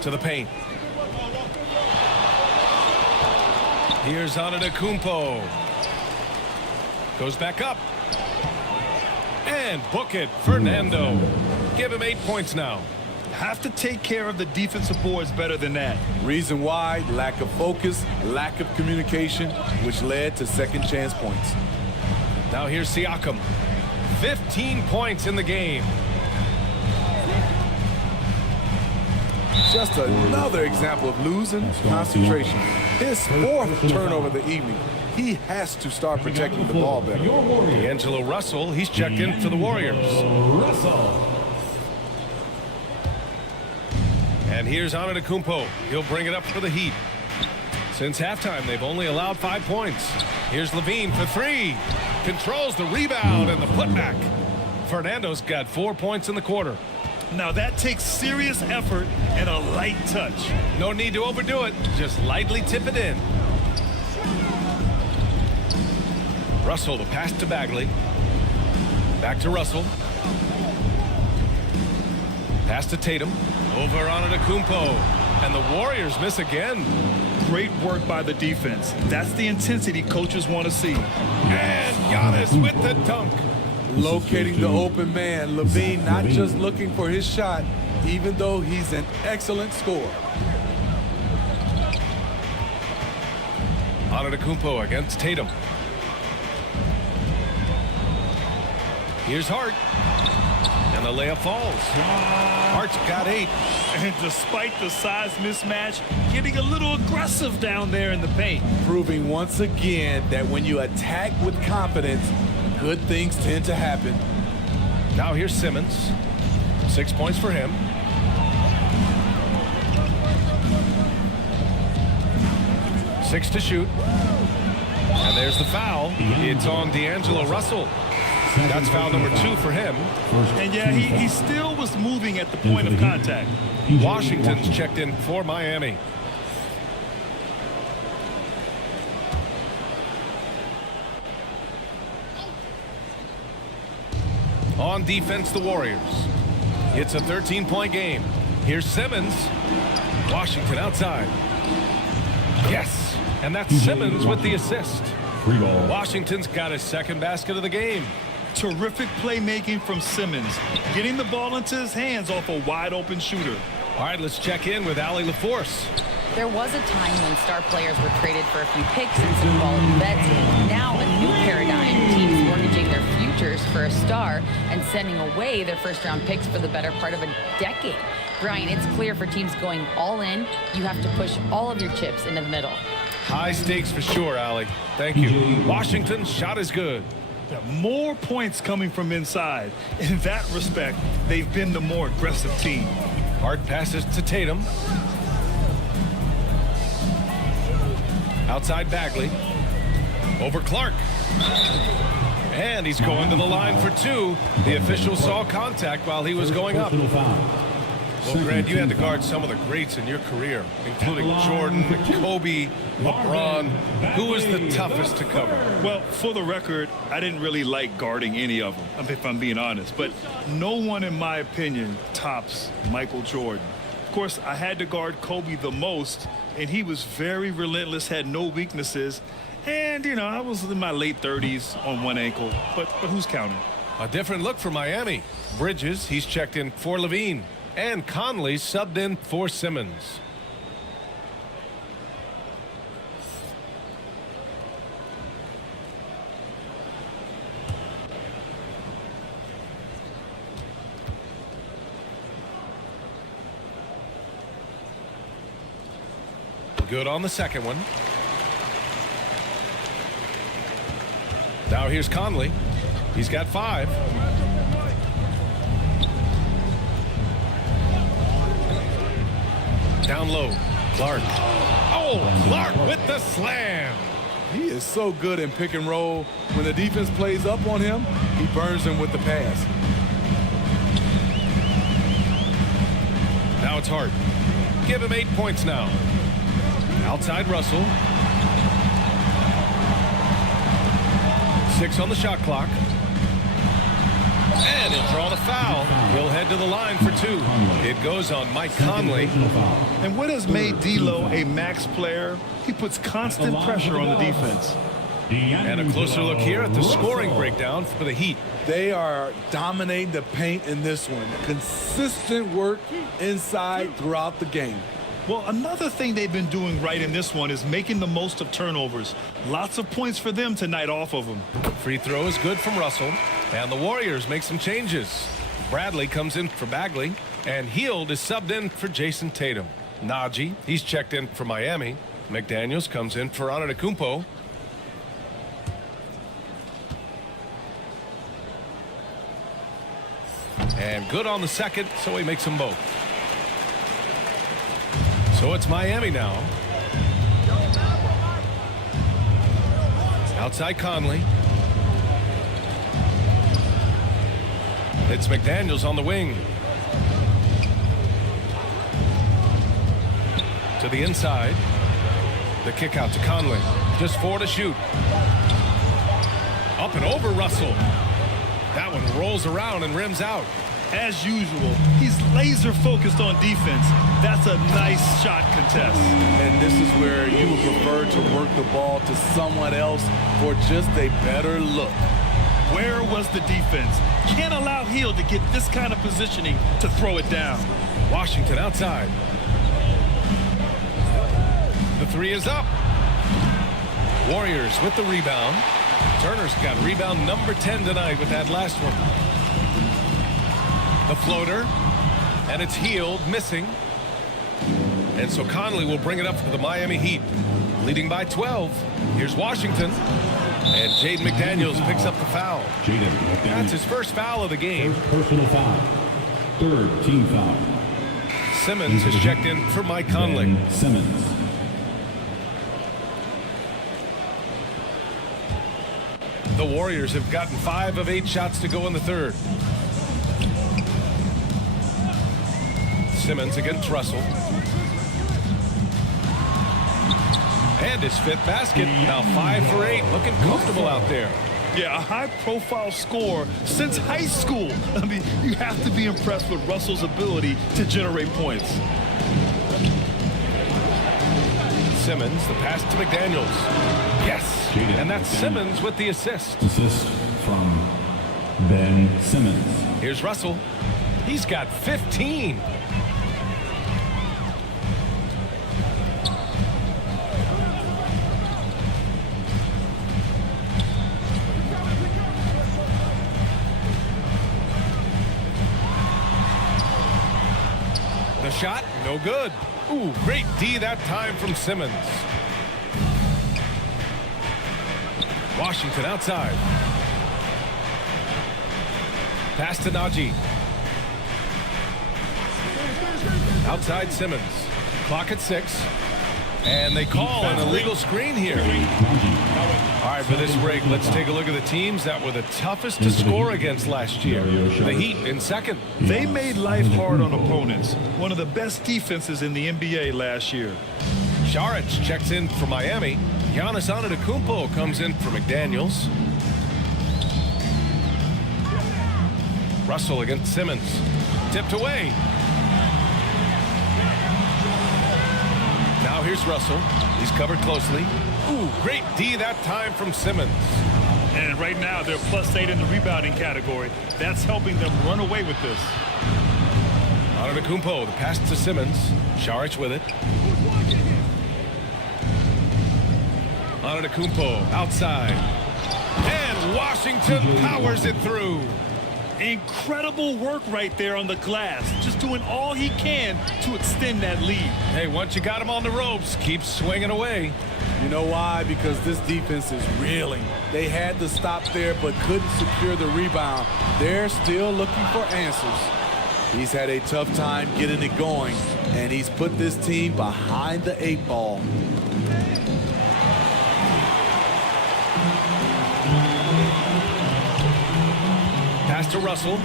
To the paint. Here's Antetokounmpo. Goes back up. And book it, Fernando. Give him 8 points now. Have to take care of the defensive boards better than that. Reason why: lack of focus, lack of communication, which led to second chance points. Now here's Siakam. 15 points in the game. Just another example of losing concentration. His 4th turnover of the evening. He has to start protecting the ball better. D'Angelo Russell, he's checked in for the Warriors. And here's Antetokounmpo. He'll bring it up for the Heat. Since halftime, they've only allowed 5 points. Here's Levine for 3. Controls the rebound and the putback. Fernando's got 4 points in the quarter. Now that takes serious effort and a light touch. No need to overdo it. Just lightly tip it in. Russell, the pass to Bagley. Back to Russell. Pass to Tatum. Over Antetokounmpo. And the Warriors miss again. Great work by the defense. That's the intensity coaches want to see. And Giannis with the dunk. Locating the open man. Levine not just looking for his shot, even though he's an excellent scorer. Antetokounmpo against Tatum. Here's Hart. And the layup falls. Hart's got 8. And despite the size mismatch, getting a little aggressive down there in the paint. Proving once again that when you attack with confidence, good things tend to happen. Now here's Simmons. 6 points for him. Six to shoot. And there's the foul. It's on D'Angelo Russell. That's foul number 2 for him. And yeah, he still was moving at the point of contact. Washington's checked in for Miami. On defense, the Warriors. It's a 13-point game. Here's Simmons. Washington outside. Yes, and that's Simmons with the assist. Washington's got his second basket of the game. Terrific playmaking from Simmons, getting the ball into his hands off a wide-open shooter. All right, let's check in with Allie LaForce. There was a time when star players were traded for a few picks and some quality vets. Now a new paradigm, teams mortgaging their futures for a star and sending away their first-round picks for the better part of a decade. Brian, it's clear for teams going all in, you have to push all of your chips into the middle. High stakes for sure, Allie. Thank you. Washington's shot is good. More points coming from inside. In that respect, they've been the more aggressive team. Hart passes to Tatum. Outside Bagley. Over Clark. And he's going to the line for 2. The official saw contact while he was going up. Well, Grant, you had to guard some of the greats in your career, including Jordan, Kobe, LeBron. Who was the toughest to cover? Well, for the record, I didn't really like guarding any of them, if I'm being honest. But no one, in my opinion, tops Michael Jordan. Of course, I had to guard Kobe the most, and he was very relentless, had no weaknesses. And, you know, I was in my late 30s on one ankle, but who's counting? A different look for Miami. Bridges, he's checked in for Levine. And Conley subbed in for Simmons. Good on the second one. Now here's Conley. He's got 5. Down low. Clark. Oh, Oh, Clark with the slam. He is so good in pick and roll. When the defense plays up on him, he burns them with the pass. Now it's Hart. Give him 8 points now. Outside Russell. 6 on the shot clock. And he'll draw the foul. He'll head to the line for 2. It goes on Mike Conley. And what has made D'Lo a max player? He puts constant pressure on the defense. And a closer look here at the scoring breakdown for the Heat. They are dominating the paint in this one. Consistent work inside throughout the game. Well, another thing they've been doing right in this one is making the most of turnovers. Lots of points for them tonight off of them. Free throw is good from Russell. And the Warriors make some changes. Bradley comes in for Bagley. And Hield is subbed in for Jason Tatum. Najee, he's checked in for Miami. McDaniels comes in for Antetokounmpo. And good on the second, so he makes them both. So it's Miami now. Outside Conley. It's McDaniels on the wing. To the inside. The kick out to Conley. Just 4 to shoot. Up and over Russell. That one rolls around and rims out. As usual, he's laser focused on defense. That's a nice shot contest. And this is where you would prefer to work the ball to someone else for just a better look. Where was the defense? Can't allow Hield to get this kind of positioning to throw it down. Washington outside. The 3 is up. Warriors with the rebound. Turner's got rebound number 10 tonight with that last one. The floater, and it's Hield missing. And so Conley will bring it up for the Miami Heat, leading by 12. Here's Washington, and Jaden McDaniels picks up the foul. That's his first foul of the game. Personal foul. 3rd team foul. Simmons is checked in for Mike Conley. Simmons. The Warriors have gotten 5 of 8 shots to go in the third. Simmons against Russell. And his 5th basket. Now 5 for 8. Looking comfortable out there. Yeah, a high-profile scorer since high school. I mean, you have to be impressed with Russell's ability to generate points. Simmons, the pass to McDaniels. Yes. And that's Simmons with the assist. Assist from Ben Simmons. Here's Russell. He's got 15. The shot, no good. Ooh, great D that time from Simmons. Washington outside. Pass to Najee. Outside Simmons. Clock at 6. And they call an illegal screen here. All right, for this break, let's take a look at the teams that were the toughest to score against last year. The Heat in second. They made life hard on opponents. One of the best defenses in the NBA last year. Saric checks in for Miami. Giannis Antetokounmpo comes in for McDaniels. Russell against Simmons. Tipped away. Now here's Russell. He's covered closely. Ooh, great D that time from Simmons. And right now they're +8 in the rebounding category. That's helping them run away with this. Antetokounmpo, the pass to Simmons. Saric with it. Antetokounmpo outside. And Washington powers it through. Incredible work right there on the glass. Just doing all he can to extend that lead. Hey, once you got him on the ropes, keep swinging away. You know why? Because this defense is reeling. They had to stop there but couldn't secure the rebound. They're still looking for answers. He's had a tough time getting it going, and he's put this team behind the 8 ball. Pass to Russell.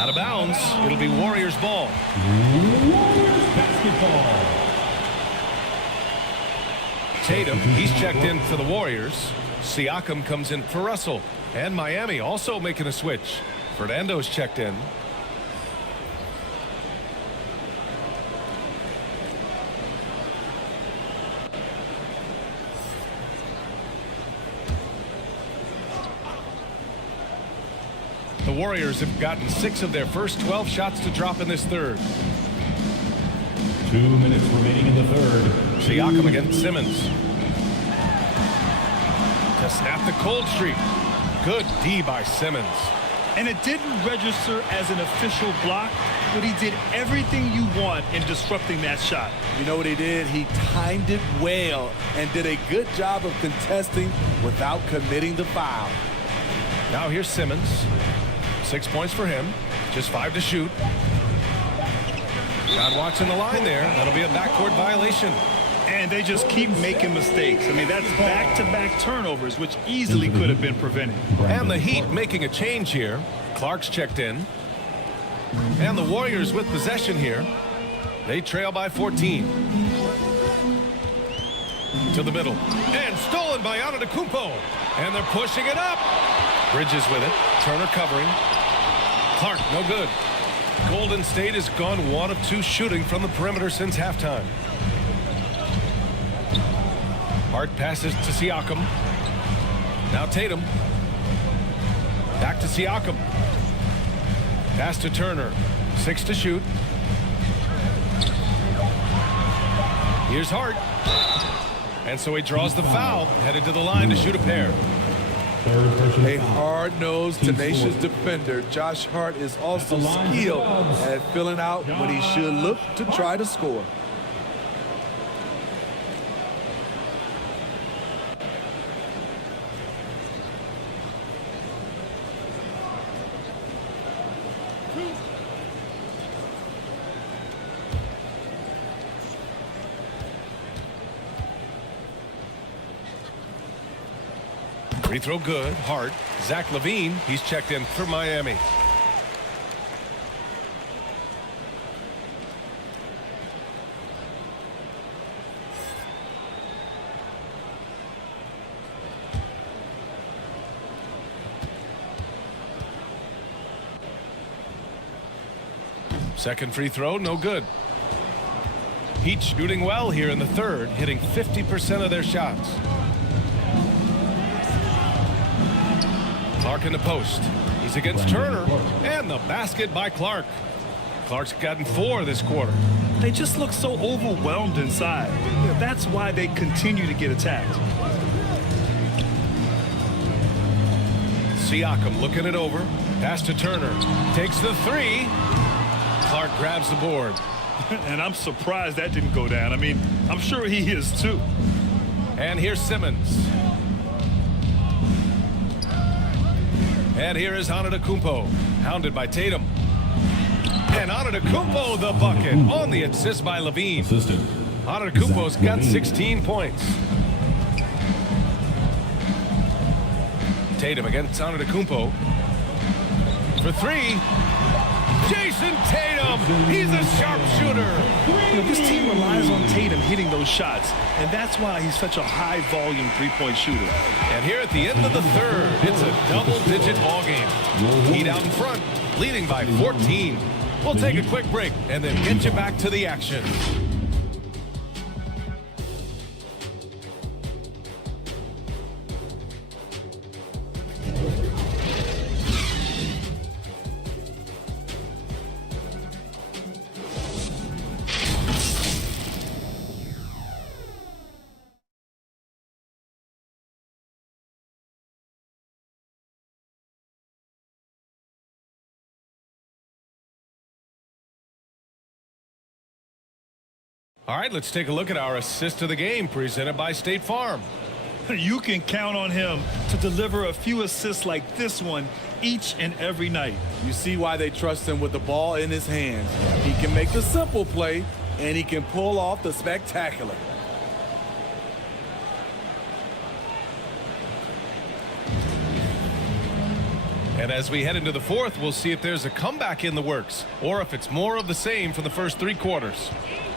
Out of bounds. It'll be Warriors ball. Warriors basketball. Tatum, he's checked in for the Warriors. Siakam comes in for Russell. And Miami also making a switch. Fernando's checked in. The Warriors have gotten 6 of their first 12 shots to drop in this third. 2 minutes remaining in the third. Siakam against Simmons. To snap the cold streak. Good D by Simmons. And it didn't register as an official block, but he did everything you want in disrupting that shot. You know what he did? He timed it well and did a good job of contesting without committing the foul. Now here's Simmons. 6 points for him. Just 5 to shoot. Not watching the line there. That'll be a backcourt violation. And they just keep making mistakes. I mean, that's back-to-back turnovers, which easily could have been prevented. And the Heat making a change here. Clark's checked in. And the Warriors with possession here. They trail by 14. To the middle. And stolen by Antetokounmpo. And they're pushing it up. Bridges with it. Turner covering. Clark, no good. Golden State has gone 1 of 2 shooting from the perimeter since halftime. Hart passes to Siakam. Now Tatum. Back to Siakam. Pass to Turner. 6 to shoot. Here's Hart. And so he draws the foul. Headed to the line to shoot a pair. A hard-nosed, tenacious defender. Josh Hart is also skilled at filling out when he should look to try to score. Free throw good. Hart. Zach LaVine. He's checked in for Miami. Second free throw, no good. Heat shooting well here in the third, hitting 50% of their shots. Clark in the post. He's against Turner. And the basket by Clark. Clark's gotten 4 this quarter. They just look so overwhelmed inside. That's why they continue to get attacked. Siakam looking it over. Pass to Turner. Takes the 3. Clark grabs the board. And I'm surprised that didn't go down. I mean, I'm sure he is too. And here's Simmons. And here is Antetokounmpo, hounded by Tatum. And Antetokounmpo the bucket on the assist by LaVine. Antetokounmpo's got 16 points. Tatum against Antetokounmpo. For 3. Jason Tatum, he's a sharpshooter. This team relies on Tatum hitting those shots, and that's why he's such a high-volume three-point shooter. And here at the end of the third, it's a double-digit ball game. Heat out in front, leading by 14. We'll take a quick break and then get you back to the action. All right, let's take a look at our assist of the game presented by State Farm. You can count on him to deliver a few assists like this one each and every night. You see why they trust him with the ball in his hands. He can make the simple play, and he can pull off the spectacular. And as we head into the fourth, we'll see if there's a comeback in the works or if it's more of the same from the first 3 quarters.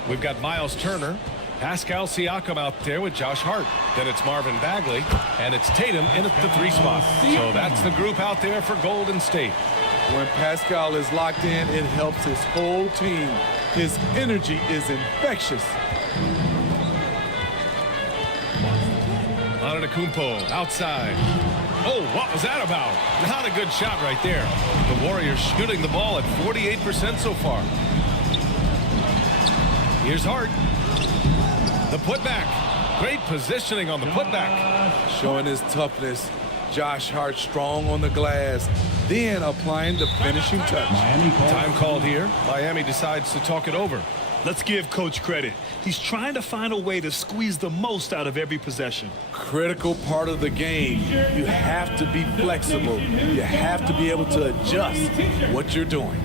We've got Miles Turner, Pascal Siakam out there with Josh Hart. Then it's Marvin Bagley, and it's Tatum in at the 3 spot. So that's the group out there for Golden State. When Pascal is locked in, it helps his whole team. His energy is infectious. Antetokounmpo outside. Oh, what was that about? Not a good shot right there. The Warriors shooting the ball at 48% so far. Here's Hart. The putback. Great positioning on the putback. Showing his toughness. Josh Hart strong on the glass, then applying the finishing touch. Time called here. Miami decides to talk it over. Let's give Coach credit. He's trying to find a way to squeeze the most out of every possession. Critical part of the game. You have to be flexible. You have to be able to adjust what you're doing.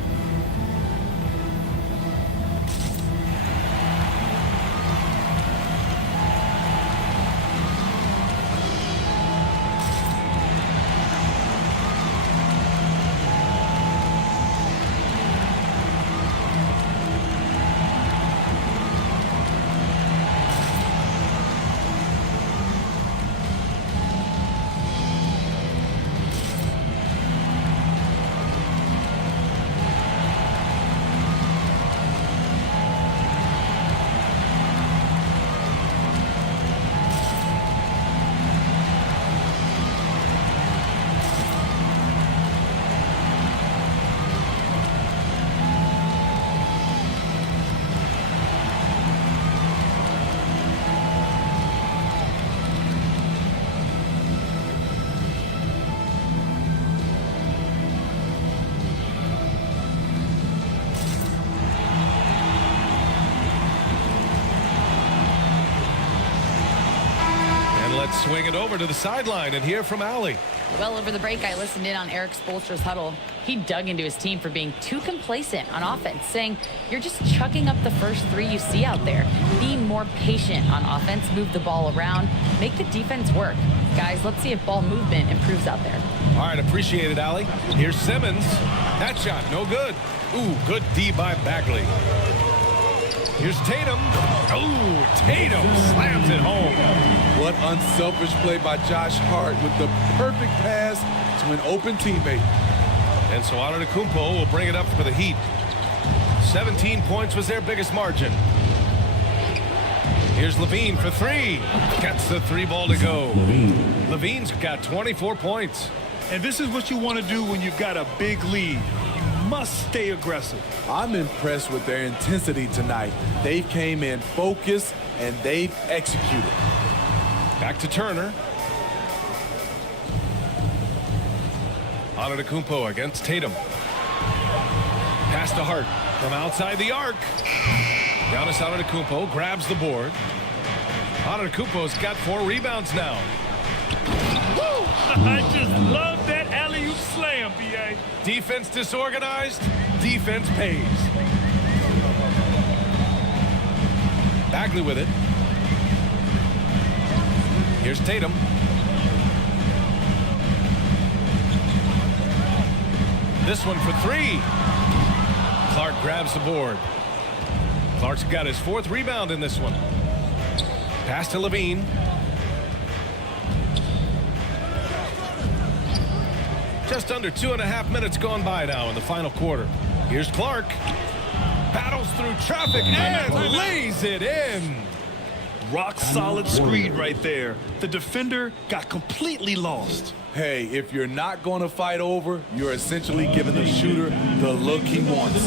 Let's swing it over to the sideline and hear from Allie. Well, over the break, I listened in on Eric Spoelstra's huddle. He dug into his team for being too complacent on offense, saying, you're just chucking up the first 3 you see out there. Be more patient on offense, move the ball around, make the defense work. Guys, let's see if ball movement improves out there. All right, appreciate it, Allie. Here's Simmons. That shot, no good. Ooh, good D by Bagley. Here's Tatum. Oh, Tatum slams it home. What unselfish play by Josh Hart with the perfect pass to an open teammate. And so Antetokounmpo will bring it up for the Heat. 17 points was their biggest margin. Here's Levine for 3. Gets the 3 ball to go. Levine's got 24 points. And this is what you want to do when you've got a big lead. Must stay aggressive. I'm impressed with their intensity tonight. They came in focused and they've executed. Back to Turner. Antetokounmpo against Tatum. Pass to Hart from outside the arc. Giannis Antetokounmpo grabs the board. Antetokounmpo's got 4 rebounds now. Woo! I just love that alley-oop slam, B.A. Defense disorganized, defense pays. Bagley with it. Here's Tatum. This one for 3. Clark grabs the board. Clark's got his 4th rebound in this one. Pass to Levine. Just under 2.5 minutes gone by now in the final quarter. Here's Clark. Battles through traffic and lays it in. Rock solid screen right there. The defender got completely lost. Hey, if you're not going to fight over, you're essentially giving the shooter the look he wants.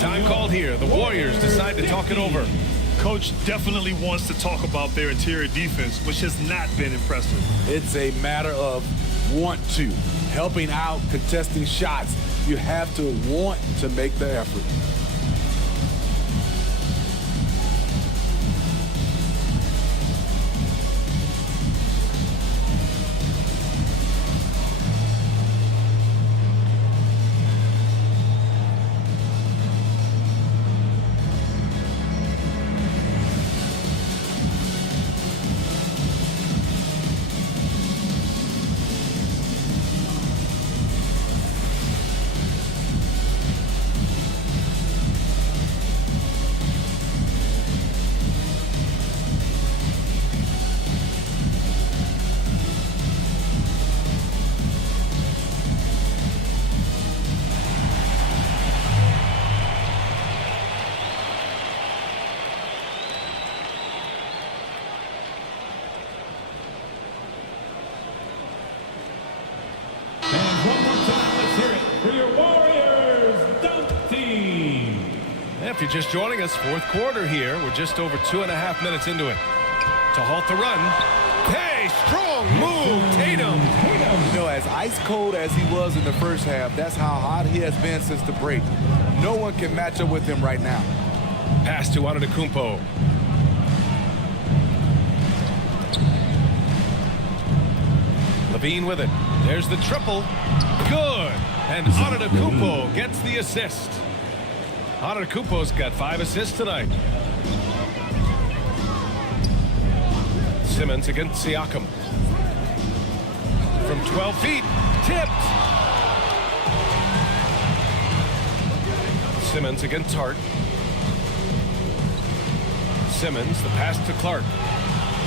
Time called here. The Warriors decide to talk it over. Coach definitely wants to talk about their interior defense, which has not been impressive. It's a matter of want to. Helping out, contesting shots. You have to want to make the effort. If you're just joining us, fourth quarter here. We're just over 2.5 minutes into it. To halt the run. Hey, strong move, Tatum. You know, as ice cold as he was in the first half, that's how hot he has been since the break. No one can match up with him right now. Pass to Antetokounmpo. Levine with it. There's the triple. Good. And Antetokounmpo gets the assist. Antetokounmpo's got 5 assists tonight. Simmons against Siakam. From 12 feet. Tipped. Simmons against Hart. Simmons, the pass to Clark.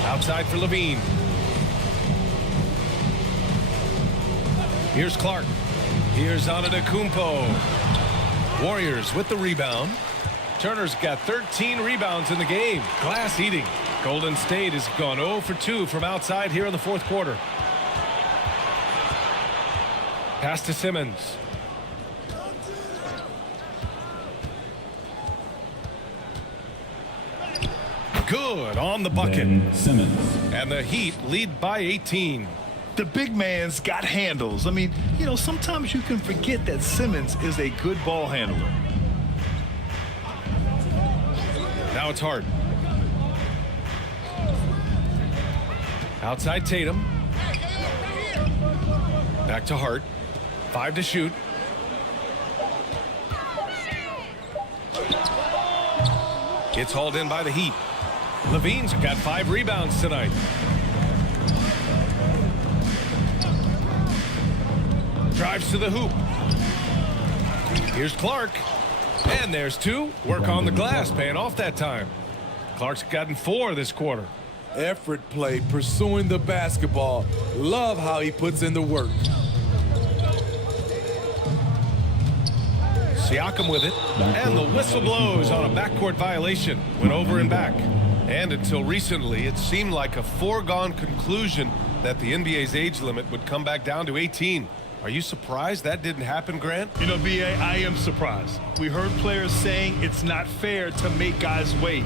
Outside for Levine. Here's Clark. Here's Antetokounmpo. Warriors with the rebound. Turner's got 13 rebounds in the game. Glass eating. Golden State has gone 0 for 2 from outside here in the fourth quarter. Pass to Simmons. Good on the bucket. Simmons. And the Heat lead by 18. The big man's got handles. I mean, you know, sometimes you can forget that Simmons is a good ball handler. Now it's Hart. Outside Tatum. Back to Hart. 5 to shoot. It's hauled in by the Heat. Levine's got 5 rebounds tonight. Drives to the hoop. Here's Clark. And there's 2. Work on the glass, paying off that time. Clark's gotten 4 this quarter. Effort play, pursuing the basketball. Love how he puts in the work. Siakam with it. And the whistle blows on a backcourt violation. Went over and back. And until recently, it seemed like a foregone conclusion that the NBA's age limit would come back down to 18. Are you surprised that didn't happen, Grant? You know, B.A., I am surprised. We heard players saying it's not fair to make guys wait.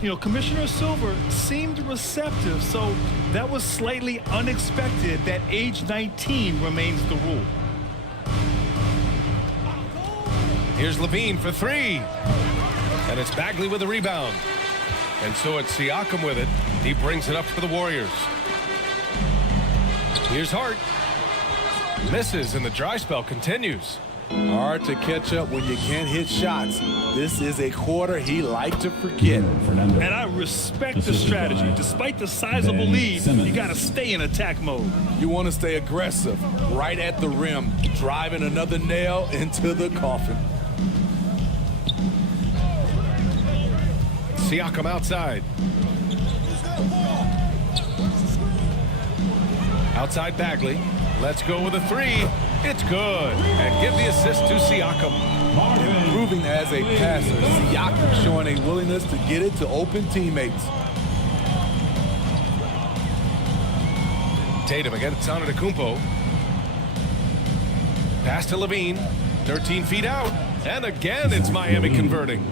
You know, Commissioner Silver seemed receptive, so that was slightly unexpected that age 19 remains the rule. Here's Levine for 3. And it's Bagley with the rebound. And so it's Siakam with it. He brings it up for the Warriors. Here's Hart. Misses, and the dry spell continues. Hard to catch up when you can't hit shots. This is a quarter he liked to forget. And I respect the strategy. Despite the sizable lead, you got to stay in attack mode. You want to stay aggressive, right at the rim, driving another nail into the coffin. Siakam outside. Outside Bagley. Let's go with a 3. It's good. And give the assist to Siakam. Improving as a passer. Siakam showing a willingness to get it to open teammates. Tatum against Antetokounmpo. Pass to Levine. 13 feet out. And again, it's Miami converting.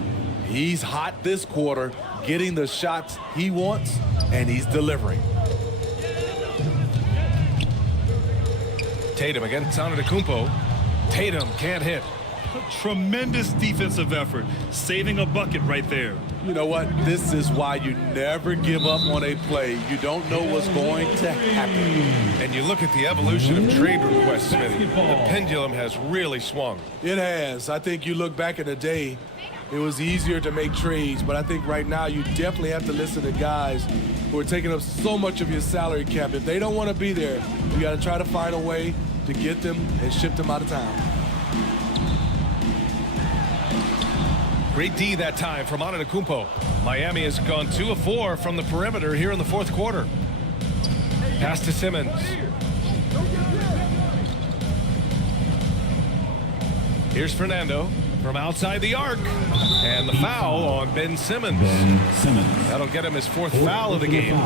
He's hot this quarter, getting the shots he wants, and he's delivering. Tatum against Antetokounmpo. Tatum can't hit. Tremendous defensive effort, saving a bucket right there. You know what? This is why you never give up on a play. You don't know what's going to happen. And you look at the evolution of trade requests, Smitty. The pendulum has really swung. It has. I think you look back in the day, it was easier to make trades, but I think right now you definitely have to listen to guys who are taking up so much of your salary cap. If they don't want to be there, you got to try to find a way to get them and ship them out of town. Great D that time from Antetokounmpo. Miami has gone 2 of 4 from the perimeter here in the fourth quarter. Pass to Simmons. Here's Fernando from outside the arc. And the foul on Ben Simmons. That'll get him his 4th foul of the game.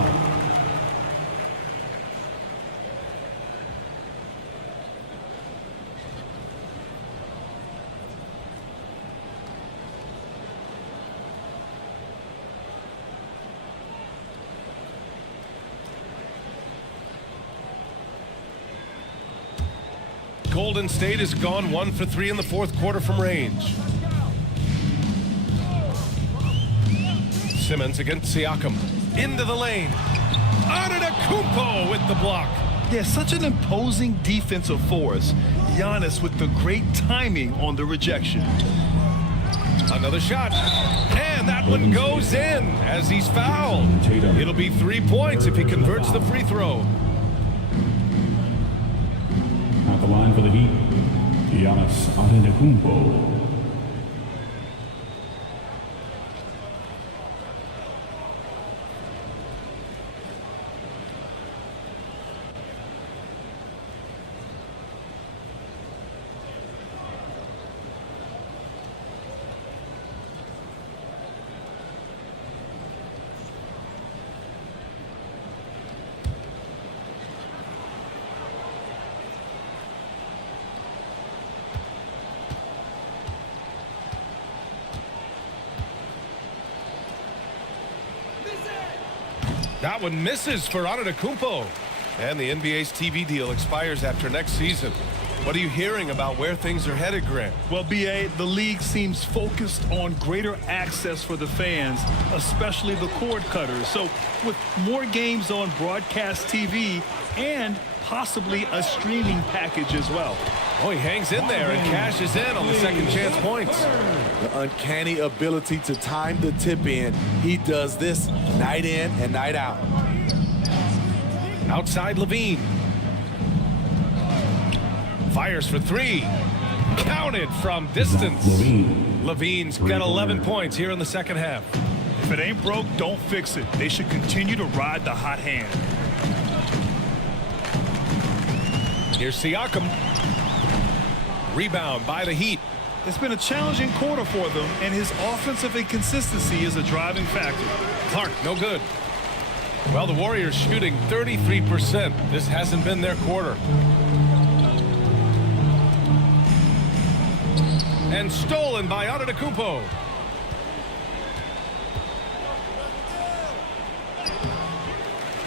Golden State has gone 1 for 3 in the fourth quarter from range. Simmons against Siakam. Into the lane. Antetokounmpo with the block. Yeah, such an imposing defensive force. Giannis with the great timing on the rejection. Another shot. And that one goes in as he's fouled. It'll be 3 points if he converts the free throw. At the line for the Heat, Giannis Antetokounmpo. That one misses for Antetokounmpo. And the NBA's TV deal expires after next season. What are you hearing about where things are headed, Grant? Well, B.A., the league seems focused on greater access for the fans, especially the cord cutters. So with more games on broadcast TV and possibly a streaming package as well. Oh, he hangs in there and cashes in on the second chance points. The uncanny ability to time the tip in. He does this night in and night out. Outside Levine. Fires for 3. Counted from distance. Levine's got 11 points here in the second half. If it ain't broke, don't fix it. They should continue to ride the hot hand. Here's Siakam. Rebound by the Heat. It's been a challenging quarter for them, and his offensive inconsistency is a driving factor. Clark, no good. Well, the Warriors shooting 33%. This hasn't been their quarter. And stolen by Antetokounmpo.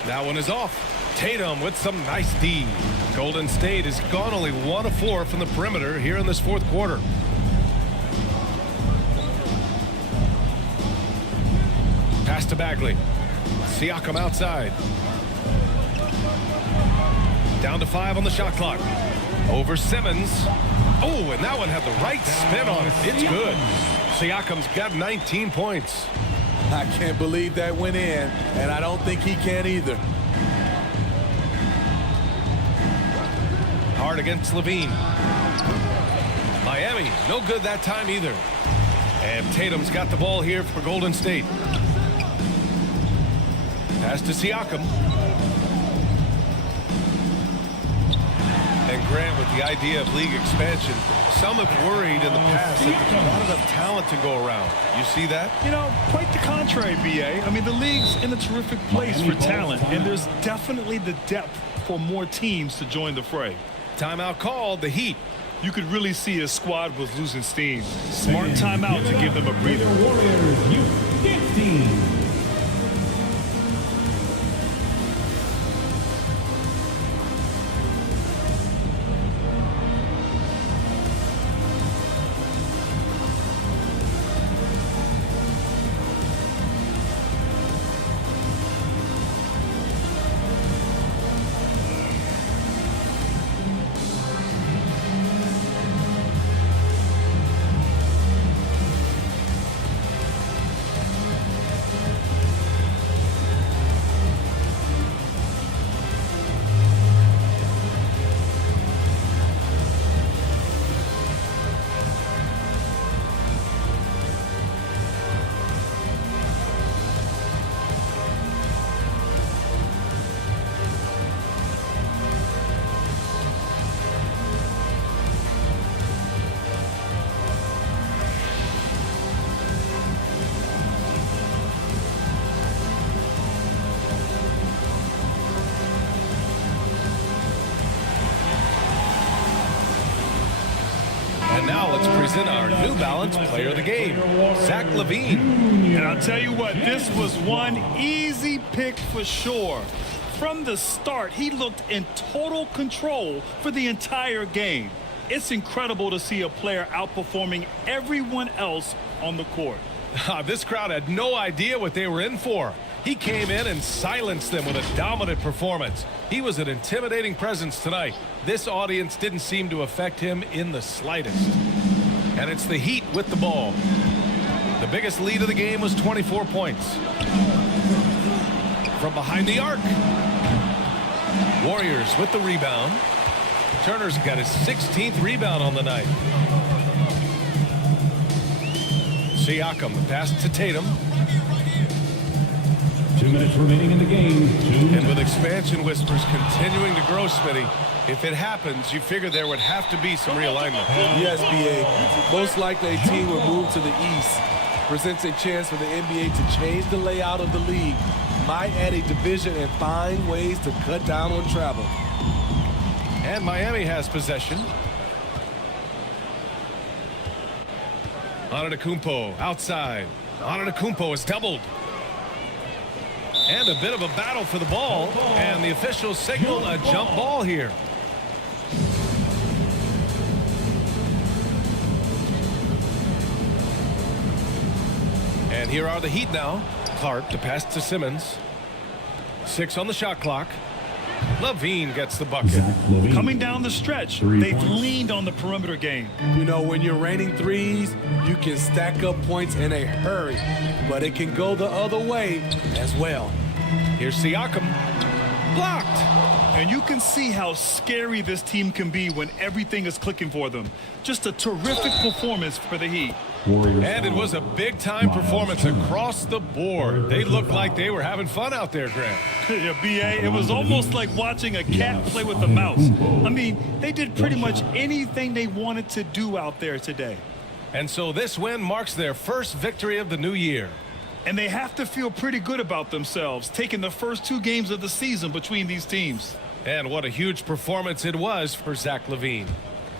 That one is off. Tatum with some nice D. Golden State has gone only 1 of 4 from the perimeter here in this fourth quarter. Pass to Bagley. Siakam outside. Down to 5 on the shot clock. Over Simmons. Oh, and that one had the right spin on it. It's good. Siakam's got 19 points. I can't believe that went in, and I don't think he can either. Hard against Levine. Miami, no good that time either. And Tatum's got the ball here for Golden State. Pass to Siakam. And Grant, with the idea of league expansion, some have worried in the past that there's not enough talent to go around. You see that? You know, quite the contrary, B.A. I mean, the league's in a terrific place for talent, and there's definitely the depth for more teams to join the fray. Timeout called, the Heat. You could really see his squad was losing steam. Smart timeout to give them a breather. Warriors Youth Dance Team. And now let's present our New Balance Player of the Game, Zach LaVine. And I'll tell you what, this was one easy pick for sure. from the start, he looked in total control for the entire game. It's incredible to see a player outperforming everyone else on the court. This crowd had no idea what they were in for. He came in and silenced them with a dominant performance. He was an intimidating presence tonight. This audience didn't seem to affect him in the slightest. And it's the Heat with the ball. The biggest lead of the game was 24 points. From behind the arc. Warriors with the rebound. Turner's got his 16th rebound on the night. Siakam, the pass to Tatum. 2 minutes remaining in the game. And with expansion whispers continuing to grow, Smitty, if it happens, you figure there would have to be some realignment. Yes, B.A. Most likely a team will move to the east. Presents a chance for the NBA to change the layout of the league. Might add a division and find ways to cut down on travel. And Miami has possession. Antetokounmpo outside. Antetokounmpo is doubled. And a bit of a battle for the ball. And the officials signal a jump ball here. And here are the Heat now. Clark to pass to Simmons. 6 on the shot clock. LaVine gets the bucket. Coming down the stretch, they've leaned on the perimeter game. You know, when you're raining threes, you can stack up points in a hurry, but it can go the other way as well. Here's Siakam. Blocked. And you can see how scary this team can be when everything is clicking for them. Just a terrific performance for the Heat. And it was a big-time performance across the board. They looked like they were having fun out there, Grant. Yeah, B.A., it was almost like watching a cat play with a mouse. I mean, they did pretty much anything they wanted to do out there today. And so this win marks their first victory of the new year. And they have to feel pretty good about themselves, taking the first 2 games of the season between these teams. And what a huge performance it was for Zach LaVine.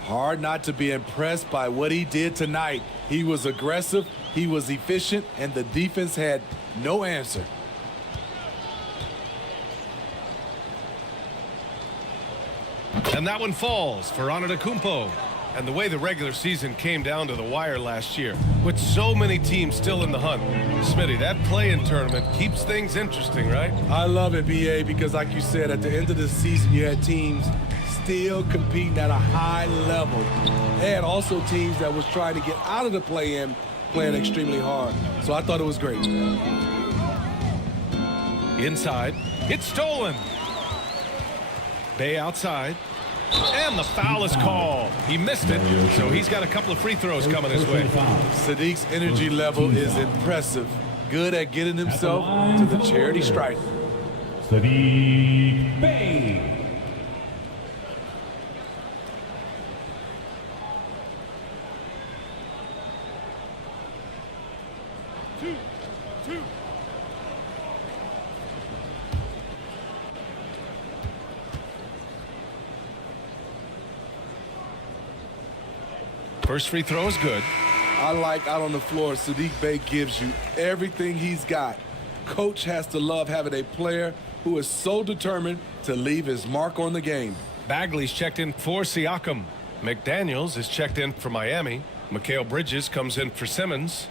Hard not to be impressed by what he did tonight. He was aggressive, he was efficient, and the defense had no answer. And that one falls for Antetokounmpo. And the way the regular season came down to the wire last year, with so many teams still in the hunt. Smitty, that play-in tournament keeps things interesting, right? I love it, B.A., because like you said, at the end of the season, you had teams still competing at a high level. And also teams that was trying to get out of the play-in playing extremely hard. So I thought it was great. Inside. It's stolen. Bay outside. And the foul is called. He missed it, so he's got a couple of free throws coming his way. Sadiq's energy level is impressive. Good at getting himself to the charity stripe. Sadiq Bey. First free throw is good. I like out on the floor, Sadiq Bey gives you everything he's got. Coach has to love having a player who is so determined to leave his mark on the game. Bagley's checked in for Siakam. McDaniels is checked in for Miami. Mikal Bridges comes in for Simmons.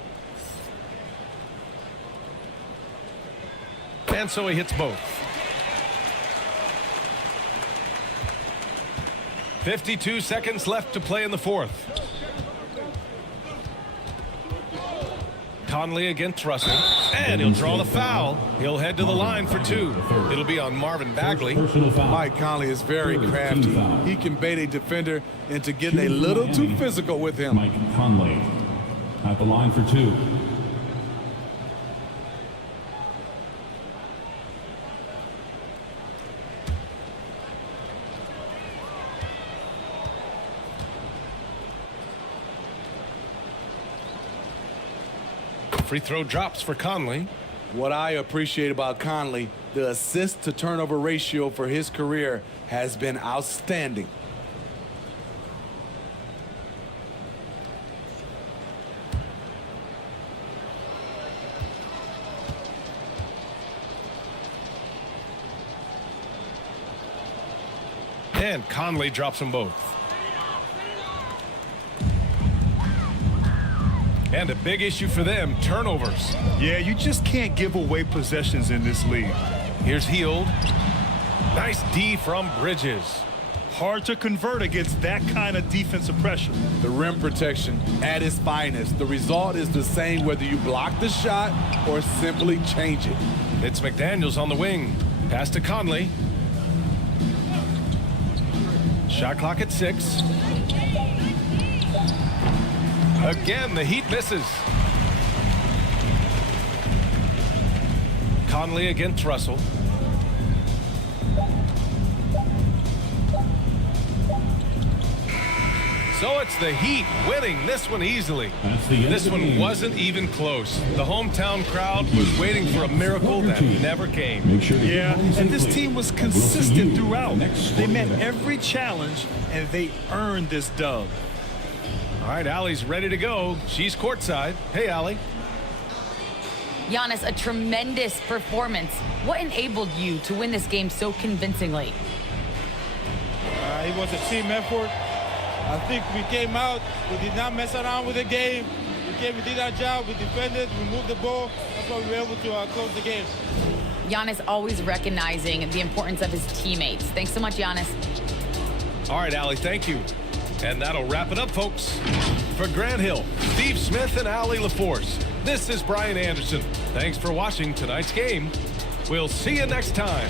And so he hits both. 52 seconds left to play in the fourth. Conley against Russell, and he'll draw the foul. He'll head to the line for 2. It'll be on Marvin Bagley. Mike Conley is very crafty. He can bait a defender into getting a little too physical with him. Mike Conley at the line for 2. Free throw drops for Conley. What I appreciate about Conley, the assist to turnover ratio for his career has been outstanding. And Conley drops them both. And a big issue for them, turnovers. Yeah, you just can't give away possessions in this league. Here's Hield. Nice D from Bridges. Hard to convert against that kind of defensive pressure. The rim protection at its finest. The result is the same whether you block the shot or simply change it. It's McDaniels on the wing. Pass to Conley. Shot clock at 6. Again, the Heat misses. Conley against Russell. So it's the Heat winning this one easily. This one wasn't even close. The hometown crowd was waiting for a miracle that never came. Yeah, and this team was consistent throughout. They met every challenge, and they earned this dub. All right, Allie's ready to go. She's courtside. Hey, Allie. Giannis, a tremendous performance. What enabled you to win this game so convincingly? It was a team effort. I think we came out, we did not mess around with the game. We did our job, we defended, we moved the ball. That's why we were able to close the game. Giannis always recognizing the importance of his teammates. Thanks so much, Giannis. All right, Allie, thank you. And that'll wrap it up, folks. For Grant Hill, Steve Smith, and Allie LaForce, this is Brian Anderson. Thanks for watching tonight's game. We'll see you next time.